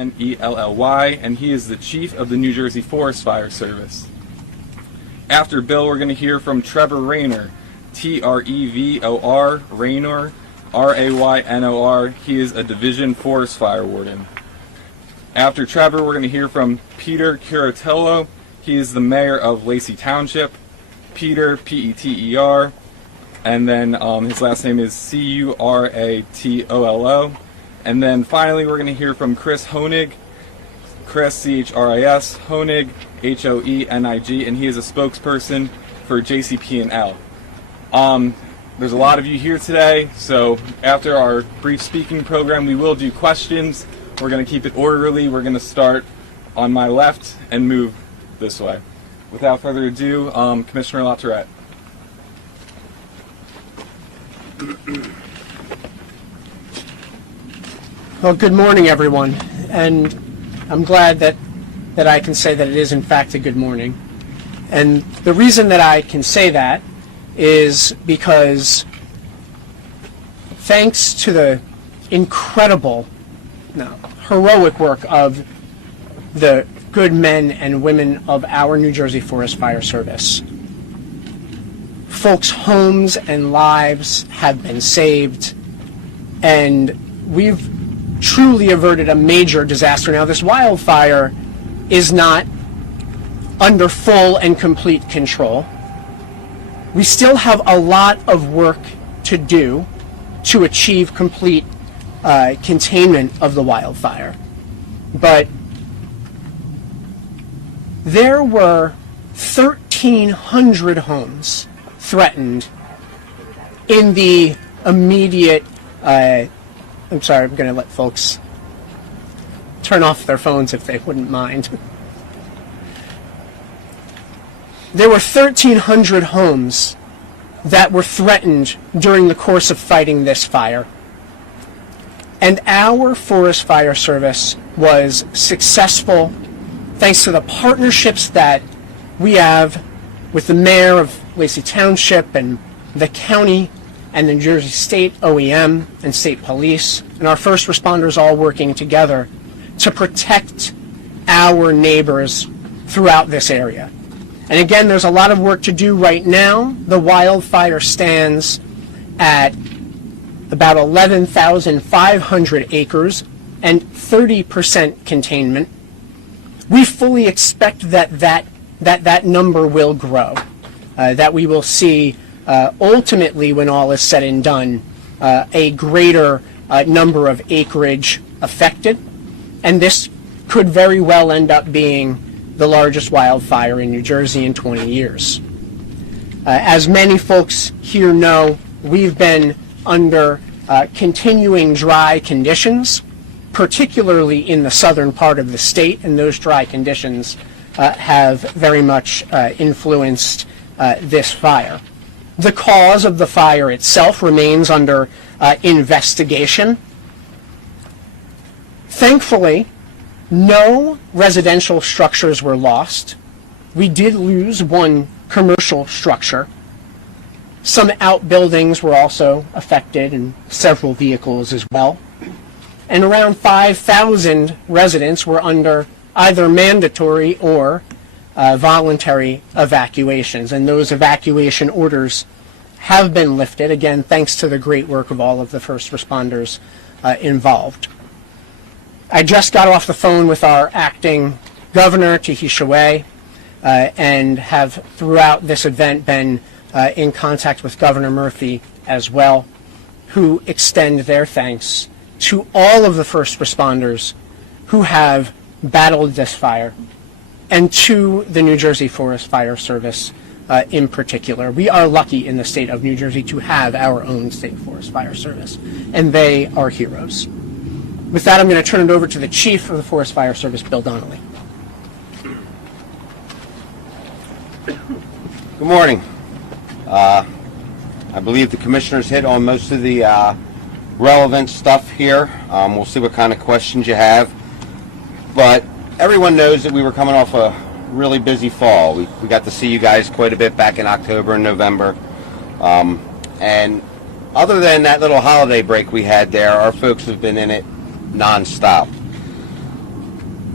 N-E-L-L-Y, and he is the chief of the New Jersey Forest Fire Service. After Bill, we're going to hear from Trevor Raynor, T-R-E-V-O-R, Raynor, R-A-Y-N-O-R. He is a Division Forest Fire Warden. After Trevor, we're going to hear from Peter Curatello. He is the mayor of Lacy Township. Peter, P-E-T-E-R, and then his last name is C-U-R-A-T-O-L-O. And then finally, we're going to hear from Chris Honig, Chris, C-H-R-I-S, Honig, H-O-E-N-I-G, and he is a spokesperson for JCP&L. There's a lot of you here today, so after our brief speaking program, we will do questions. We're going to keep it orderly. We're going to start on my left and move this way. Without further ado, Commissioner LaTourette. Well, good morning, everyone, and I'm glad that I can say that it is in fact a good morning. And the reason that I can say that is because thanks to the incredible, heroic work of the good men and women of our New Jersey Forest Fire Service, folks' homes and lives have been saved, and we've truly averted a major disaster. Now, this wildfire is not under full and complete control. We still have a lot of work to do to achieve complete containment of the wildfire. But there were 1,300 homes threatened in the immediate, I'm sorry, I'm going to let folks turn off their phones if they wouldn't mind. There were 1,300 homes that were threatened during the course of fighting this fire. And our Forest Fire Service was successful thanks to the partnerships that we have with the mayor of Lacy Township and the county and the New Jersey State OEM and state police, and our first responders all working together to protect our neighbors throughout this area. And again, there's a lot of work to do right now. The wildfire stands at about 11,500 acres and 30% containment. We fully expect that number will grow, that we will see ultimately, when all is said and done, a greater number of acreage affected, and this could very well end up being the largest wildfire in New Jersey in 20 years. As many folks here know, we've been under continuing dry conditions, particularly in the southern part of the state, and those dry conditions have very much influenced this fire. The cause of the fire itself remains under investigation. Thankfully, no residential structures were lost. We did lose one commercial structure. Some outbuildings were also affected and several vehicles as well. And around 5,000 residents were under either mandatory or voluntary evacuations. And those evacuation orders have been lifted, again, thanks to the great work of all of the first responders involved. I just got off the phone with our acting governor, Tahesha Way, and have throughout this event been in contact with Governor Murphy as well, who extend their thanks to all of the first responders who have battled this fire, and to the New Jersey Forest Fire Service in particular. We are lucky in the state of New Jersey to have our own state forest fire service, and they are heroes. With that, I'm going to turn it over to the Chief of the Forest Fire Service, Bill Donnelly. Good morning. I believe the commissioners hit on most of the relevant stuff here. We'll see what kind of questions you have. But everyone knows that we were coming off a really busy fall. We got to see you guys quite a bit back in October and November. And other than that little holiday break we had there, our folks have been in it nonstop.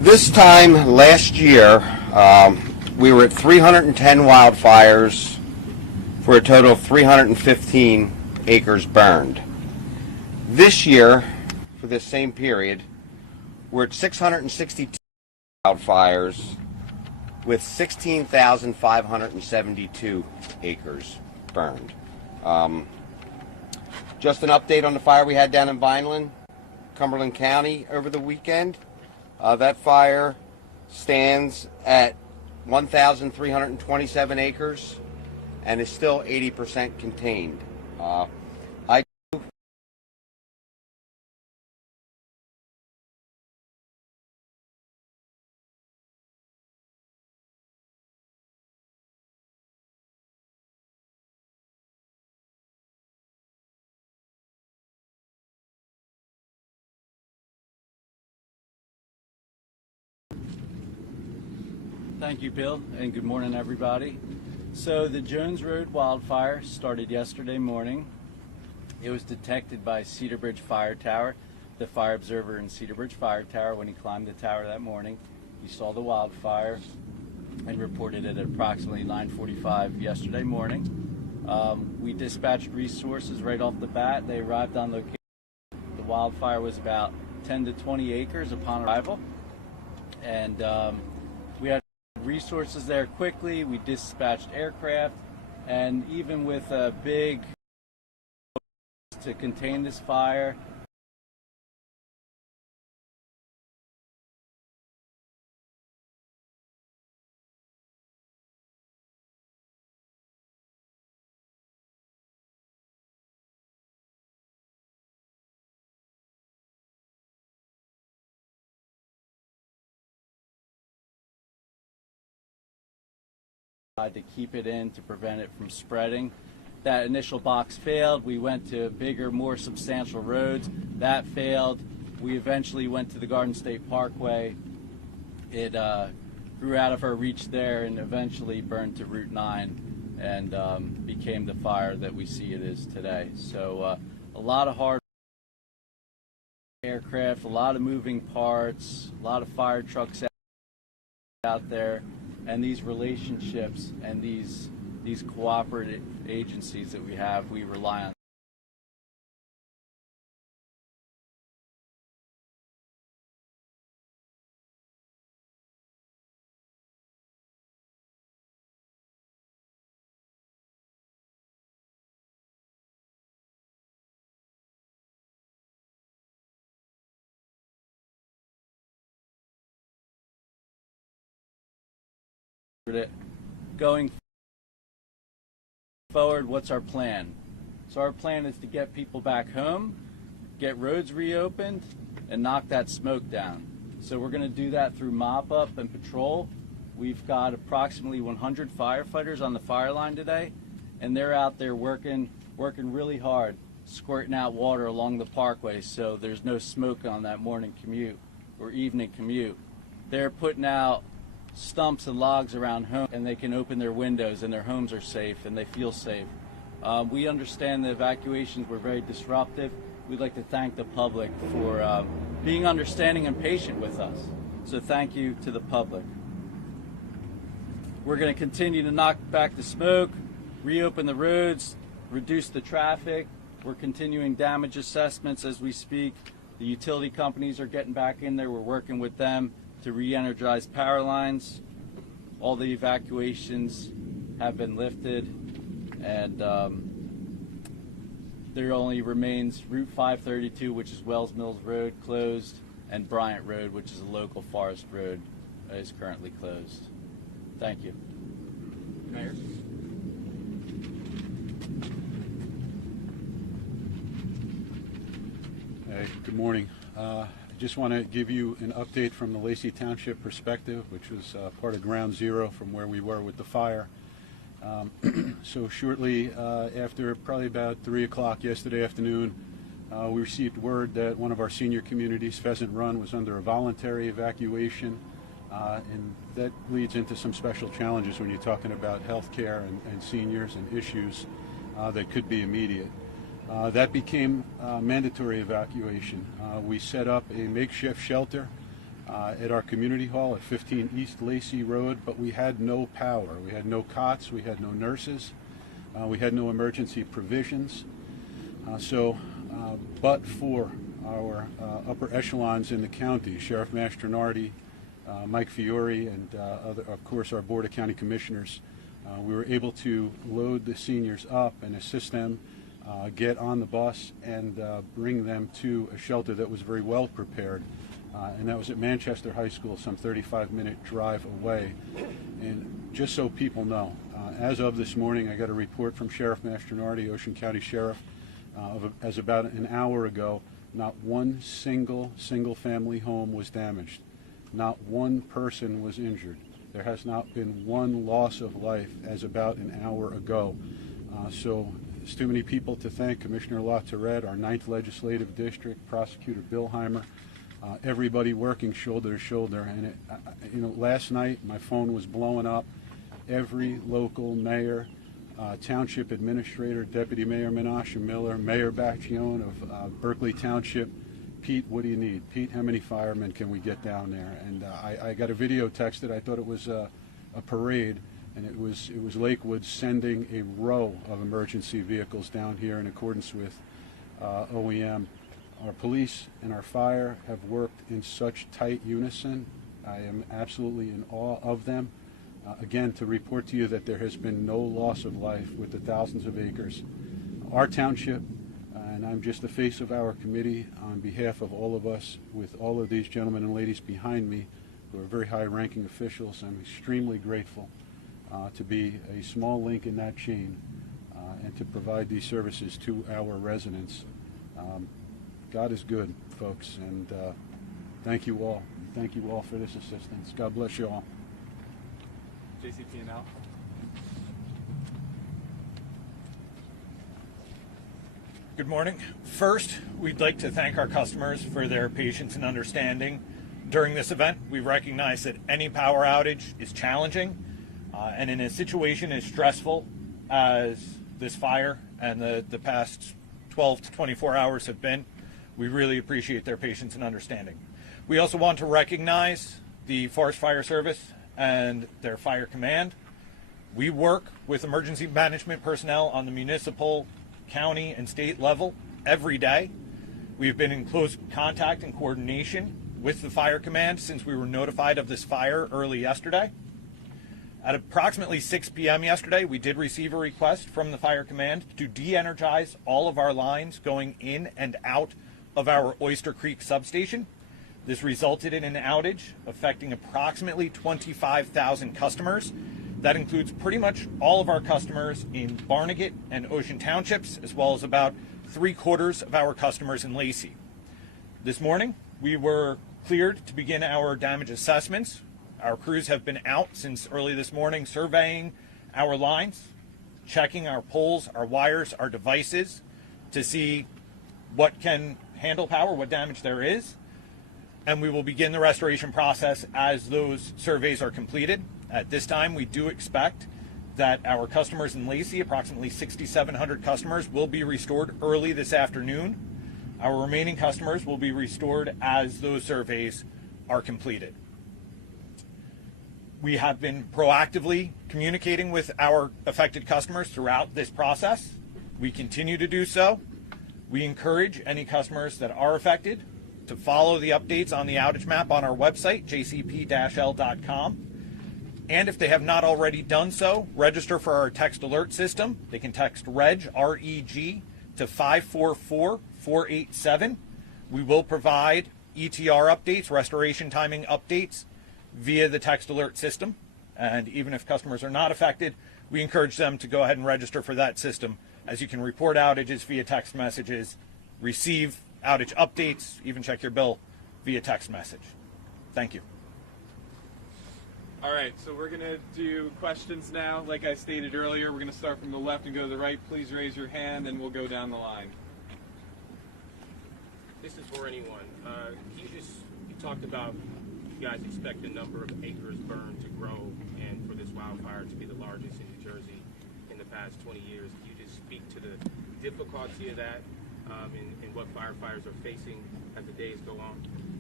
This time last year, we were at 310 wildfires for a total of 315 acres burned. This year, for this same period, we're at 662 wildfires with 16,572 acres burned. Just an update on the fire we had down in Vineland, Cumberland County over the weekend. That fire stands at 1,327 acres and is still 80% contained. Thank you, Bill, and good morning, everybody. So the Jones Road wildfire started yesterday morning. It was detected by Cedar Bridge Fire Tower. The fire observer in Cedar Bridge Fire Tower, when he climbed the tower that morning, he saw the wildfire and reported it at approximately 9:45 yesterday morning. We dispatched resources right off the bat. They arrived on location. The wildfire was about 10 to 20 acres upon arrival, and we had resources there quickly. We dispatched aircraft, and even with a big to contain this fire, to keep it in to prevent it from spreading. That initial box failed. We went to bigger, more substantial roads. That failed. We eventually went to the Garden State Parkway. It grew out of our reach there and eventually burned to Route 9 and became the fire that we see it is today. So a lot of hard aircraft, a lot of moving parts, a lot of fire trucks out there. And these relationships and these cooperative agencies that we have, we rely on. Going forward, what's our plan? So our plan is to get people back home, get roads reopened, and knock that smoke down. So we're going to do that through mop-up and patrol. We've got approximately 100 firefighters on the fire line today, and they're out there working really hard, squirting out water along the parkway so there's no smoke on that morning commute or evening commute. They're putting out stumps and logs around home, and they can open their windows and their homes are safe and they feel safe. We understand the evacuations were very disruptive. We'd like to thank the public for being understanding and patient with us. So thank you to the public. We're going to continue to knock back the smoke, reopen the roads, reduce the traffic. We're continuing damage assessments as we speak. The utility companies are getting back in there. We're working with them to re-energize power lines. All the evacuations have been lifted, and there only remains Route 532, which is Wells Mills Road, closed, and Bryant Road, which is a local forest road, is currently closed. Thank you. Mayor. Hey, good morning. I just want to give you an update from the Lacy Township perspective, which was part of ground zero from where we were with the fire. So shortly after probably about 3 o'clock yesterday afternoon, we received word that one of our senior communities, Pheasant Run, was under a voluntary evacuation, and that leads into some special challenges when you're talking about health care and seniors and issues that could be immediate. That became mandatory evacuation. We set up a makeshift shelter at our community hall at 15 East Lacy Road, but we had no power. We had no cots, we had no nurses, we had no emergency provisions. But for our upper echelons in the county, Sheriff Mastronardi, Mike Fiore, and of course our Board of County Commissioners, we were able to load the seniors up and assist them get on the bus and bring them to a shelter that was very well prepared. And that was at Manchester High School, some 35-minute drive away. And just so people know, as of this morning, I got a report from Sheriff Mastronardi, Ocean County Sheriff, as about an hour ago, not one single family home was damaged. Not one person was injured. There has not been one loss of life as about an hour ago. So there's too many people to thank. Commissioner LaTourette, our 9th Legislative District, Prosecutor Billheimer, everybody working shoulder to shoulder. And last night my phone was blowing up. Every local mayor, township administrator, Deputy Mayor Menashe Miller, Mayor Bacchione of Berkeley Township. Pete, what do you need? Pete, how many firemen can we get down there? And I got a video texted. I thought it was a parade, and it was Lakewood sending a row of emergency vehicles down here in accordance with OEM. Our police and our fire have worked in such tight unison. I am absolutely in awe of them. Again, to report to you that there has been no loss of life with the thousands of acres. Our township, and I'm just the face of our committee on behalf of all of us, with all of these gentlemen and ladies behind me who are very high-ranking officials, I'm extremely grateful to be a small link in that chain and to provide these services to our residents. God is good, folks, and thank you all. Thank you all for this assistance. God bless you all. JCP&L. Good morning. First, we'd like to thank our customers for their patience and understanding during this event. We recognize that any power outage is challenging, and in a situation as stressful as this fire and the past 12 to 24 hours have been, we really appreciate their patience and understanding. We also want to recognize the Forest Fire Service and their fire command. We work with emergency management personnel on the municipal, county, and state level every day. We've been in close contact and coordination with the fire command since we were notified of this fire early yesterday. At approximately 6 p.m. yesterday, we did receive a request from the fire command to de-energize all of our lines going in and out of our Oyster Creek substation. This resulted in an outage affecting approximately 25,000 customers. That includes pretty much all of our customers in Barnegat and Ocean Townships, as well as about 3/4 of our customers in Lacy. This morning, we were cleared to begin our damage assessments. Our crews have been out since early this morning surveying our lines, checking our poles, our wires, our devices to see what can handle power, what damage there is. And we will begin the restoration process as those surveys are completed. At this time, we do expect that our customers in Lacy, approximately 6,700 customers, will be restored early this afternoon. Our remaining customers will be restored as those surveys are completed. We have been proactively communicating with our affected customers throughout this process. We continue to do so. We encourage any customers that are affected to follow the updates on the outage map on our website, jcp-l.com. And if they have not already done so, register for our text alert system. They can text REG, R-E-G, to 544-487. We will provide ETR updates, restoration timing updates, via the text alert system. And even if customers are not affected, we encourage them to go ahead and register for that system, as you can report outages via text messages, receive outage updates, even check your bill via text message. Thank you. All right, so we're going to do questions now. Like I stated earlier, we're going to start from the left and go to the right. Please raise your hand and we'll go down the line. This is for anyone. You talked about you guys expect the number of acres burned to grow and for this wildfire to be the largest in New Jersey in the past 20 years. Can you just speak to the difficulty of that and what firefighters are facing as the days go on?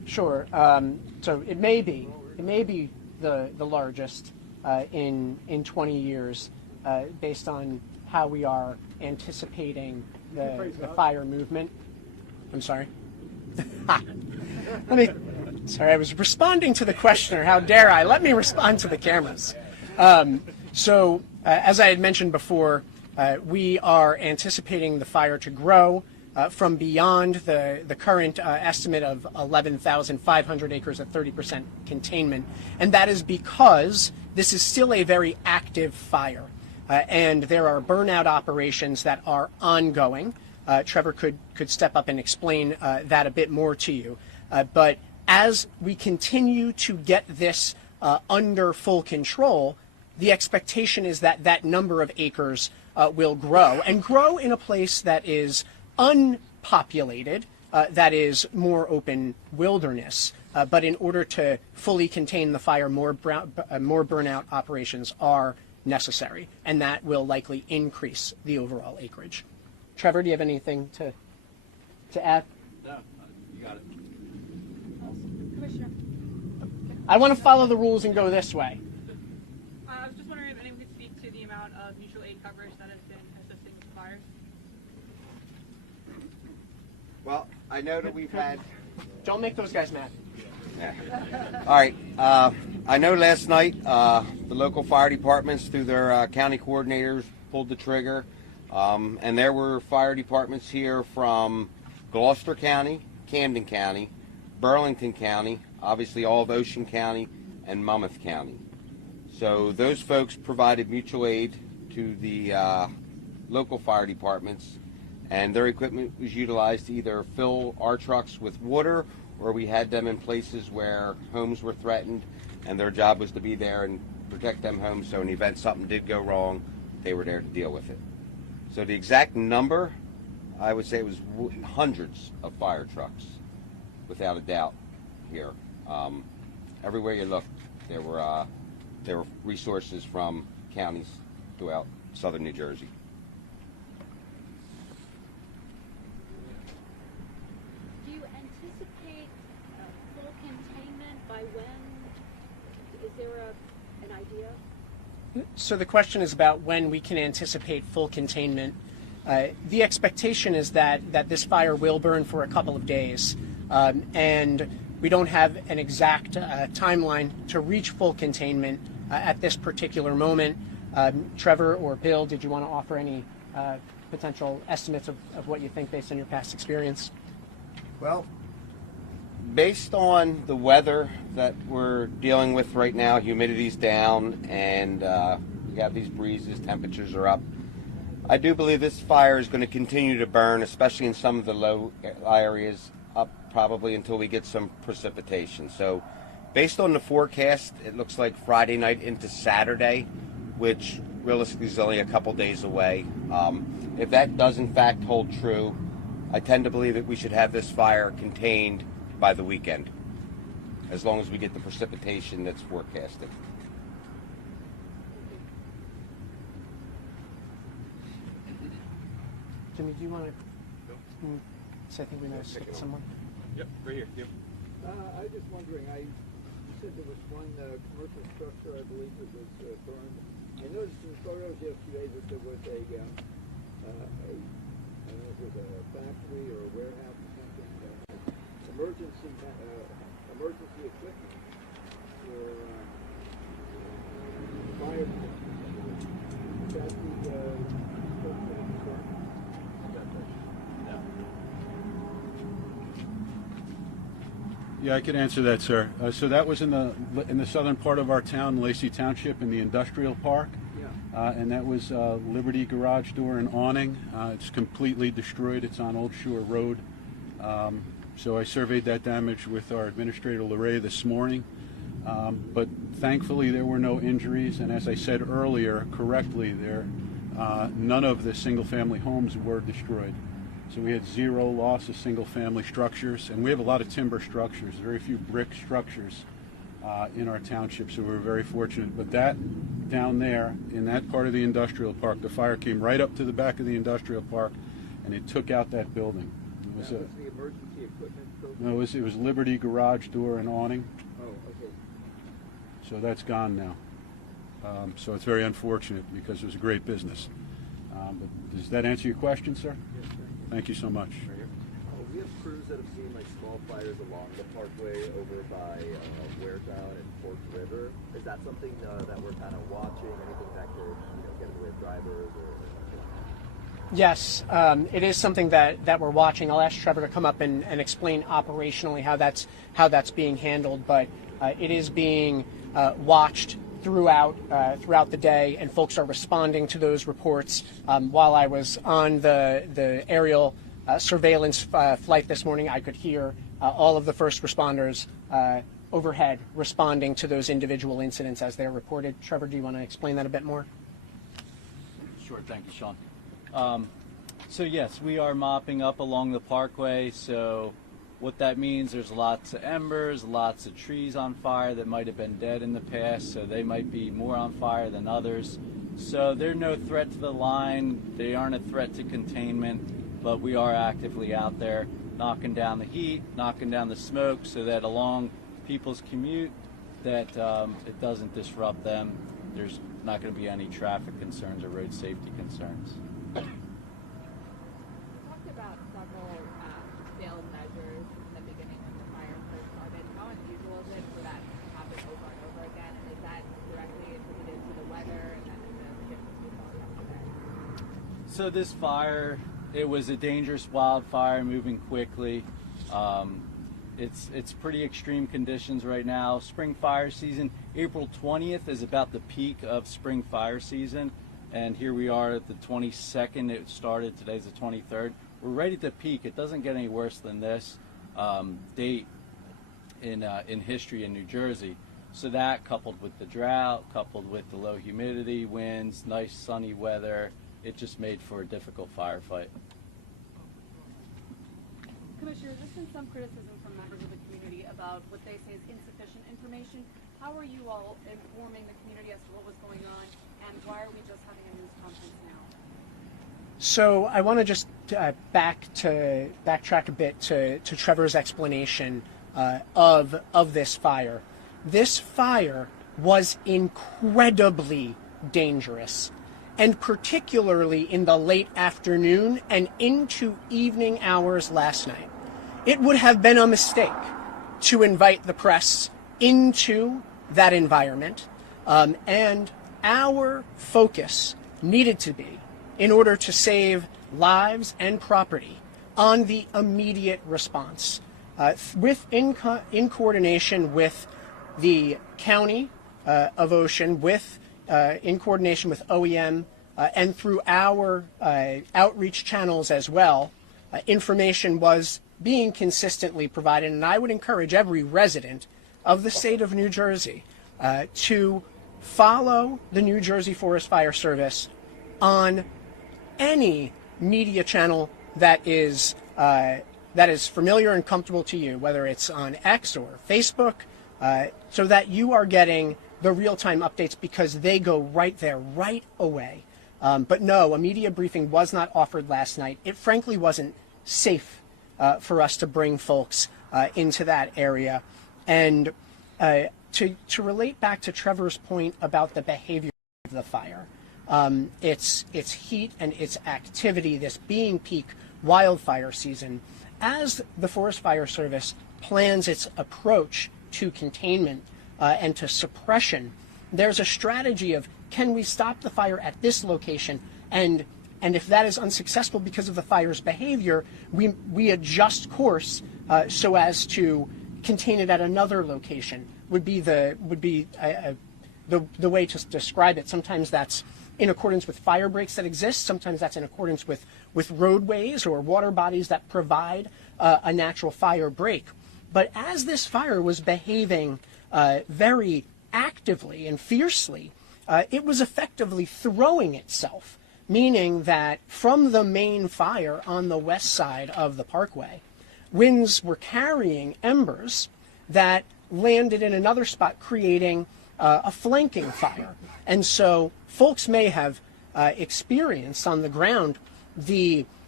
Sure. So it may be the largest in 20 years, based on how we are anticipating the fire movement. I'm sorry. Sorry, I was responding to the questioner. How dare I? Let me respond to the cameras. As I had mentioned before, we are anticipating the fire to grow from beyond the current estimate of 11,500 acres at 30% containment. And that is because this is still a very active fire. And there are burnout operations that are ongoing. Trevor could step up and explain that a bit more to you. But as we continue to get this under full control, the expectation is that that number of acres will grow, and grow in a place that is unpopulated, that is more open wilderness. But in order to fully contain the fire, more burnout operations are necessary, and that will likely increase the overall acreage. Trevor, do you have anything to add? No, you got it. Commissioner. I want to follow the rules and go this way. I was just wondering if anyone could speak to the amount of mutual aid coverage that has been assisting with the fires. Well, I know that we've had... Don't make those guys mad. Yeah. All right. I know last night the local fire departments, through their county coordinators, pulled the trigger. And there were fire departments here from Gloucester County, Camden County, Burlington County, obviously all of Ocean County, and Monmouth County. So those folks provided mutual aid to the local fire departments, and their equipment was utilized to either fill our trucks with water, or we had them in places where homes were threatened, and their job was to be there and protect them homes, so in the event something did go wrong, they were there to deal with it. So the exact number, I would say it was hundreds of fire trucks, without a doubt, here. Everywhere you looked, there were resources from counties throughout southern New Jersey. Do you anticipate full containment by when? Is there an idea? So the question is about when we can anticipate full containment. The expectation is that this fire will burn for a couple of days, and we don't have an exact timeline to reach full containment at this particular moment. Trevor or Bill, did you want to offer any potential estimates of what you think based on your past experience? Well, based on the weather that we're dealing with right now, humidity's down, and we have these breezes, temperatures are up, I do believe this fire is going to continue to burn, especially in some of the low areas, up probably until we get some precipitation. So based on the forecast, it looks like Friday night into Saturday, which realistically is only a couple days away. If that does in fact hold true, I tend to believe that we should have this fire contained by the weekend, as long as we get the precipitation that's forecasted. Jimmy, do you want to? So I think we know someone. Yep, right here. Yep. I was just wondering, you said there was one commercial structure, I believe, that was burned. I noticed in the photos yesterday that there was I don't know if it was a factory or a warehouse or something, emergency equipment for fire protection. Is that the structure that was burned? Yeah, I could answer that, sir. So that was in the southern part of our town, Lacy Township, in the industrial park. Yeah. And that was Liberty garage door and awning. It's completely destroyed. It's on Old Shore Road. So I surveyed that damage with our administrator, Larray, this morning. But thankfully there were no injuries. And as I said earlier, correctly, none of the single-family homes were destroyed. So we had zero loss of single-family structures, and we have a lot of timber structures, very few brick structures in our township, so we're very fortunate. But that down there, in that part of the industrial park, the fire came right up to the back of the industrial park, and it took out that building. was That was the emergency equipment program? no, it was Liberty garage door and awning. Oh, okay. So that's gone now. So it's very unfortunate because it was a great business. But does that answer your question, sir? Yes, Thank you so much. We have crews that have seen like small fires along the parkway over by Waretown and Fork River. Is that something that we're kind of watching? Anything that could get in the way of drivers or Yes, it is something that we're watching. I'll ask Trevor to come up and explain operationally how that's being handled, but it is being watched throughout the day, and folks are responding to those reports. While I was on the aerial surveillance flight this morning, I could hear all of the first responders overhead responding to those individual incidents as they're reported. Trevor, do you want to explain that a bit more? Sure, thank you, Sean. So yes, we are mopping up along the parkway. So what that means, there's lots of embers, lots of trees on fire that might have been dead in the past, so they might be more on fire than others. So they're no threat to the line, they aren't a threat to containment, but we are actively out there knocking down the heat, knocking down the smoke, so that along people's commute, that it doesn't disrupt them. There's not going to be any traffic concerns or road safety concerns. You talked about several failed measures in the beginning when the fire first started. How unusual is it for that to happen over and over again? And is that directly attributed to the weather and then the conditions we saw yesterday? So this fire, it was a dangerous wildfire moving quickly. It's pretty extreme conditions right now. Spring fire season, April 20th is about the peak of spring fire season. And here we are at the 22nd. It started, today's the 23rd. We're ready to peak. It doesn't get any worse than this date in history in New Jersey. So that, coupled with the drought, coupled with the low humidity, winds, nice sunny weather, it just made for a difficult firefight. Commissioner, there's been some criticism from members of the community about what they say is insufficient information. How are you all informing the community as to what was going on, and why are we just having a news conference now? So I want to just backtrack a bit to Trevor's explanation of this fire. This fire was incredibly dangerous, and particularly in the late afternoon and into evening hours last night. It would have been a mistake to invite the press into that environment, and our focus needed to be, in order to save lives and property, on the immediate response, in coordination with the County of Ocean, in coordination with OEM, and through our outreach channels as well. Information was being consistently provided, and I would encourage every resident of the state of New Jersey to follow the New Jersey Forest Fire Service on any media channel that is familiar and comfortable to you, whether it's on X or Facebook, so that you are getting the real-time updates, because they go right there, right away. But no, a media briefing was not offered last night. It frankly wasn't safe for us to bring folks into that area. And to relate back to Trevor's point about the behavior of the fire, its heat and its activity, this being peak wildfire season, as the Forest Fire Service plans its approach to containment and to suppression, there's a strategy of, can we stop the fire at this location, and if that is unsuccessful because of the fire's behavior, we adjust course so as to contain it at another location. Would be the way to describe it. Sometimes that's in accordance with fire breaks that exist. Sometimes that's in accordance with roadways or water bodies that provide a natural fire break. But as this fire was behaving very actively and fiercely, it was effectively throwing itself, meaning that from the main fire on the west side of the parkway, winds were carrying embers that landed in another spot, creating a flanking fire. And so folks may have experienced on the ground the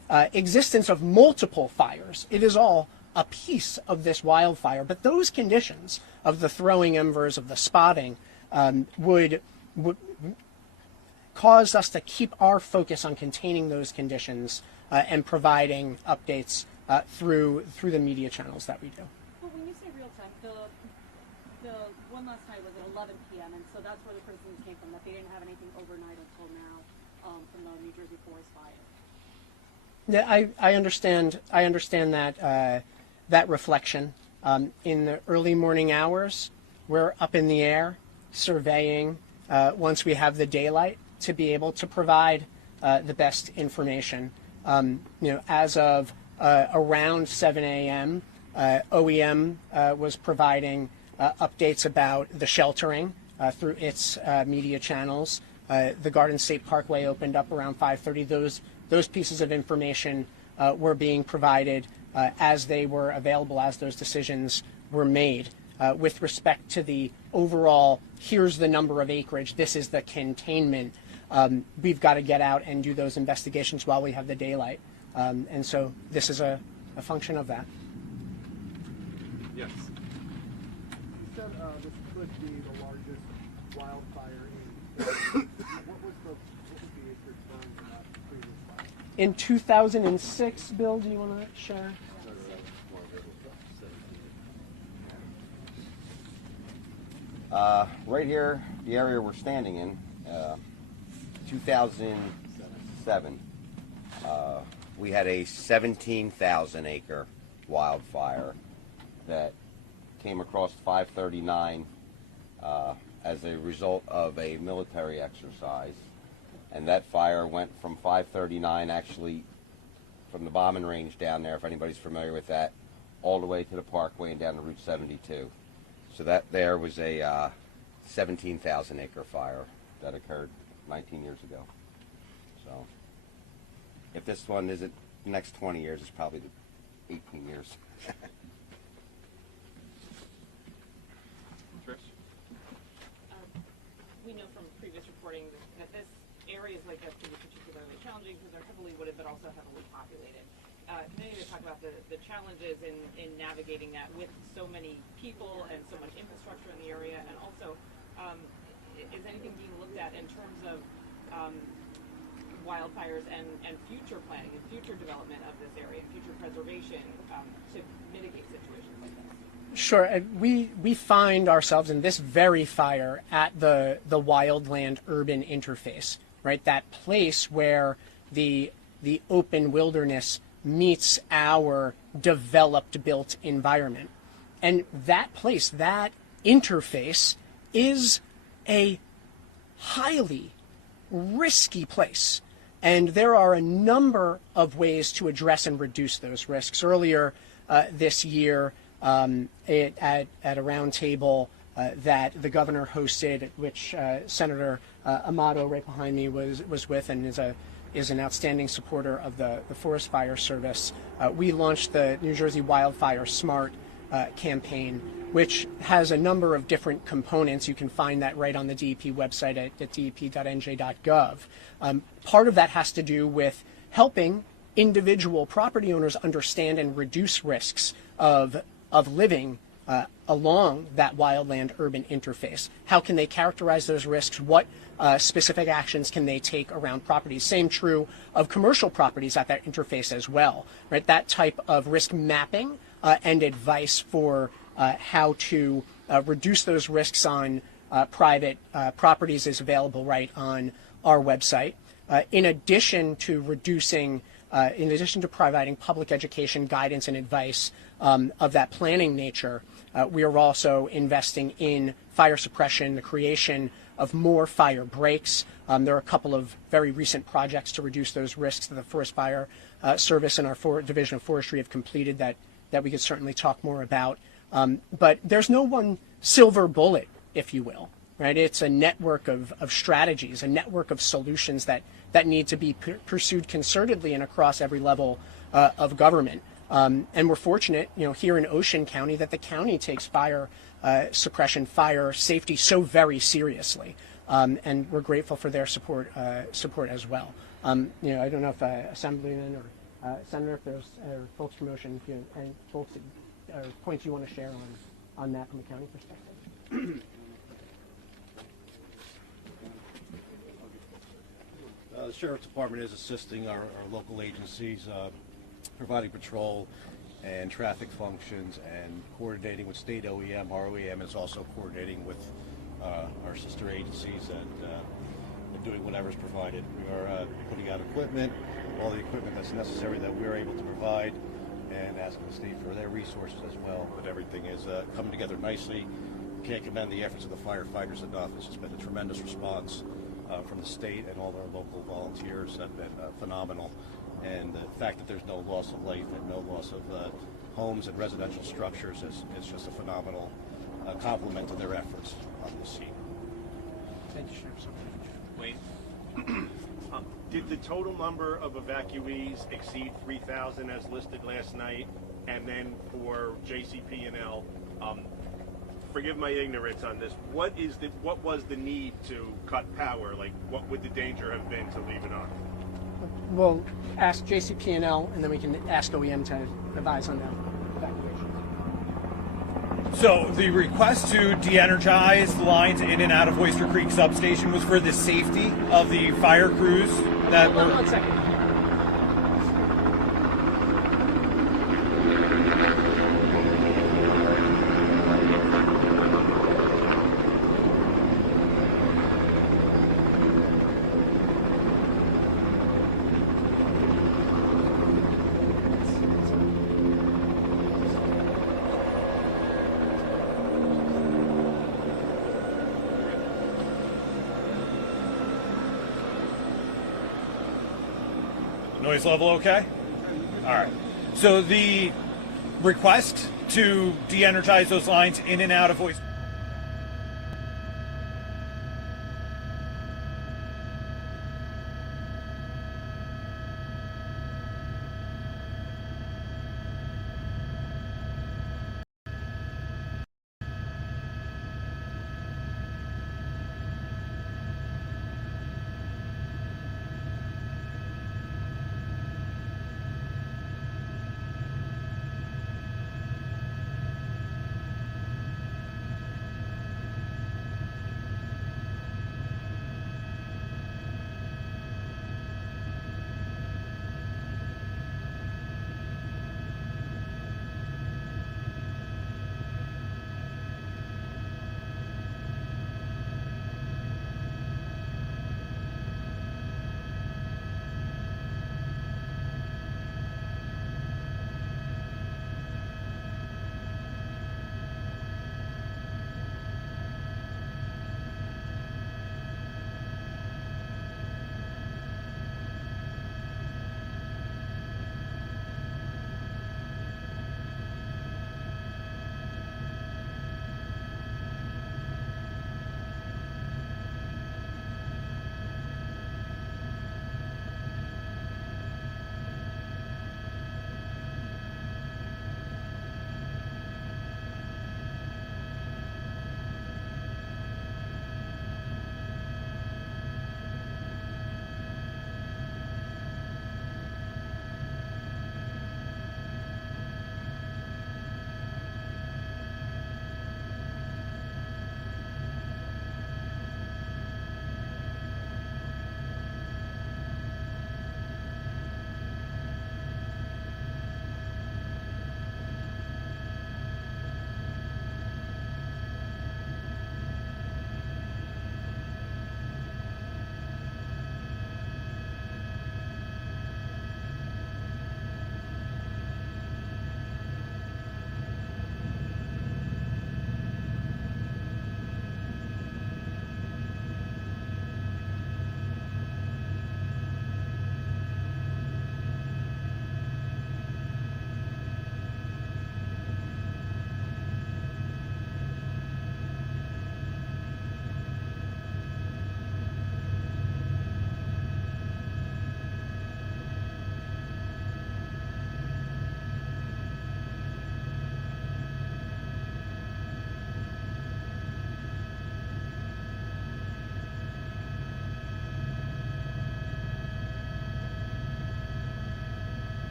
existence of multiple fires. It is all a piece of this wildfire, but those conditions of the throwing embers, of the spotting, would cause us to keep our focus on containing those conditions and providing updates through the media channels that we do. Well, when you say real time, the one last night was at 11 p.m., and so that's where the criticism came from, that they didn't have anything overnight until now from the New Jersey forest fire. Yeah, I understand. I understand that reflection. In the early morning hours, we're up in the air surveying once we have the daylight to be able to provide the best information. As of around 7 a.m., OEM was providing updates about the sheltering through its media channels. The Garden State Parkway opened up around 5:30. Those pieces of information were being provided as they were available, as those decisions were made. With respect to the overall, here's the number of acreage, this is the containment, we've got to get out and do those investigations while we have the daylight. And so this is a function of that. Yes. You said this could be the largest wildfire in what was the acreage burned in that previous fire? In 2006, Bill, do you want to share? Right here, the area we're standing in, 2007, we had a 17,000 acre wildfire that came across 539 as a result of a military exercise. And that fire went from 539, actually from the bombing range down there, if anybody's familiar with that, all the way to the Parkway and down to Route 72. So that there was a 17,000 acre fire that occurred 19 years ago. So if this one isn't the next 20 years, it's probably the 18 years. Trish? We know from previous reporting that this areas like this can be particularly challenging because they're heavily wooded but also heavily populated. Can you talk about the challenges in navigating that with so many people and so much infrastructure in the area, and also is anything being looked at in terms of wildfires and future planning and future development of this area and future preservation to mitigate situations like this? Sure. We find ourselves in this very fire at the wildland urban interface, right? That place where the open wilderness meets our developed built environment. And that place, that interface, is a highly risky place. And there are a number of ways to address and reduce those risks. Earlier this year, at a roundtable that the governor hosted, which Senator Amato, right behind me, was with, and is an outstanding supporter of the Forest Fire Service, we launched the New Jersey Wildfire Smart campaign, which has a number of different components. You can find that right on the DEP website at dep.nj.gov. Part of that has to do with helping individual property owners understand and reduce risks of living along that wildland urban interface. How can they characterize those risks? What specific actions can they take around properties? Same true of commercial properties at that interface as well, right? That type of risk mapping and advice for how to reduce those risks on private properties is available right on our website. In addition to providing public education, guidance, and advice of that planning nature, we are also investing in fire suppression, the creation of more fire breaks. There are a couple of very recent projects to reduce those risks that the Forest Fire Service and our Division of Forestry have completed that we could certainly talk more about. But there's no one silver bullet, if you will, right? It's a network of strategies, a network of solutions that need to be pursued concertedly and across every level of government. And we're fortunate, here in Ocean County, that the county takes fire suppression, fire safety so very seriously, and we're grateful for their support as well. I don't know if Assemblyman or Senator, if there's folks from Ocean and folks or points you want to share on that from a county perspective. The Sheriff's Department is assisting our local agencies, providing patrol and traffic functions and coordinating with state OEM. Our OEM is also coordinating with our sister agencies and doing whatever's provided. We are putting out equipment, all the equipment that's necessary that we're able to provide, and asking the state for their resources as well. But everything is coming together nicely. Can't commend the efforts of the firefighters enough. It's just been a tremendous response from the state, and all our local volunteers have been phenomenal. And the fact that there's no loss of life and no loss of homes and residential structures is just a phenomenal compliment to their efforts on the scene. Thank you, Sheriff. Wayne, did the total number of evacuees exceed 3,000 as listed last night? And then for JCP&L, forgive my ignorance on this. What was the need to cut power? Like, what would the danger have been to leave it on? We'll ask JCP&L, and then we can ask OEM to advise on that evacuation. So the request to de-energize the lines in and out of Oyster Creek substation was for the safety of the fire crews that were... One second. Noise level okay? All right. So the request to de-energize those lines in and out of Oyster...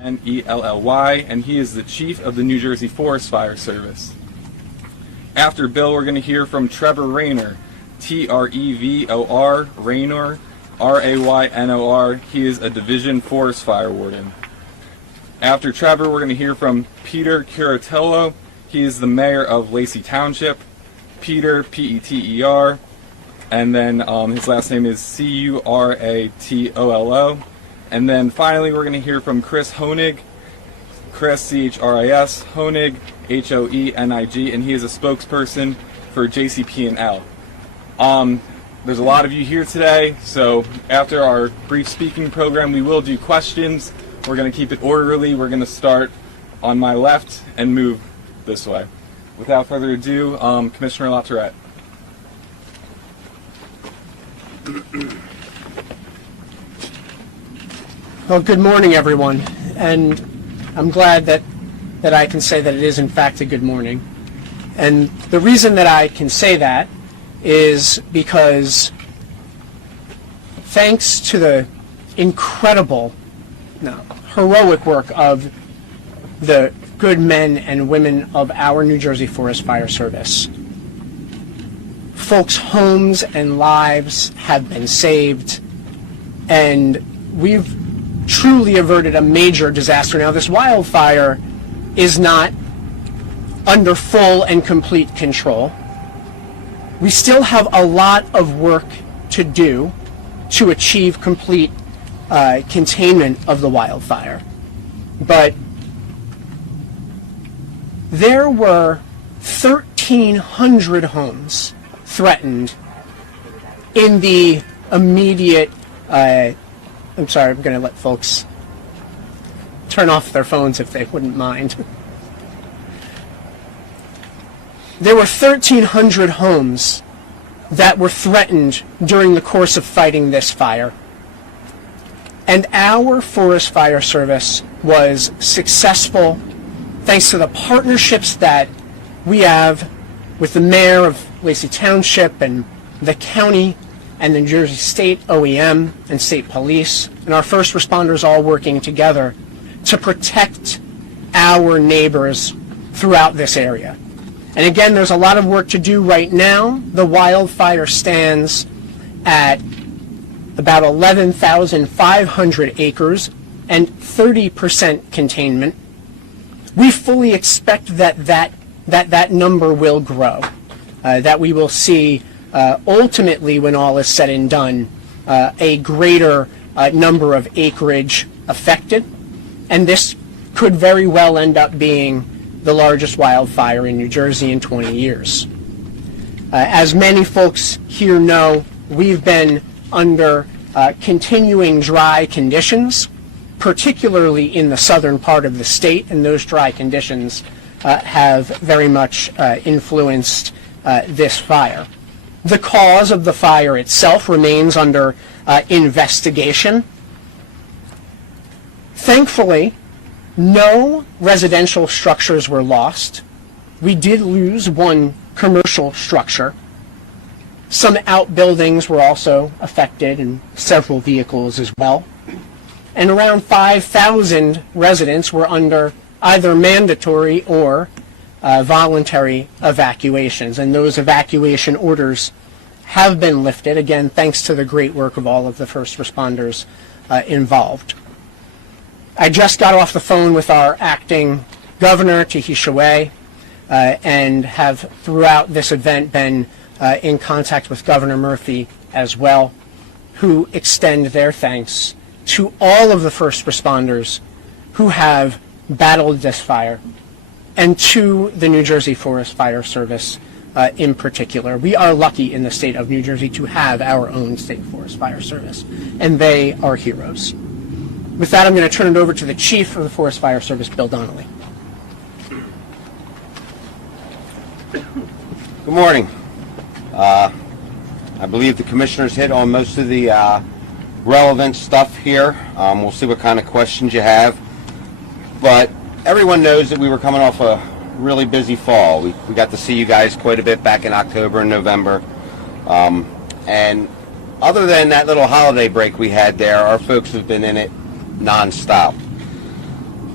N-E-L-L-Y, and he is the chief of the New Jersey Forest Fire Service. After Bill, we're going to hear from Trevor Raynor, Trevor, Raynor, Raynor. He is a Division Forest Fire Warden. After Trevor, we're going to hear from Peter Curatello. He is the mayor of Lacy Township. Peter, P-E-T-E-R, and then his last name is C-U-R-A-T-O-L-O. And then finally, we're going to hear from Chris Honig, Chris, C-H-R-I-S, Honig, H-O-E-N-I-G, and he is a spokesperson for JCP&L. There's a lot of you here today, so after our brief speaking program, we will do questions. We're going to keep it orderly. We're going to start on my left and move this way. Without further ado, Commissioner LaTourette. Well, good morning, everyone, and I'm glad that I can say that it is in fact a good morning. And the reason that I can say that is because thanks to the incredible, heroic work of the good men and women of our New Jersey Forest Fire Service, folks' homes and lives have been saved, and we've truly averted a major disaster. Now, this wildfire is not under full and complete control. We still have a lot of work to do to achieve complete containment of the wildfire. But there were 1,300 homes threatened in the immediate, I'm sorry, I'm going to let folks turn off their phones if they wouldn't mind. There were 1,300 homes that were threatened during the course of fighting this fire. And our Forest Fire Service was successful thanks to the partnerships that we have with the mayor of Lacy Township and the county and the New Jersey State OEM and state police, and our first responders all working together to protect our neighbors throughout this area. And again, there's a lot of work to do right now. The wildfire stands at about 11,500 acres and 30% containment. We fully expect that number will grow, that we will see ultimately, when all is said and done, a greater number of acreage affected, and this could very well end up being the largest wildfire in New Jersey in 20 years. As many folks here know, we've been under continuing dry conditions, particularly in the southern part of the state, and those dry conditions have very much influenced this fire. The cause of the fire itself remains under investigation. Thankfully, no residential structures were lost. We did lose one commercial structure. Some outbuildings were also affected and several vehicles as well. And around 5,000 residents were under either mandatory or voluntary evacuations. And those evacuation orders have been lifted, again, thanks to the great work of all of the first responders involved. I just got off the phone with our acting governor, Tahishaway, and have throughout this event been in contact with Governor Murphy as well, who extend their thanks to all of the first responders who have battled this fire, and to the New Jersey Forest Fire Service in particular. We are lucky in the state of New Jersey to have our own state forest fire service, and they are heroes. With that, I'm going to turn it over to the Chief of the Forest Fire Service, Bill Donnelly. Good morning. I believe the commissioners hit on most of the relevant stuff here. We'll see what kind of questions you have. But everyone knows that we were coming off a really busy fall. We got to see you guys quite a bit back in October and November. And other than that little holiday break we had there, our folks have been in it nonstop.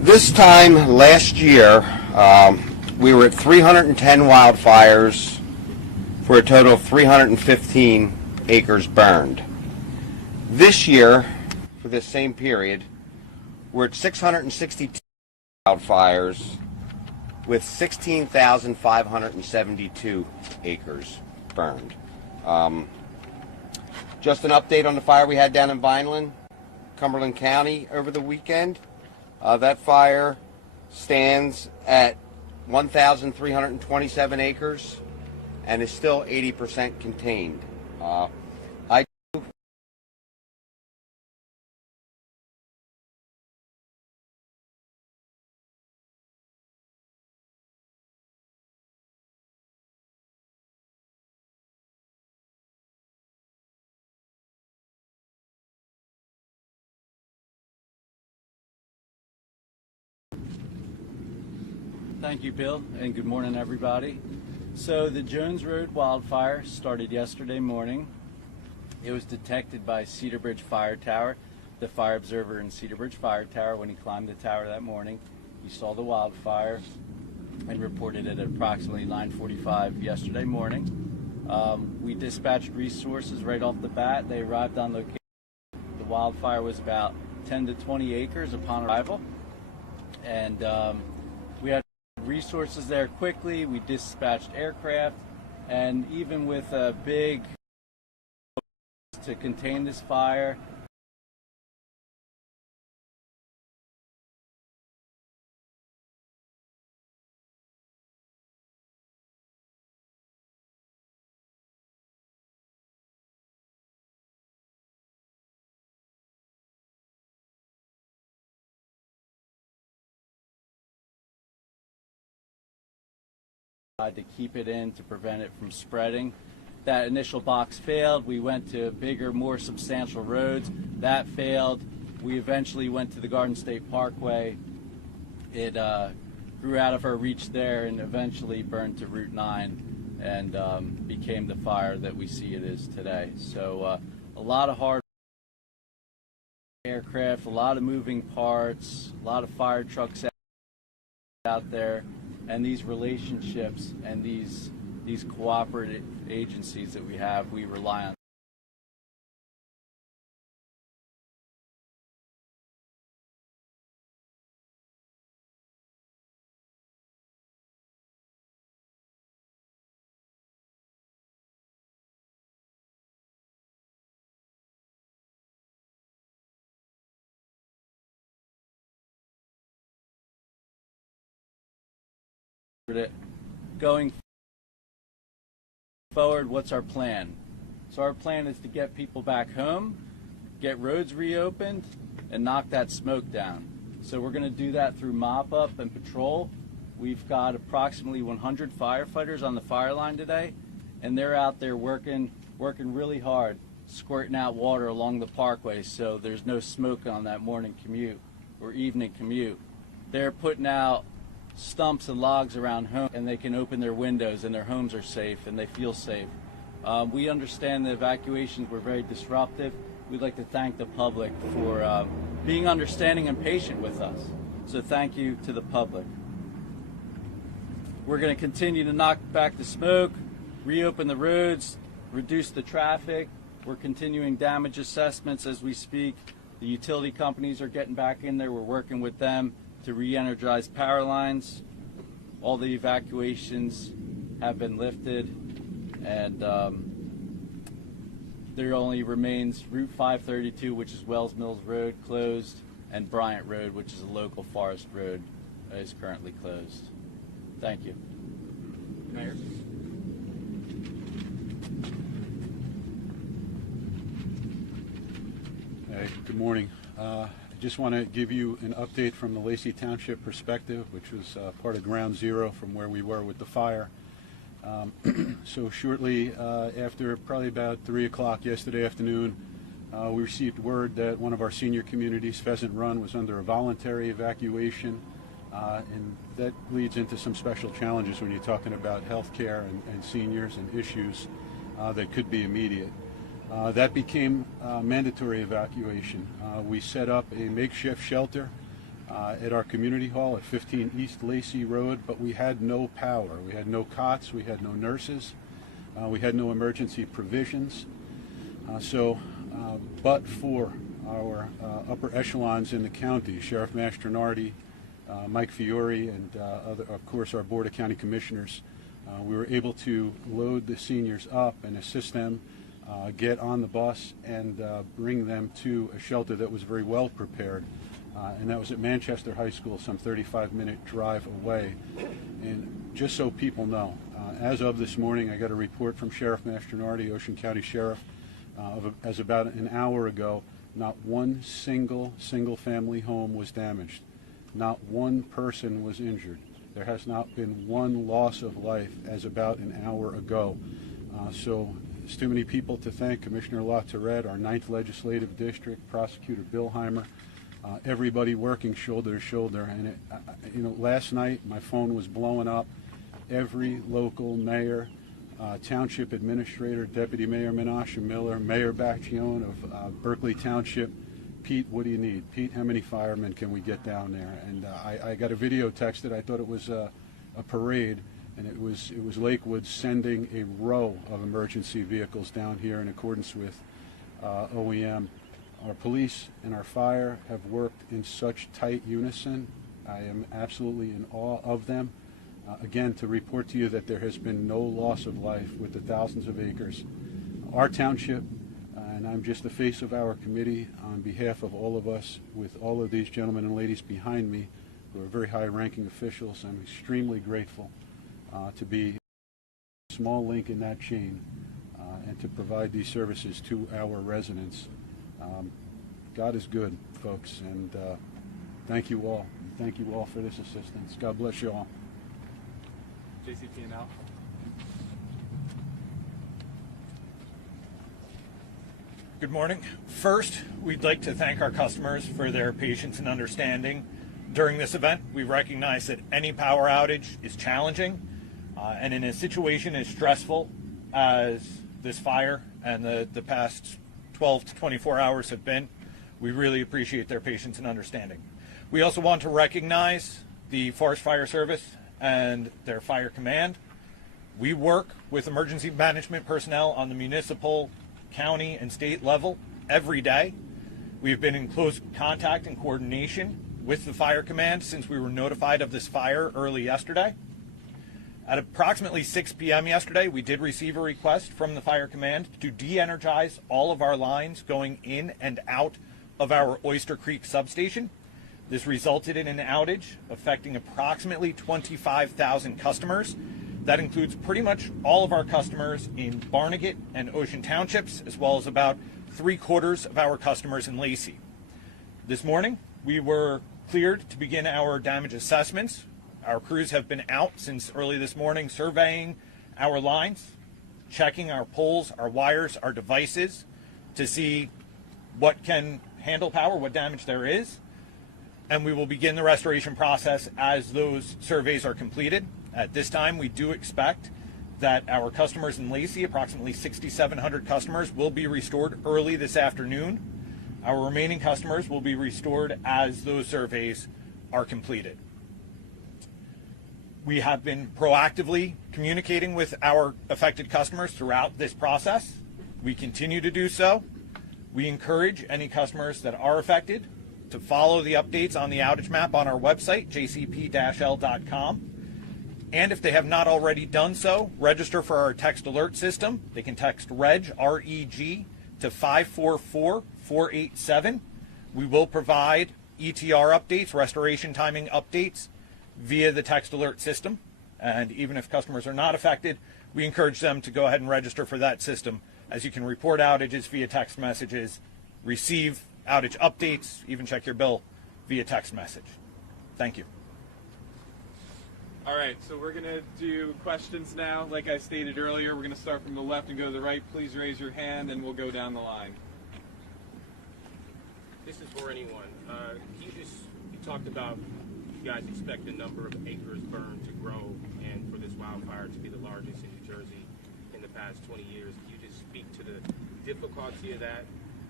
This time last year, we were at 310 wildfires for a total of 315 acres burned. This year, for this same period, we're at 662 wildfires with 16,572 acres burned. Just an update on the fire we had down in Vineland, Cumberland County over the weekend. That fire stands at 1,327 acres and is still 80% contained. Thank you, Bill, and good morning, everybody. So the Jones Road wildfire started yesterday morning. It was detected by Cedar Bridge Fire Tower. The fire observer in Cedar Bridge Fire Tower, when he climbed the tower that morning, he saw the wildfire and reported it at approximately 9:45 yesterday morning. We dispatched resources right off the bat. They arrived on location. The wildfire was about 10 to 20 acres upon arrival, and we had resources there quickly. We dispatched aircraft, and even with a big to contain this fire, to keep it in to prevent it from spreading. That initial box failed. We went to bigger, more substantial roads. That failed. We eventually went to the Garden State Parkway. It grew out of our reach there and eventually burned to Route 9 and became the fire that we see it is today. So a lot of hard aircraft, a lot of moving parts, a lot of fire trucks out there. And these relationships and these cooperative agencies that we have, we rely on. Going forward, what's our plan? So our plan is to get people back home, get roads reopened, and knock that smoke down. So we're going to do that through mop up and patrol. We've got approximately 100 firefighters on the fire line today, and they're out there working really hard, squirting out water along the parkway so there's no smoke on that morning commute or evening commute. They're putting out stumps and logs around home, and they can open their windows and their homes are safe and they feel safe. We understand the evacuations were very disruptive. We'd like to thank the public for being understanding and patient with us. So thank you to the public. We're going to continue to knock back the smoke, reopen the roads, reduce the traffic. We're continuing damage assessments as we speak. The utility companies are getting back in there. We're working with them to re-energize power lines. All the evacuations have been lifted, and there only remains Route 532, which is Wells Mills Road, closed, and Bryant Road, which is a local forest road, is currently closed. Thank you. Mayor? Hey, good morning. I just want to give you an update from the Lacy Township perspective, which was part of ground zero from where we were with the fire. So shortly after probably about 3 o'clock yesterday afternoon, we received word that one of our senior communities, Pheasant Run, was under a voluntary evacuation, and that leads into some special challenges when you're talking about health care and seniors and issues that could be immediate. That became mandatory evacuation. We set up a makeshift shelter at our community hall at 15 East Lacy Road, but we had no power. We had no cots, we had no nurses, we had no emergency provisions. But for our upper echelons in the county, Sheriff Mastronardi, Mike Fiore, and of course our Board of County Commissioners, we were able to load the seniors up and assist them get on the bus and bring them to a shelter that was very well prepared. And that was at Manchester High School, some 35-minute drive away. And just so people know, as of this morning, I got a report from Sheriff Mastronardi, Ocean County Sheriff, as about an hour ago, not one single family home was damaged. Not one person was injured. There has not been one loss of life as about an hour ago. So there's too many people to thank. Commissioner LaTourette, our 9th Legislative District, Prosecutor Billheimer, everybody working shoulder to shoulder. And last night my phone was blowing up. Every local mayor, township administrator, Deputy Mayor Menashe Miller, Mayor Bacchione of Berkeley Township. Pete, what do you need? Pete, how many firemen can we get down there? And I got a video texted. I thought it was a parade, and it was Lakewood sending a row of emergency vehicles down here in accordance with OEM. Our police and our fire have worked in such tight unison. I am absolutely in awe of them. Again, to report to you that there has been no loss of life with the thousands of acres. Our township, and I'm just the face of our committee on behalf of all of us, with all of these gentlemen and ladies behind me who are very high-ranking officials, I'm extremely grateful to be a small link in that chain and to provide these services to our residents. God is good, folks, and thank you all. Thank you all for this assistance. God bless you all. JCP&L. Good morning. First, we'd like to thank our customers for their patience and understanding during this event. We recognize that any power outage is challenging, and in a situation as stressful as this fire and the past 12 to 24 hours have been, we really appreciate their patience and understanding. We also want to recognize the Forest Fire Service and their fire command. We work with emergency management personnel on the municipal, county, and state level every day. We've been in close contact and coordination with the fire command since we were notified of this fire early yesterday. At approximately 6 p.m. yesterday, we did receive a request from the fire command to de-energize all of our lines going in and out of our Oyster Creek substation. This resulted in an outage affecting approximately 25,000 customers. That includes pretty much all of our customers in Barnegat and Ocean Townships, as well as about 3/4 of our customers in Lacy. This morning, we were cleared to begin our damage assessments. Our crews have been out since early this morning surveying our lines, checking our poles, our wires, our devices to see what can handle power, what damage there is. And we will begin the restoration process as those surveys are completed. At this time, we do expect that our customers in Lacy, approximately 6,700 customers, will be restored early this afternoon. Our remaining customers will be restored as those surveys are completed. We have been proactively communicating with our affected customers throughout this process. We continue to do so. We encourage any customers that are affected to follow the updates on the outage map on our website, jcp-l.com. And if they have not already done so, register for our text alert system. They can text REG, R-E-G, to 544-487. We will provide ETR updates, restoration timing updates, via the text alert system. And even if customers are not affected, we encourage them to go ahead and register for that system, as you can report outages via text messages, receive outage updates, even check your bill via text message. Thank you. All right, so we're going to do questions now. Like I stated earlier, we're going to start from the left and go to the right. Please raise your hand and we'll go down the line. This is for anyone. You talked about you guys expect the number of acres burned to grow and for this wildfire to be the largest in New Jersey in the past 20 years. Can you just speak to the difficulty of that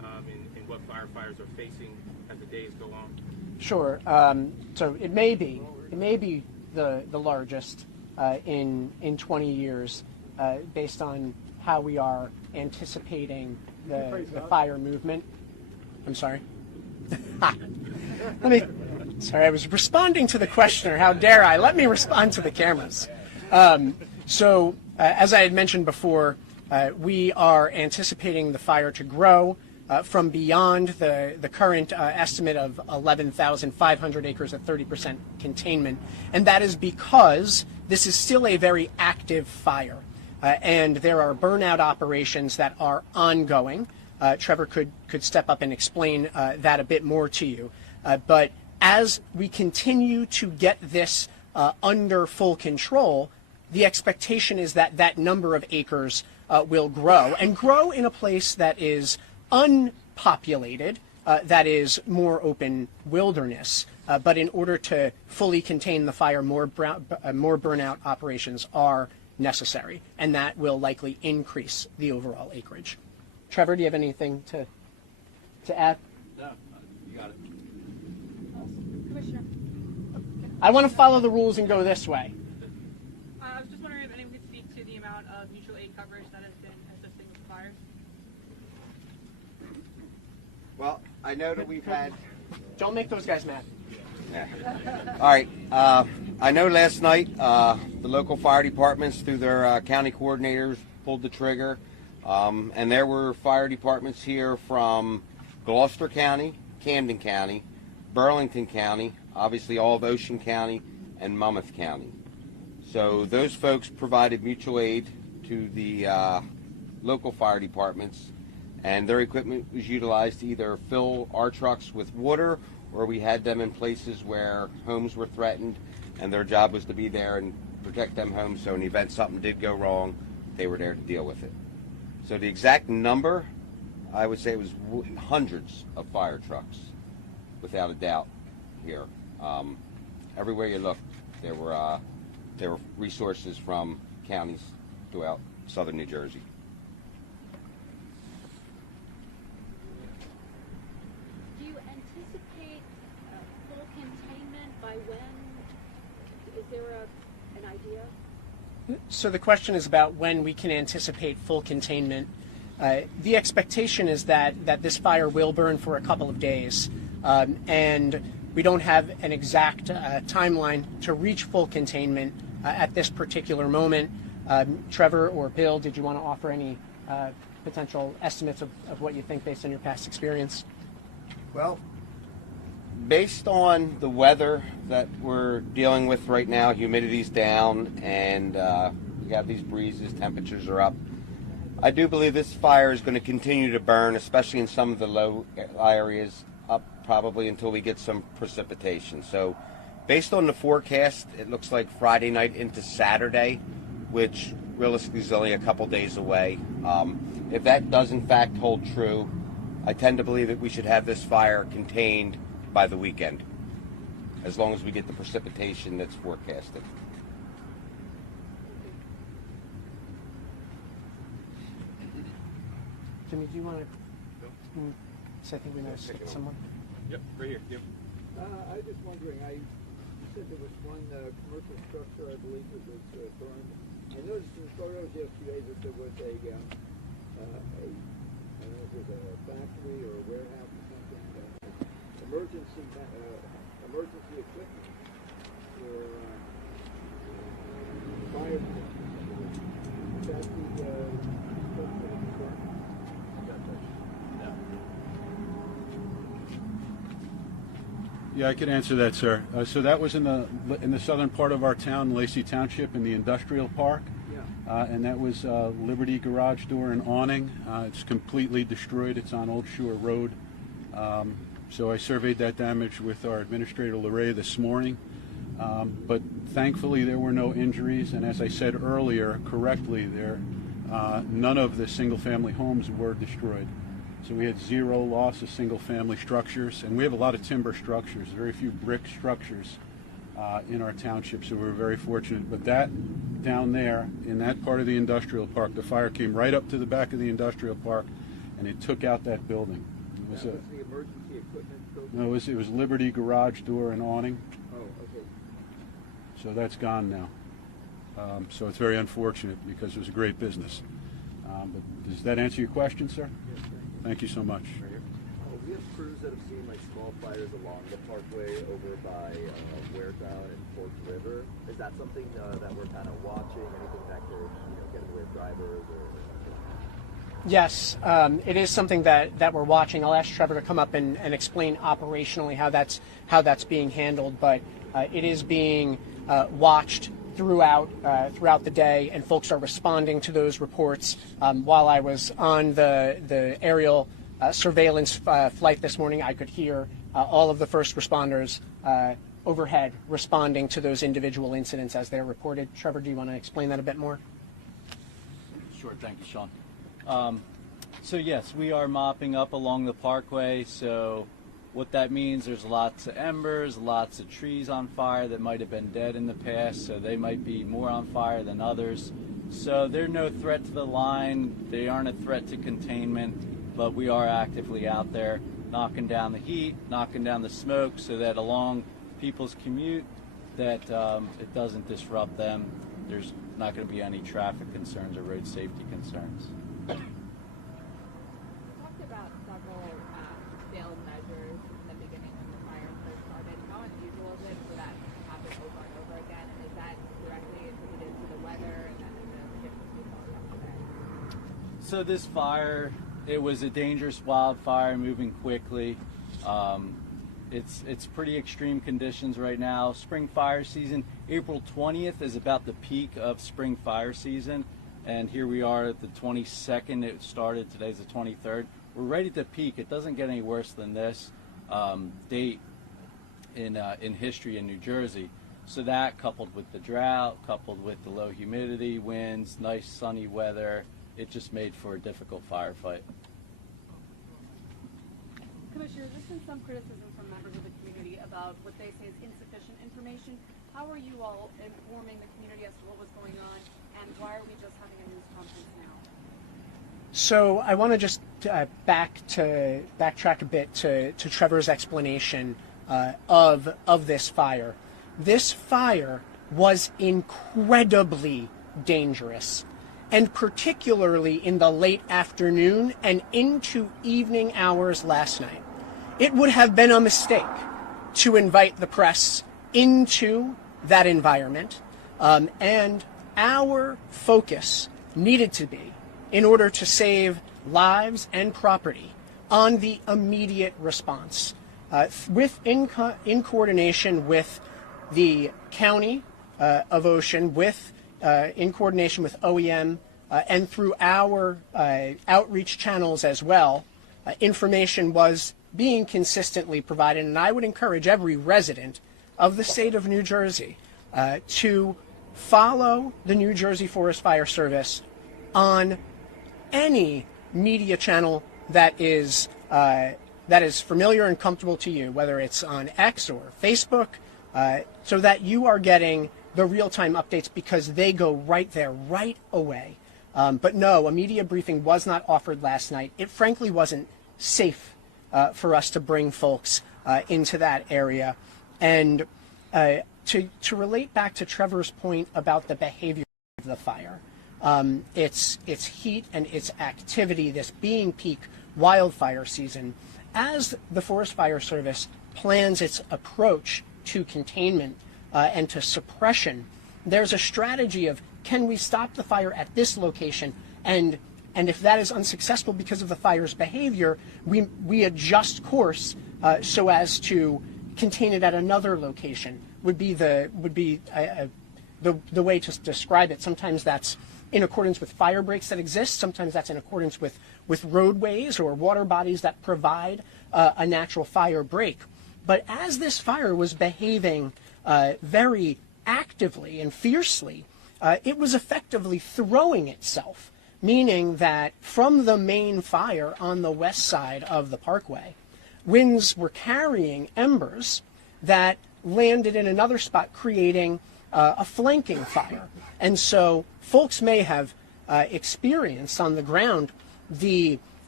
in what firefighters are facing as the days go on? Sure. So it may be the largest in 20 years, based on how we are anticipating the fire movement. I'm sorry. Sorry, I was responding to the questioner. How dare I? Let me respond to the cameras. As I had mentioned before, we are anticipating the fire to grow from beyond the current estimate of 11,500 acres at 30% containment. And that is because this is still a very active fire. And there are burnout operations that are ongoing. Trevor could step up and explain that a bit more to you. But as we continue to get this under full control, the expectation is that that number of acres will grow, and grow in a place that is unpopulated, that is more open wilderness. But in order to fully contain the fire, more burnout operations are necessary, and that will likely increase the overall acreage. Trevor, do you have anything to add? No, you got it. Commissioner. I want to follow the rules and go this way. I was just wondering if anyone could speak to the amount of mutual aid coverage that has been assisting with the fires. Well, I know that we've had... Don't make those guys mad. Yeah. All right. I know last night the local fire departments, through their county coordinators, pulled the trigger. And there were fire departments here from Gloucester County, Camden County, Burlington County, obviously all of Ocean County, and Monmouth County. So those folks provided mutual aid to the local fire departments, and their equipment was utilized to either fill our trucks with water, or we had them in places where homes were threatened, and their job was to be there and protect them homes, so in the event something did go wrong, they were there to deal with it. So the exact number, I would say it was hundreds of fire trucks, without a doubt, here. Everywhere you looked, there were resources from counties throughout southern New Jersey. Do you anticipate full containment by when? Is there an idea? So the question is about when we can anticipate full containment. The expectation is that this fire will burn for a couple of days, and we don't have an exact timeline to reach full containment at this particular moment. Trevor or Bill, did you want to offer any potential estimates of what you think based on your past experience? Well, based on the weather that we're dealing with right now, humidity's down, and we got these breezes, temperatures are up. I do believe this fire is going to continue to burn, especially in some of the low areas, up probably until we get some precipitation. So based on the forecast, it looks like Friday night into Saturday, which realistically is only a couple days away. If that does in fact hold true, I tend to believe that we should have this fire contained by the weekend, as long as we get the precipitation that's forecasted. Jimmy, do you want to? So I think we know someone. Yep, right here. Yep. I was just wondering, you said there was one commercial structure, I believe, that was burned. I noticed in the photos yesterday that there was I don't know if it was a factory or a warehouse or something, emergency equipment for fire protection. Is that the structure that was burned? Yeah, I could answer that, sir. So that was in the southern part of our town, Lacy Township, in the industrial park. Yeah. And that was Liberty garage door and awning. It's completely destroyed. It's on Old Shore Road. So I surveyed that damage with our administrator, Lorray, this morning. But thankfully there were no injuries. And as I said earlier, correctly, none of the single-family homes were destroyed. So we had zero loss of single-family structures, and we have a lot of timber structures, very few brick structures in our township, so we were very fortunate. But that down there, in that part of the industrial park, the fire came right up to the back of the industrial park and it took out that building. It was That was the emergency equipment building? no, it was Liberty garage door and awning. Oh, okay. So that's gone now. So it's very unfortunate because it was a great business. But does that answer your question, sir? Yes, Thank you so much. We have crews that have seen like small fires along the parkway over by Waretown and Fork River. Is that something that we're kind of watching? Anything that could get in the way of drivers or something? Yes, it is something that we're watching. I'll ask Trevor to come up and explain operationally how that's being handled, but it is being watched throughout the day, and folks are responding to those reports. While I was on the aerial surveillance flight this morning, I could hear all of the first responders overhead responding to those individual incidents as they're reported. Trevor, do you want to explain that a bit more? Sure, thank you, Sean. So yes, we are mopping up along the parkway. So what that means, there's lots of embers, lots of trees on fire that might have been dead in the past, so they might be more on fire than others. So they're no threat to the line, they aren't a threat to containment, but we are actively out there knocking down the heat, knocking down the smoke, so that along people's commute, that it doesn't disrupt them. There's not going to be any traffic concerns or road safety concerns. We talked about several failed measures in the beginning when the fire first started. How unusual is it for that to happen over and over again? And is that directly attributed to the weather and then the conditions we saw yesterday? So this fire, it was a dangerous wildfire moving quickly. It's pretty extreme conditions right now. Spring fire season, April 20th is about the peak of spring fire season. And here we are at the 22nd, it started, today's the 23rd. We're ready to peak. It doesn't get any worse than this date in history in New Jersey. So that, coupled with the drought, coupled with the low humidity, winds, nice sunny weather, it just made for a difficult firefight. Commissioner, there's been some criticism from members of the community about what they say is insufficient information. How are you all informing the community as to what was going on, and why are we just having a news conference now? So I want to just backtrack a bit to Trevor's explanation of this fire. This fire was incredibly dangerous, and particularly in the late afternoon and into evening hours last night. It would have been a mistake to invite the press into that environment, and our focus needed to be, in order to save lives and property, on the immediate response, in coordination with the County of Ocean, in coordination with OEM, and through our outreach channels as well. Information was being consistently provided, and I would encourage every resident of the state of New Jersey to follow the New Jersey Forest Fire Service on any media channel that is familiar and comfortable to you, whether it's on X or Facebook, so that you are getting the real-time updates, because they go right there, right away. But no, a media briefing was not offered last night. It frankly wasn't safe for us to bring folks into that area. And to relate back to Trevor's point about the behavior of the fire, its heat and its activity, this being peak wildfire season, as the Forest Fire Service plans its approach to containment and to suppression, there's a strategy of, can we stop the fire at this location, and if that is unsuccessful because of the fire's behavior, we adjust course so as to contain it at another location. Would be the way to describe it. Sometimes that's in accordance with fire breaks that exist. Sometimes that's in accordance with roadways or water bodies that provide a natural fire break. But as this fire was behaving very actively and fiercely, it was effectively throwing itself, meaning that from the main fire on the west side of the parkway, winds were carrying embers that landed in another spot, creating a flanking fire. And so folks may have experienced on the ground the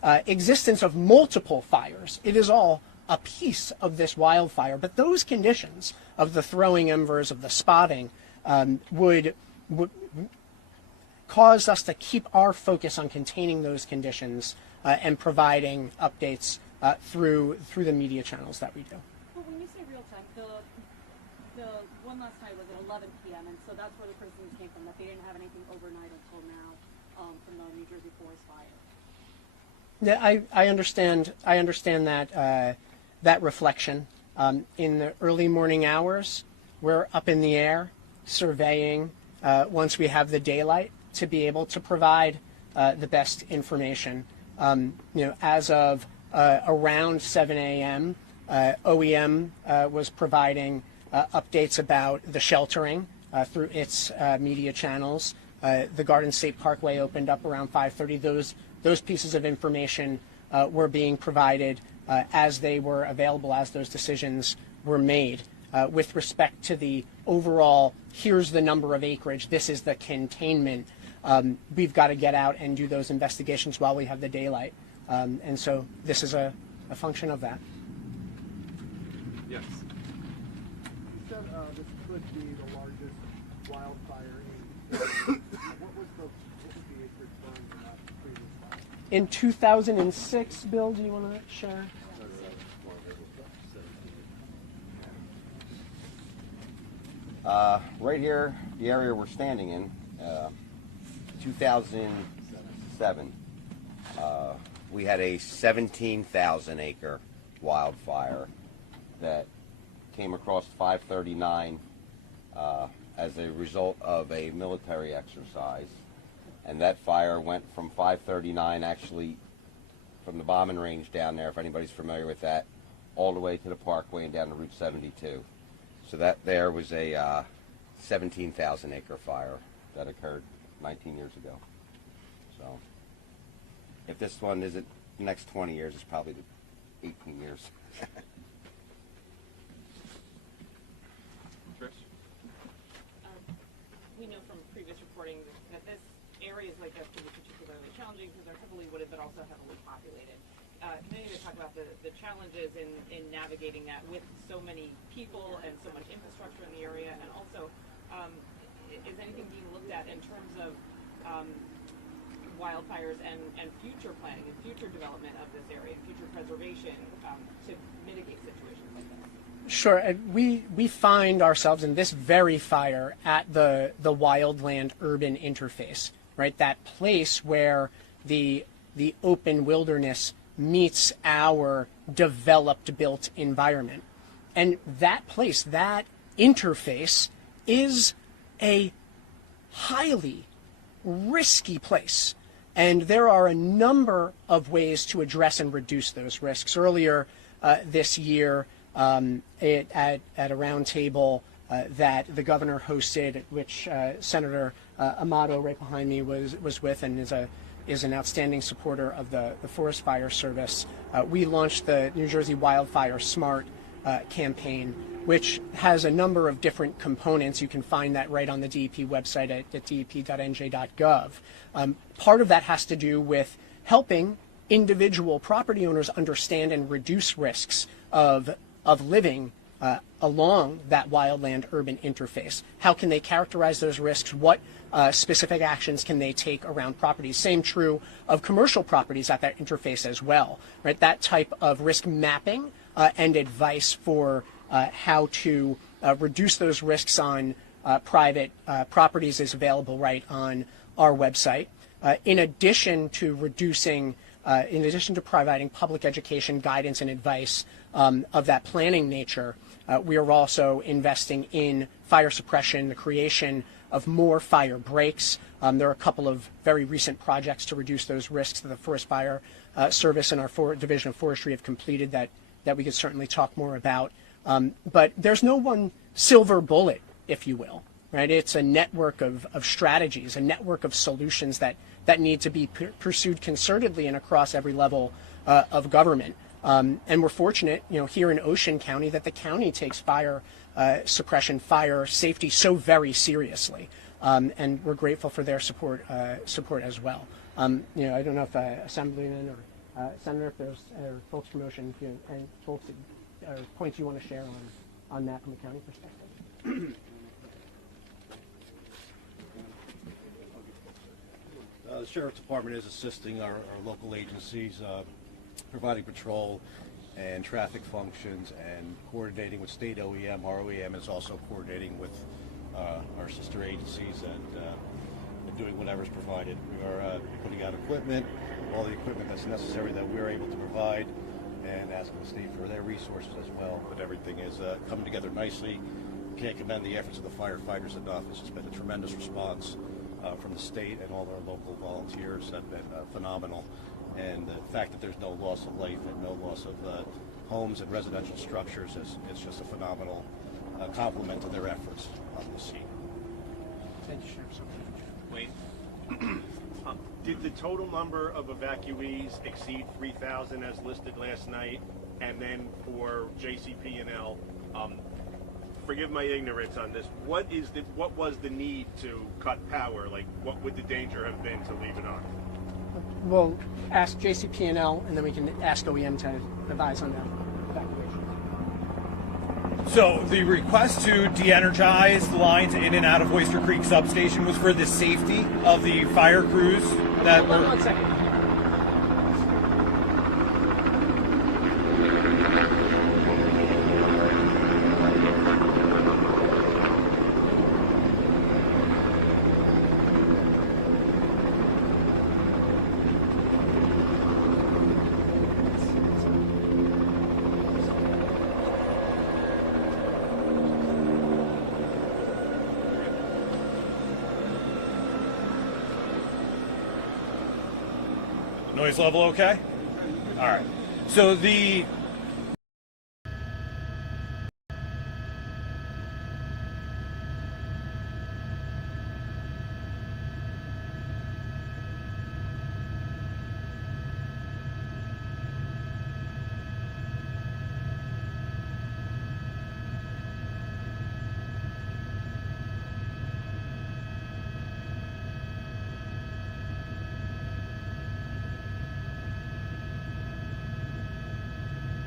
existence of multiple fires. It is all a piece of this wildfire, but those conditions of the throwing embers, of the spotting, would cause us to keep our focus on containing those conditions and providing updates through the media channels that we do. Well, when you say real time, the one last night was at 11 p.m., and so that's where the criticism came from, that they didn't have anything overnight until now from the New Jersey forest fire. Yeah, I understand that reflection. In the early morning hours, we're up in the air surveying once we have the daylight to be able to provide the best information. As of around 7 a.m., OEM was providing updates about the sheltering through its media channels. The Garden State Parkway opened up around 5:30. Those pieces of information were being provided as they were available, as those decisions were made. With respect to the overall, here's the number of acreage, this is the containment, we've got to get out and do those investigations while we have the daylight. And so this is a function of that. Yes. You said this could be the largest wildfire in what was the acreage burned in that previous fire? In 2006, Bill, do you want to share? Right here, the area we're standing in, 2007, we had a 17,000 acre wildfire that came across 539 as a result of a military exercise. And that fire went from 539, actually from the bombing range down there, if anybody's familiar with that, all the way to the Parkway and down to Route 72. So that there was a 17,000 acre fire that occurred 19 years ago. So if this one isn't the next 20 years, it's probably the 18 years. Trish? We know from previous reporting that this areas like this can be particularly challenging because they're heavily wooded but also heavily populated. Can you talk about the challenges in navigating that with so many people and so much infrastructure in the area, and also is anything being looked at in terms of wildfires and future planning and future development of this area, future preservation to mitigate situations like this? Sure. We find ourselves in this very fire at the wildland urban interface, right? That place where the open wilderness meets our developed built environment. And that place, that interface, is a highly risky place. And there are a number of ways to address and reduce those risks. Earlier this year, at a roundtable that the governor hosted, which Senator Amato, right behind me, was with, and is an outstanding supporter of the Forest Fire Service. We launched the New Jersey Wildfire Smart campaign, which has a number of different components. You can find that right on the DEP website at dep.nj.gov. Part of that has to do with helping individual property owners understand and reduce risks of living along that wildland urban interface. How can they characterize those risks? What specific actions can they take around properties? Same true of commercial properties at that interface as well, right? That type of risk mapping and advice for how to reduce those risks on private properties is available right on our website. In addition to providing public education, guidance, and advice of that planning nature, we are also investing in fire suppression, the creation of more fire breaks. There are a couple of very recent projects to reduce those risks that the Forest Fire Service and our Division of Forestry have completed that we could certainly talk more about. But there's no one silver bullet, if you will, right? It's a network of strategies, a network of solutions that need to be pursued concertedly and across every level of government. And we're fortunate, here in Ocean County, that the county takes fire suppression, fire safety so very seriously, and we're grateful for their support as well. I don't know if Assemblyman or Senator, if there's folks from Ocean and folks or points you want to share on that from a county perspective. The Sheriff's Department is assisting our local agencies, providing patrol and traffic functions and coordinating with state OEM. Our OEM is also coordinating with our sister agencies and doing whatever's provided. We are putting out equipment, all the equipment that's necessary that we're able to provide, and asking the state for their resources as well. But everything is coming together nicely. Can't commend the efforts of the firefighters enough. It's just been a tremendous response from the state, and all our local volunteers have been phenomenal. And the fact that there's no loss of life and no loss of homes and residential structures is just a phenomenal compliment to their efforts on the scene. Thank you, Sheriff. Wait. Did the total number of evacuees exceed 3,000 as listed last night? And then for JCP&L, forgive my ignorance on this. What was the need to cut power? Like, what would the danger have been to leave it on? We'll ask JCP&L, and then we can ask OEM to advise on that evacuation. So the request to de-energize the lines in and out of Oyster Creek substation was for the safety of the fire crews that were... One second. Noise level okay? All right. So the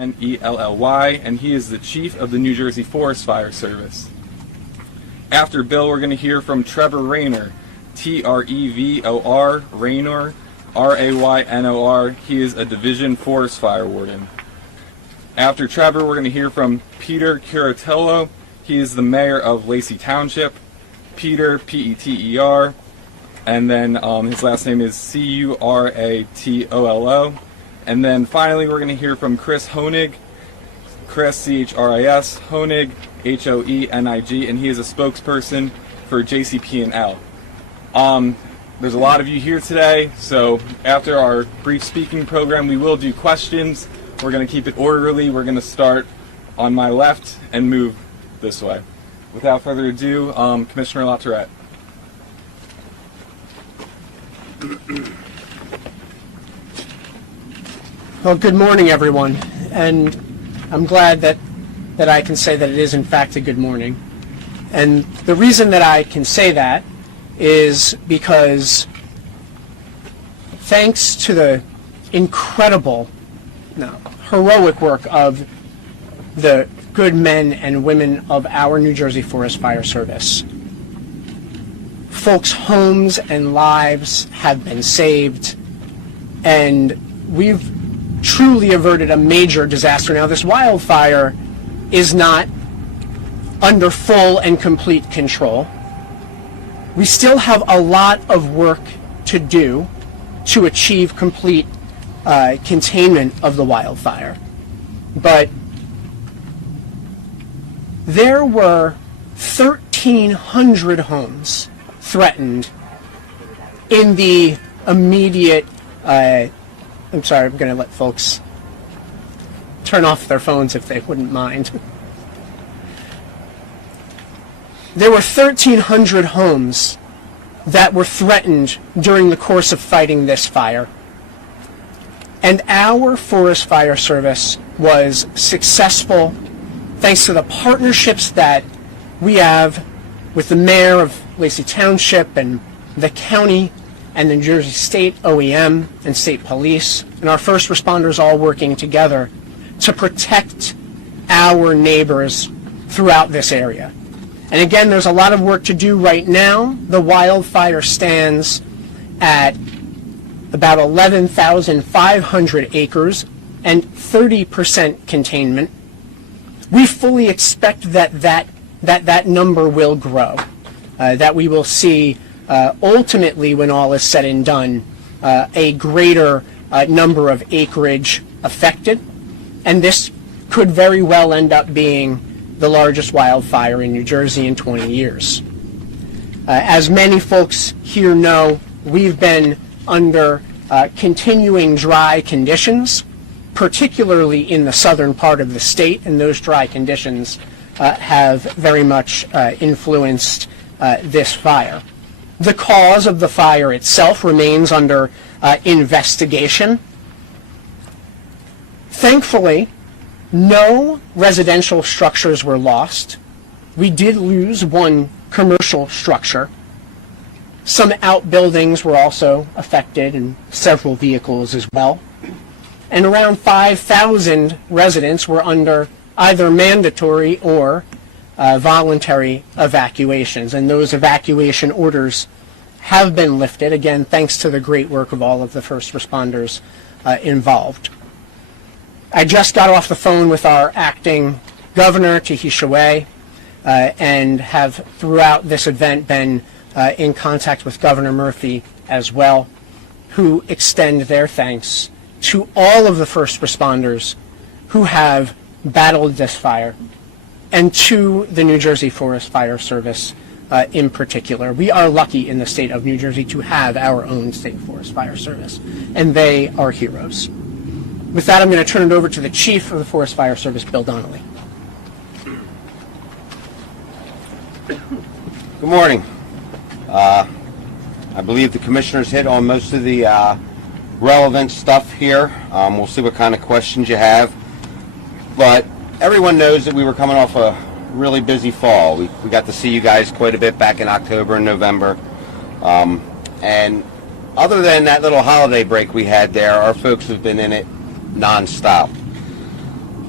N-E-L-L-Y, and he is the chief of the New Jersey Forest Fire Service. After Bill, we're going to hear from Trevor Raynor, Trevor, Raynor, Raynor. He is a Division Forest Fire Warden. After Trevor, we're going to hear from Peter Curatello. He is the mayor of Lacy Township. Peter, P-E-T-E-R, and then his last name is C-U-R-A-T-O-L-O. And then finally, we're going to hear from Chris Honig, Chris, C-H-R-I-S, Honig, H-O-E-N-I-G, and he is a spokesperson for JCP&L. There's a lot of you here today, so after our brief speaking program, we will do questions. We're going to keep it orderly. We're going to start on my left and move this way. Without further ado, Commissioner LaTourette. Well, good morning, everyone, and I'm glad that I can say that it is in fact a good morning. And the reason that I can say that is because thanks to the incredible, heroic work of the good men and women of our New Jersey Forest Fire Service, folks' homes and lives have been saved, and we've truly averted a major disaster. Now, this wildfire is not under full and complete control. We still have a lot of work to do to achieve complete containment of the wildfire. But there were 1,300 homes threatened in the immediate, I'm sorry, I'm going to let folks turn off their phones if they wouldn't mind. There were 1,300 homes that were threatened during the course of fighting this fire. And our Forest Fire Service was successful thanks to the partnerships that we have with the mayor of Lacy Township and the county and the New Jersey State OEM and state police, and our first responders all working together to protect our neighbors throughout this area. And again, there's a lot of work to do right now. The wildfire stands at about 11,500 acres and 30% containment. We fully expect that number will grow, that we will see ultimately, when all is said and done, a greater number of acreage affected, and this could very well end up being the largest wildfire in New Jersey in 20 years. As many folks here know, we've been under continuing dry conditions, particularly in the southern part of the state, and those dry conditions have very much influenced this fire. The cause of the fire itself remains under investigation. Thankfully, no residential structures were lost. We did lose one commercial structure. Some outbuildings were also affected and several vehicles as well. And around 5,000 residents were under either mandatory or voluntary evacuations. And those evacuation orders have been lifted, again, thanks to the great work of all of the first responders involved. I just got off the phone with our acting governor, Tahisha Way, and have throughout this event been in contact with Governor Murphy as well, who extend their thanks to all of the first responders who have battled this fire, and to the New Jersey Forest Fire Service in particular. We are lucky in the state of New Jersey to have our own state forest fire service, and they are heroes. With that, I'm going to turn it over to the Chief of the Forest Fire Service, Bill Donnelly. Good morning. I believe the commissioners hit on most of the relevant stuff here. We'll see what kind of questions you have. But everyone knows that we were coming off a really busy fall. We got to see you guys quite a bit back in October and November. And other than that little holiday break we had there, our folks have been in it nonstop.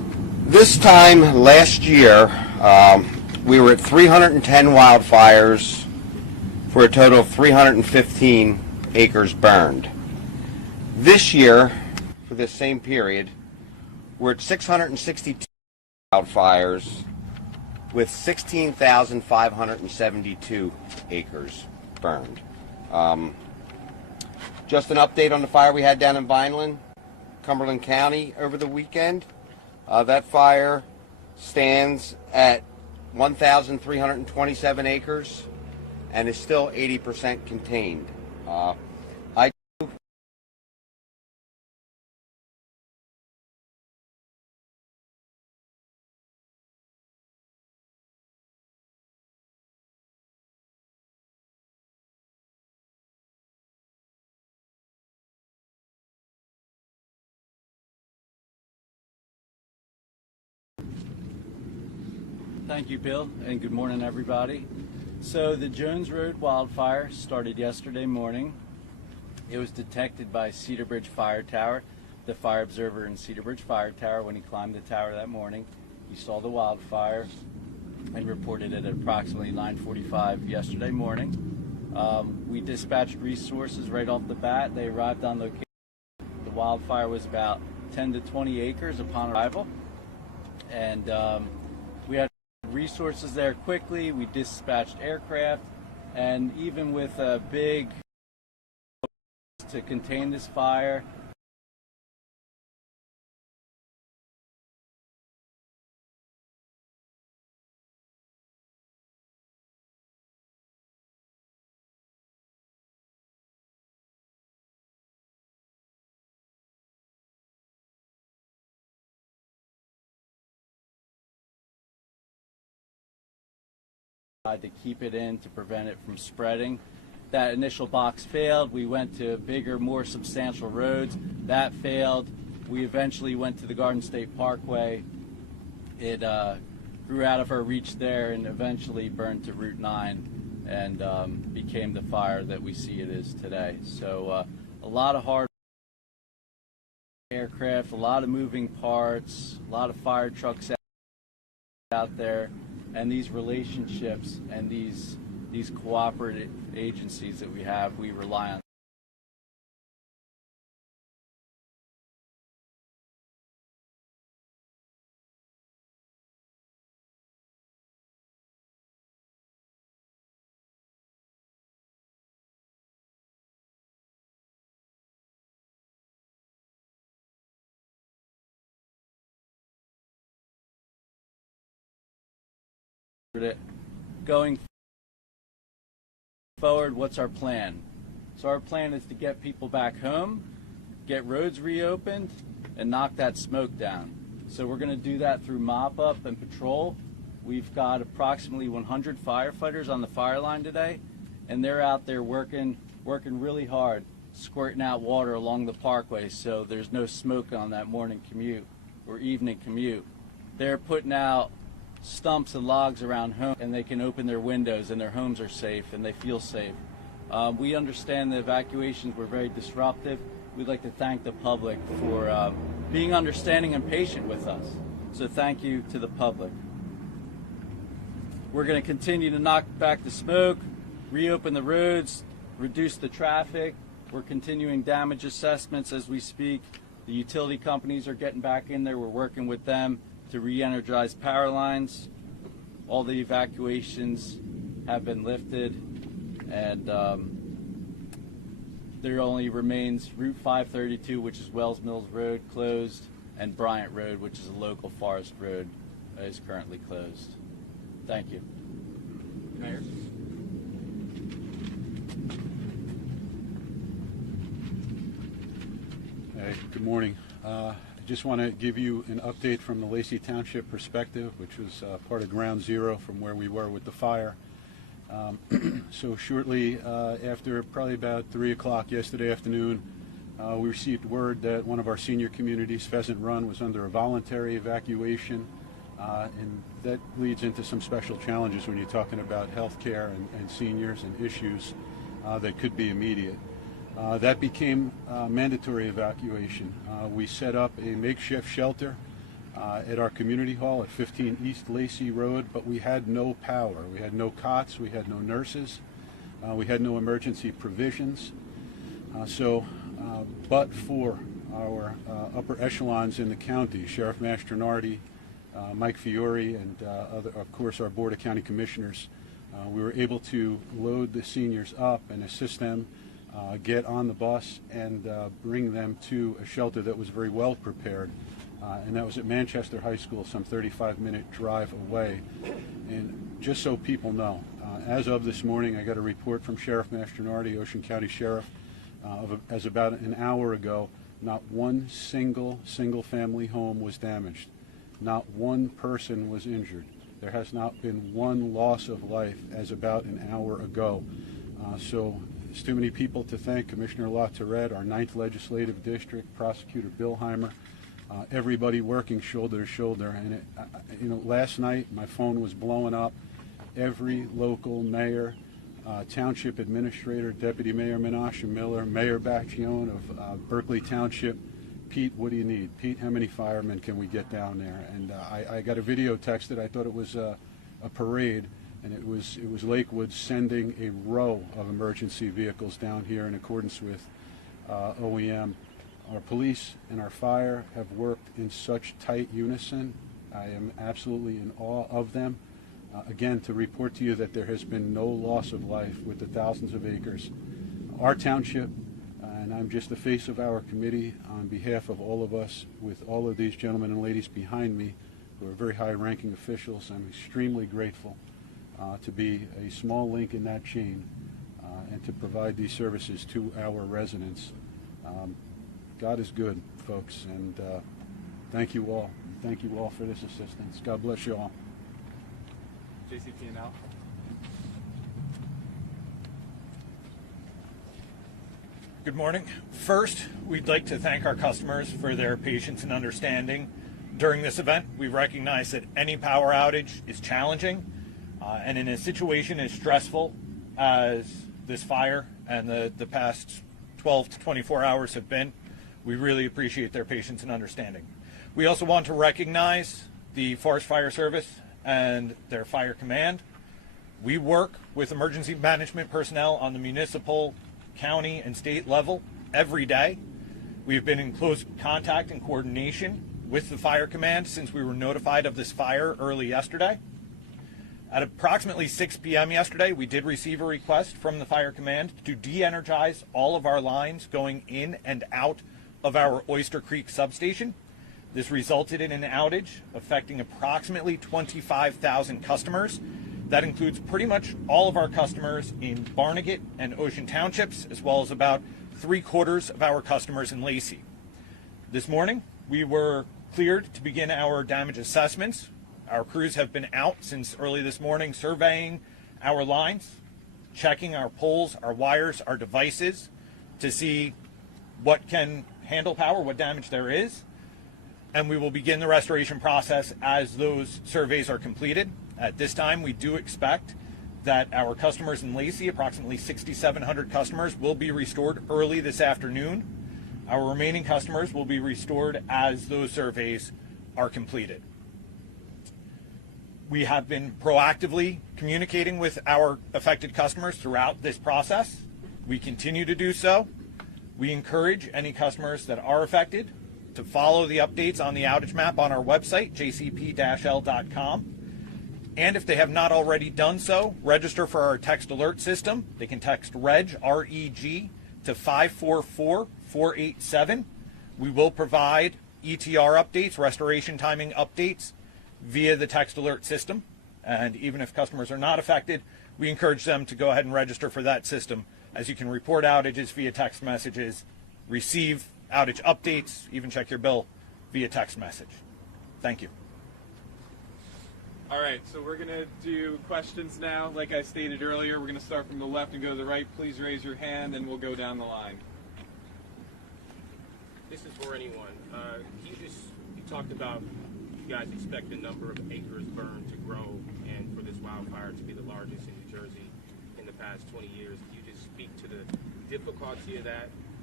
This time last year, we were at 310 wildfires for a total of 315 acres burned. This year, for this same period, we're at 662 wildfires with 16,572 acres burned. Just an update on the fire we had down in Vineland, Cumberland County over the weekend. That fire stands at 1,327 acres and is still 80% contained. Thank you, Bill, and good morning, everybody. So the Jones Road wildfire started yesterday morning. It was detected by Cedar Bridge Fire Tower. The fire observer in Cedar Bridge Fire Tower, when he climbed the tower that morning, he saw the wildfire and reported it at approximately 9:45 yesterday morning. We dispatched resources right off the bat. They arrived on location. The wildfire was about 10 to 20 acres upon arrival, and we had resources there quickly. We dispatched aircraft, and even with a big to contain this fire, to keep it in to prevent it from spreading. That initial box failed. We went to bigger, more substantial roads. That failed. We eventually went to the Garden State Parkway. It grew out of our reach there and eventually burned to Route 9 and became the fire that we see it is today. So a lot of hard aircraft, a lot of moving parts, a lot of fire trucks out there. And these relationships and these cooperative agencies that we have, we rely on. Going forward, what's our plan? So our plan is to get people back home, get roads reopened, and knock that smoke down. So we're going to do that through mop up and patrol. We've got approximately 100 firefighters on the fire line today, and they're out there working really hard, squirting out water along the parkway so there's no smoke on that morning commute or evening commute. They're putting out stumps and logs around home, and they can open their windows and their homes are safe and they feel safe. We understand the evacuations were very disruptive. We'd like to thank the public for being understanding and patient with us. So thank you to the public. We're going to continue to knock back the smoke, reopen the roads, reduce the traffic. We're continuing damage assessments as we speak. The utility companies are getting back in there. We're working with them to re-energize power lines. All the evacuations have been lifted, and there only remains Route 532, which is Wells Mills Road, closed, and Bryant Road, which is a local forest road, is currently closed. Thank you. Mayor? Hey, good morning. I just want to give you an update from the Lacy Township perspective, which was part of ground zero from where we were with the fire. So shortly after probably about 3 o'clock yesterday afternoon, we received word that one of our senior communities, Pheasant Run, was under a voluntary evacuation, and that leads into some special challenges when you're talking about health care and seniors and issues that could be immediate. That became mandatory evacuation. We set up a makeshift shelter at our community hall at 15 East Lacy Road, but we had no power. We had no cots, we had no nurses, we had no emergency provisions. But for our upper echelons in the county, Sheriff Mastronardi, Mike Fiore, and of course our Board of County Commissioners, we were able to load the seniors up and assist them get on the bus and bring them to a shelter that was very well prepared. And that was at Manchester High School, some 35-minute drive away. And just so people know, as of this morning, I got a report from Sheriff Mastronardi, Ocean County Sheriff, as about an hour ago, not one single family home was damaged. Not one person was injured. There has not been one loss of life as about an hour ago. So there's too many people to thank. Commissioner LaTourette, our 9th Legislative District, Prosecutor Billheimer, everybody working shoulder to shoulder. And last night my phone was blowing up. Every local mayor, township administrator, Deputy Mayor Menashe Miller, Mayor Bacchione of Berkeley Township. Pete, what do you need? Pete, how many firemen can we get down there? And I got a video texted. I thought it was a parade, and it was Lakewood sending a row of emergency vehicles down here in accordance with OEM. Our police and our fire have worked in such tight unison. I am absolutely in awe of them. Again, to report to you that there has been no loss of life with the thousands of acres. Our township, and I'm just the face of our committee on behalf of all of us, with all of these gentlemen and ladies behind me who are very high-ranking officials, I'm extremely grateful to be a small link in that chain and to provide these services to our residents. God is good, folks, and thank you all. Thank you all for this assistance. God bless you all. JCP&L. Good morning. First, we'd like to thank our customers for their patience and understanding during this event. We recognize that any power outage is challenging, and in a situation as stressful as this fire and the past 12 to 24 hours have been, we really appreciate their patience and understanding. We also want to recognize the Forest Fire Service and their fire command. We work with emergency management personnel on the municipal, county, and state level every day. We've been in close contact and coordination with the fire command since we were notified of this fire early yesterday. At approximately 6 p.m. yesterday, we did receive a request from the fire command to de-energize all of our lines going in and out of our Oyster Creek substation. This resulted in an outage affecting approximately 25,000 customers. That includes pretty much all of our customers in Barnegat and Ocean Townships, as well as about 3/4 of our customers in Lacy. This morning, we were cleared to begin our damage assessments. Our crews have been out since early this morning surveying our lines, checking our poles, our wires, our devices to see what can handle power, what damage there is. And we will begin the restoration process as those surveys are completed. At this time, we do expect that our customers in Lacy, approximately 6,700 customers, will be restored early this afternoon. Our remaining customers will be restored as those surveys are completed. We have been proactively communicating with our affected customers throughout this process. We continue to do so. We encourage any customers that are affected to follow the updates on the outage map on our website, jcp-l.com. And if they have not already done so, register for our text alert system. They can text REG, R-E-G, to 544-487. We will provide ETR updates, restoration timing updates, via the text alert system. And even if customers are not affected, we encourage them to go ahead and register for that system, as you can report outages via text messages, receive outage updates, even check your bill via text message. Thank you. All right, so we're going to do questions now. Like I stated earlier, we're going to start from the left and go to the right. Please raise your hand and we'll go down the line. This is for anyone. You talked about you guys expect the number of acres burned to grow and for this wildfire to be the largest in New Jersey in the past 20 years. Can you just speak to the difficulty of that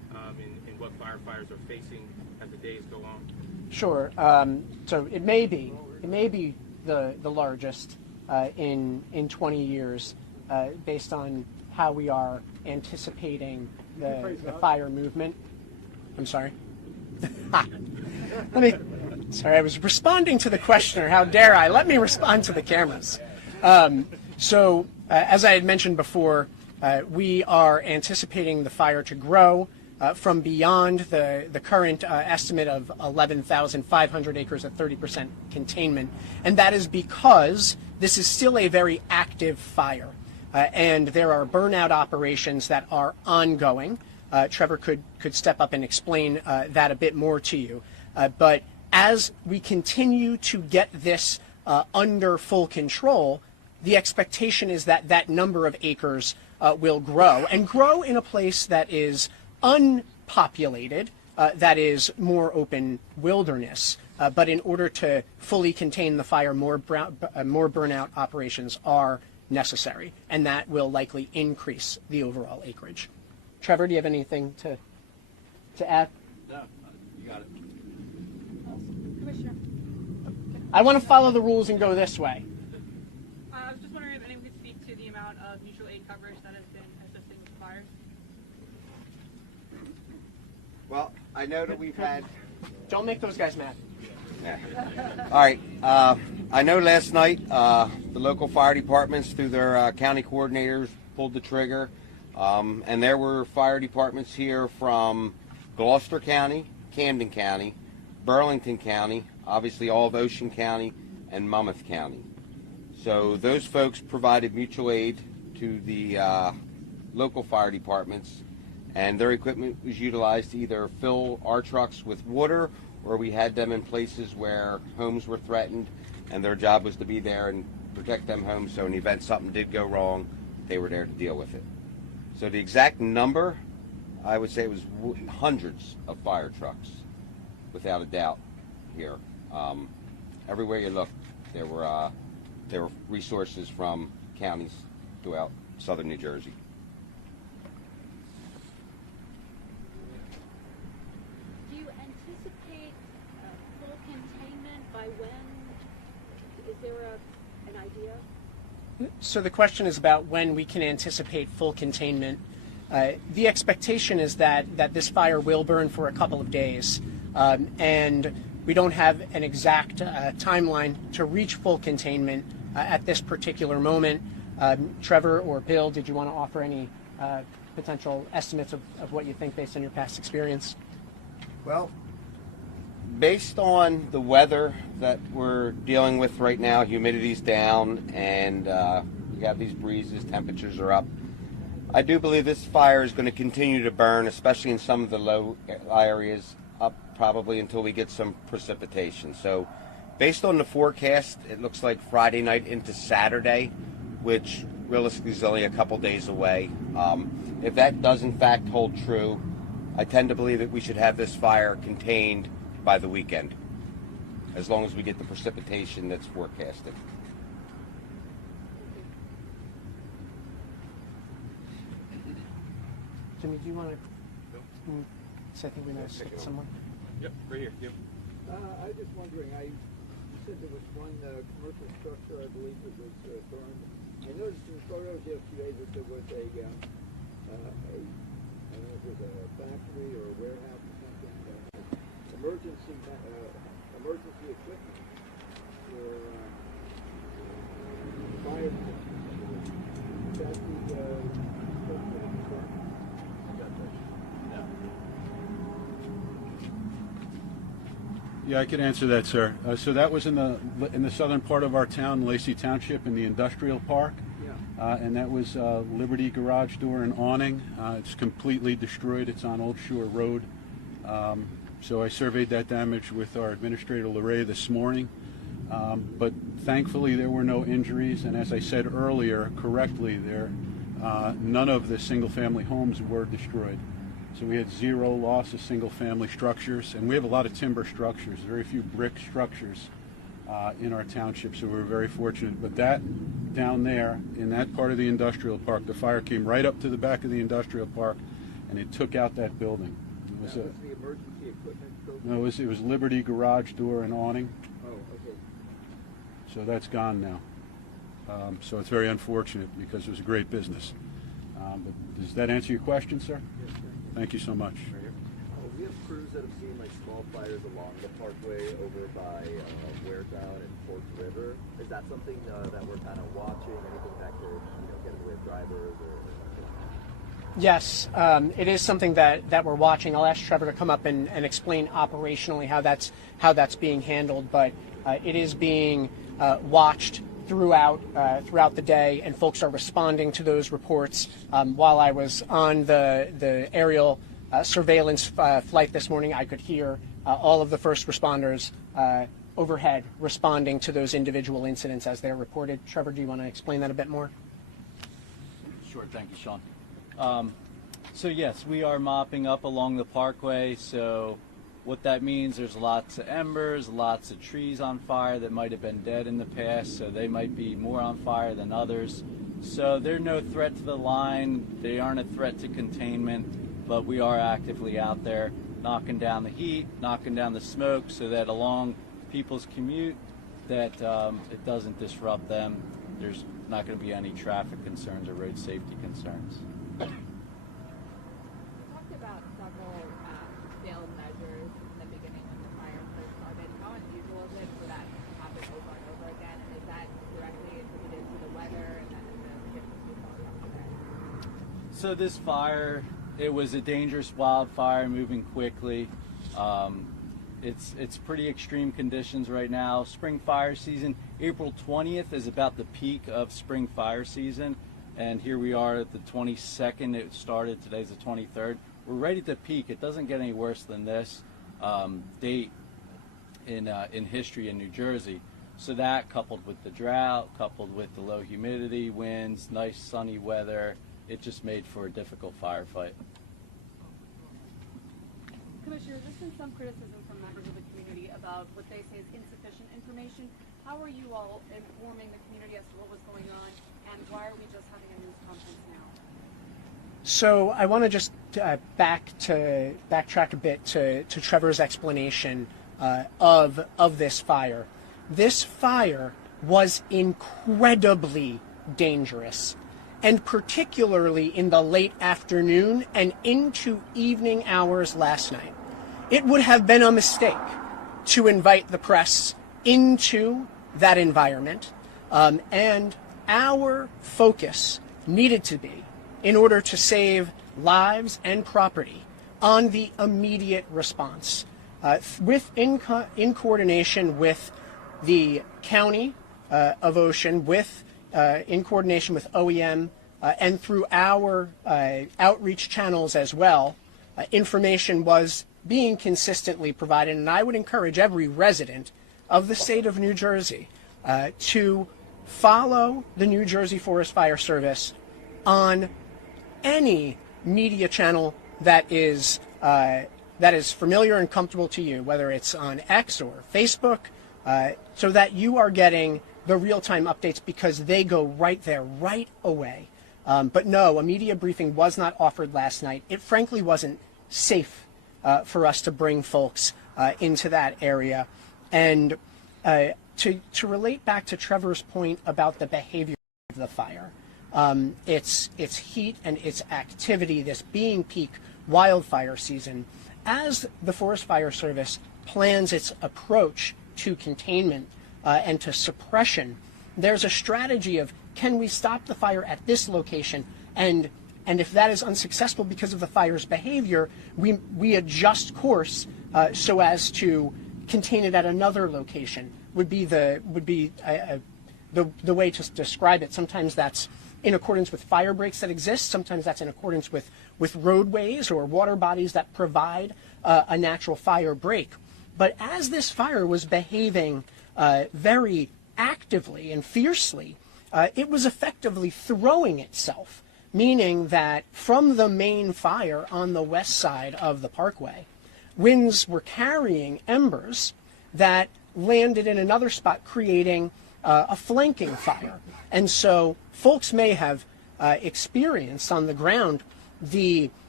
in what firefighters are facing as the days go on? Sure. So it may be the largest in 20 years, based on how we are anticipating the fire movement. I'm sorry. Sorry, I was responding to the questioner. How dare I? Let me respond to the cameras. So, as I had mentioned before, we are anticipating the fire to grow from beyond the current estimate of 11,500 acres at 30% containment. And that is because this is still a very active fire. And there are burnout operations that are ongoing. Trevor could step up and explain that a bit more to you. But as we continue to get this under full control, the expectation is that that number of acres will grow, and grow in a place that is unpopulated, that is more open wilderness. But in order to fully contain the fire, more burnout operations are necessary, and that will likely increase the overall acreage. Trevor, do you have anything to add? No, you got it. Commissioner. I want to follow the rules and go this way. I was just wondering if anyone could speak to the amount of mutual aid coverage that has been assisting with fires. Well, I know that we've had... Don't make those guys mad. Yeah. All right. I know last night the local fire departments, through their county coordinators, pulled the trigger. And there were fire departments here from Gloucester County, Camden County, Burlington County, obviously all of Ocean County, and Monmouth County. So those folks provided mutual aid to the local fire departments, and their equipment was utilized to either fill our trucks with water, or we had them in places where homes were threatened, and their job was to be there and protect them homes, so in the event something did go wrong, they were there to deal with it. So the exact number, I would say it was hundreds of fire trucks, without a doubt, here. Everywhere you looked, there were resources from counties throughout southern New Jersey. Do you anticipate full containment by when? Is there an idea? So the question is about when we can anticipate full containment. The expectation is that this fire will burn for a couple of days, and we don't have an exact timeline to reach full containment at this particular moment. Trevor or Bill, did you want to offer any potential estimates of what you think based on your past experience? Well, based on the weather that we're dealing with right now, humidity's down, and we have these breezes, temperatures are up. I do believe this fire is going to continue to burn, especially in some of the low areas, up probably until we get some precipitation. So based on the forecast, it looks like Friday night into Saturday, which realistically is only a couple days away. If that does in fact hold true, I tend to believe that we should have this fire contained by the weekend, as long as we get the precipitation that's forecasted. Jimmy, do you want to? So I think we might have skipped someone. Yep, right here. Yep. I was just wondering, you said there was one commercial structure, I believe it was burned. I noticed in the photos yesterday that there was I don't know if it was a factory or a warehouse or something, emergency equipment for fire protection. Is that the structure that was burned? Yeah, I could answer that, sir. So that was in the southern part of our town, Lacy Township, in the industrial park. Yeah. And that was Liberty garage door and awning. It's completely destroyed. It's on Old Shore Road. So I surveyed that damage with our administrator, Larray, this morning. But thankfully there were no injuries. And as I said earlier, correctly, none of the single-family homes were destroyed. So we had zero loss of single-family structures, and we have a lot of timber structures, very few brick structures in our township, so we were very fortunate. But that down there, in that part of the industrial park, the fire came right up to the back of the industrial park and it took out that building. It was That was the emergency equipment building? no, it was Liberty garage door and awning. Oh, okay. So that's gone now. So it's very unfortunate because it was a great business. But does that answer your question, sir? Yes, sir. Thank you so much. We have crews that have seen like small fires along the parkway over by Waretown and Fork River. Is that something that we're kind of watching? Anything that could get in the way of drivers or Yes, it is something that we're watching. I'll ask Trevor to come up and explain operationally how that's being handled, but it is being watched throughout the day, and folks are responding to those reports. While I was on the aerial surveillance flight this morning, I could hear all of the first responders overhead responding to those individual incidents as they're reported. Trevor, do you want to explain that a bit more? Sure, thank you, Sean. So yes, we are mopping up along the parkway. So what that means, there's lots of embers, lots of trees on fire that might have been dead in the past, so they might be more on fire than others. So they're no threat to the line, they aren't a threat to containment, but we are actively out there knocking down the heat, knocking down the smoke, so that along people's commute, that it doesn't disrupt them. There's not going to be any traffic concerns or road safety concerns. You talked about several failed measures in the beginning when the fire first started. How unusual is it for that to happen over and over again? And is that directly attributed to the weather and then the conditions we saw yesterday? So this fire, it was a dangerous wildfire moving quickly. It's pretty extreme conditions right now. Spring fire season, April 20th is about the peak of spring fire season. And here we are at the 22nd, it started, today's the 23rd. We're ready to peak. It doesn't get any worse than this date in history in New Jersey. So that, coupled with the drought, coupled with the low humidity, winds, nice sunny weather, it just made for a difficult firefight. Commissioner, there's been some criticism from members of the community about what they say is insufficient information. How are you all informing the community as to what was going on, and why are we just having a news conference now? So I want to just backtrack a bit to Trevor's explanation of this fire. This fire was incredibly dangerous, and particularly in the late afternoon and into evening hours last night. It would have been a mistake to invite the press into that environment, and our focus needed to be, in order to save lives and property, on the immediate response, in coordination with the County of Ocean, in coordination with OEM, and through our outreach channels as well. Information was being consistently provided, and I would encourage every resident of the state of New Jersey to follow the New Jersey Forest Fire Service on any media channel that is familiar and comfortable to you, whether it's on X or Facebook, so that you are getting the real-time updates, because they go right there, right away. But no, a media briefing was not offered last night. It frankly wasn't safe for us to bring folks into that area. And to relate back to Trevor's point about the behavior of the fire, its heat and its activity, this being peak wildfire season, as the Forest Fire Service plans its approach to containment and to suppression, there's a strategy of, can we stop the fire at this location, and if that is unsuccessful because of the fire's behavior, we adjust course so as to contain it at another location. Would be the way to describe it. Sometimes that's in accordance with fire breaks that exist. Sometimes that's in accordance with roadways or water bodies that provide a natural fire break. But as this fire was behaving very actively and fiercely, it was effectively throwing itself, meaning that from the main fire on the west side of the parkway, winds were carrying embers that landed in another spot, creating a flanking fire. And so folks may have experienced on the ground the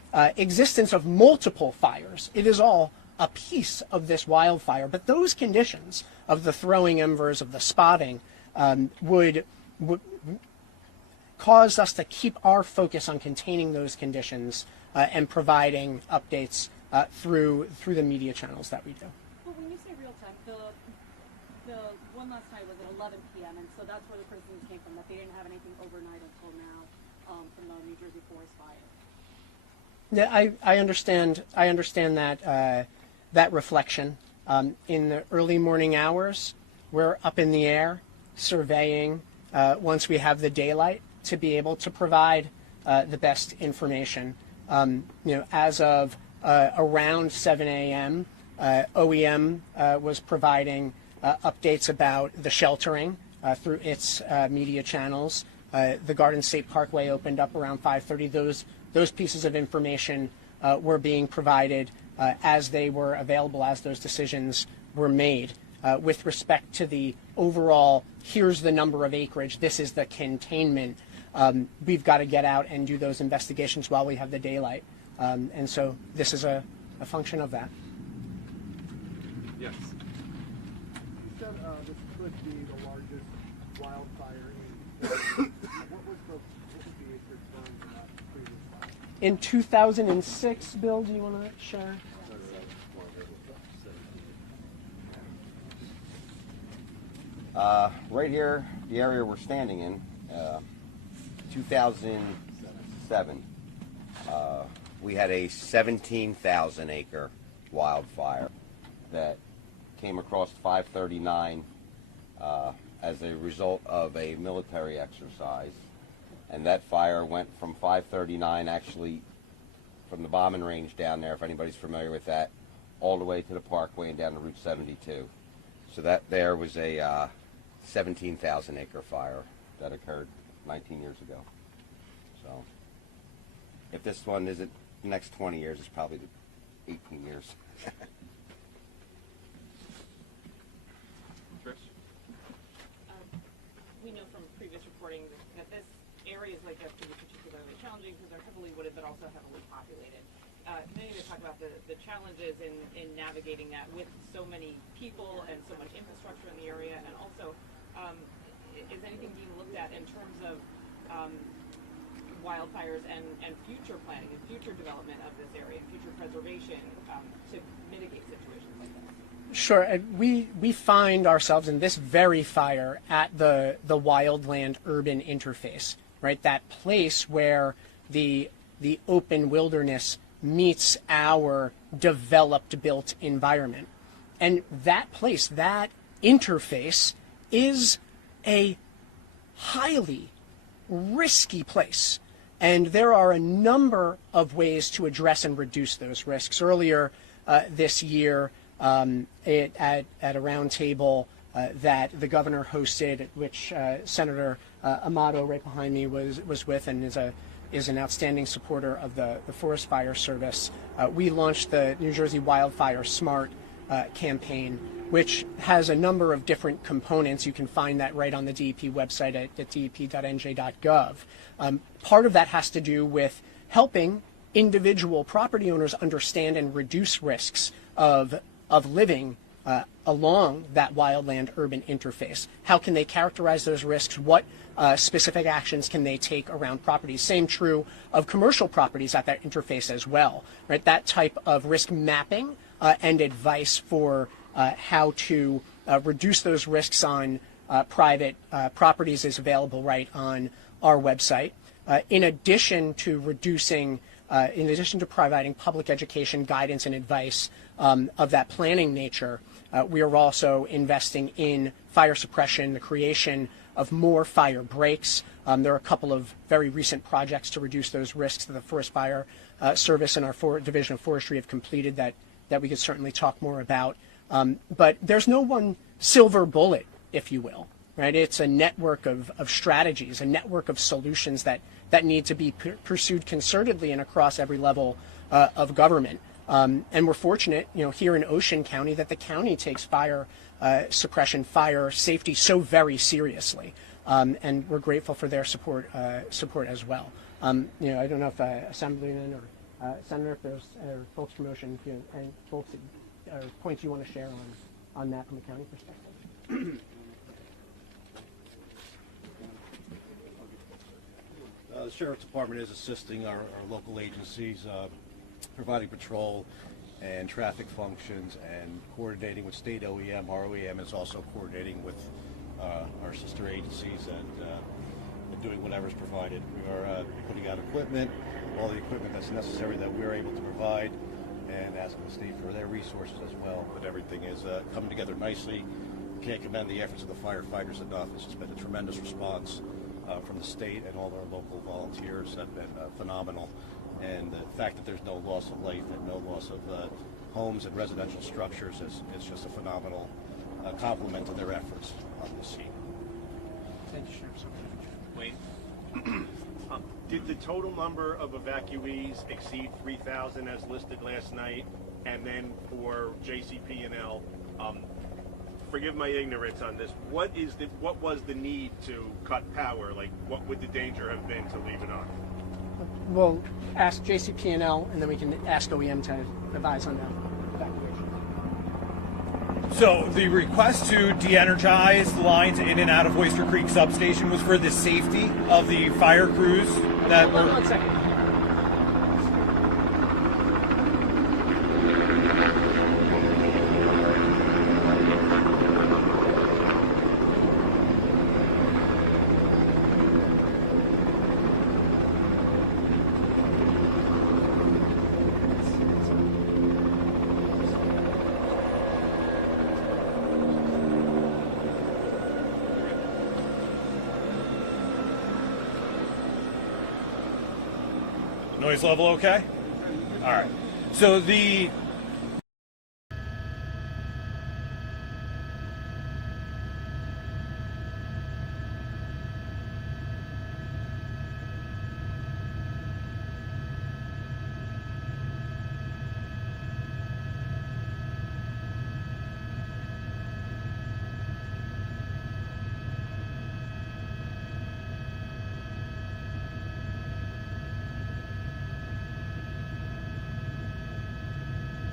existence of multiple fires. It is all a piece of this wildfire, but those conditions of the throwing embers, of the spotting, would cause us to keep our focus on containing those conditions and providing updates through the media channels that we do. Well, when you say real time, the one last night was at 11 p.m., and so that's where the criticisms came from, that they didn't have anything overnight until now from the New Jersey forest fire. Yeah, I understand. I understand that reflection. In the early morning hours, we're up in the air surveying once we have the daylight to be able to provide the best information. As of around 7 a.m., OEM was providing updates about the sheltering through its media channels. The Garden State Parkway opened up around 5:30. Those pieces of information were being provided as they were available, as those decisions were made. With respect to the overall, here's the number of acreage, this is the containment, we've got to get out and do those investigations while we have the daylight. And so this is a function of that. Yes. You said this could be the largest wildfire in what was the acreage burn in that previous fire? In 2006, Bill, do you want to share? Right here, the area we're standing in, 2007, we had a 17,000 acre wildfire that came across 539 as a result of a military exercise. And that fire went from 539, actually from the bombing range down there, if anybody's familiar with that, all the way to the Parkway and down to Route 72. So that there was a 17,000 acre fire that occurred 19 years ago. So if this one isn't the next 20 years, it's probably the 18 years. Chris? We know from previous reporting that this areas like this can be particularly challenging because they're heavily wooded but also heavily populated. Maybe to talk about the challenges in navigating that with so many people and so much infrastructure in the area, and also is anything being looked at in terms of wildfires and future planning and future development of this area and future preservation to mitigate situations like this? Sure. We find ourselves in this very fire at the wildland urban interface, right? That place where the open wilderness meets our developed built environment. And that place, that interface, is a highly risky place. And there are a number of ways to address and reduce those risks. Earlier this year, at a round table that the governor hosted, which Senator Amato, right behind me, was with, and is an outstanding supporter of the Forest Fire Service, we launched the New Jersey Wildfire Smart campaign, which has a number of different components. You can find that right on the DEP website at dep.nj.gov. Part of that has to do with helping individual property owners understand and reduce risks of living along that wildland urban interface. How can they characterize those risks? What specific actions can they take around properties? Same true of commercial properties at that interface as well, right? That type of risk mapping and advice for how to reduce those risks on private properties is available right on our website. In addition to providing public education, guidance, and advice of that planning nature, we are also investing in fire suppression, the creation of more fire breaks. There are a couple of very recent projects to reduce those risks that the Forest Fire Service and our Division of Forestry have completed that we could certainly talk more about. But there's no one silver bullet, if you will, right? It's a network of strategies, a network of solutions that need to be pursued concertedly and across every level of government. And we're fortunate, here in Ocean County, that the county takes fire suppression, fire safety so very seriously, and we're grateful for their support as well. I don't know if Assemblyman or Senator, if there's folks promotion and folks or points you want to share on that from a county perspective. The Sheriff's Department is assisting our local agencies, providing patrol and traffic functions and coordinating with state OEM. Our OEM is also coordinating with our sister agencies and doing whatever's provided. We are putting out equipment, all the equipment that's necessary that we're able to provide, and asking the state for their resources as well. But everything is coming together nicely. Can't commend the efforts of the firefighters enough. It's just been a tremendous response from the state, and all our local volunteers have been phenomenal. And the fact that there's no loss of life and no loss of homes and residential structures is just a phenomenal compliment to their efforts on this scene. Thank you, Sheriff. Wayne, did the total number of evacuees exceed 3,000 as listed last night? And then for JCP&L, forgive my ignorance on this. What was the need to cut power? Like, what would the danger have been to leave it on? We'll ask JCP&L, and then we can ask OEM to advise on that evacuation. So the request to de-energize the lines in and out of Oyster Creek substation was for the safety of the fire crews that were... One second. Noise level okay? All right. So the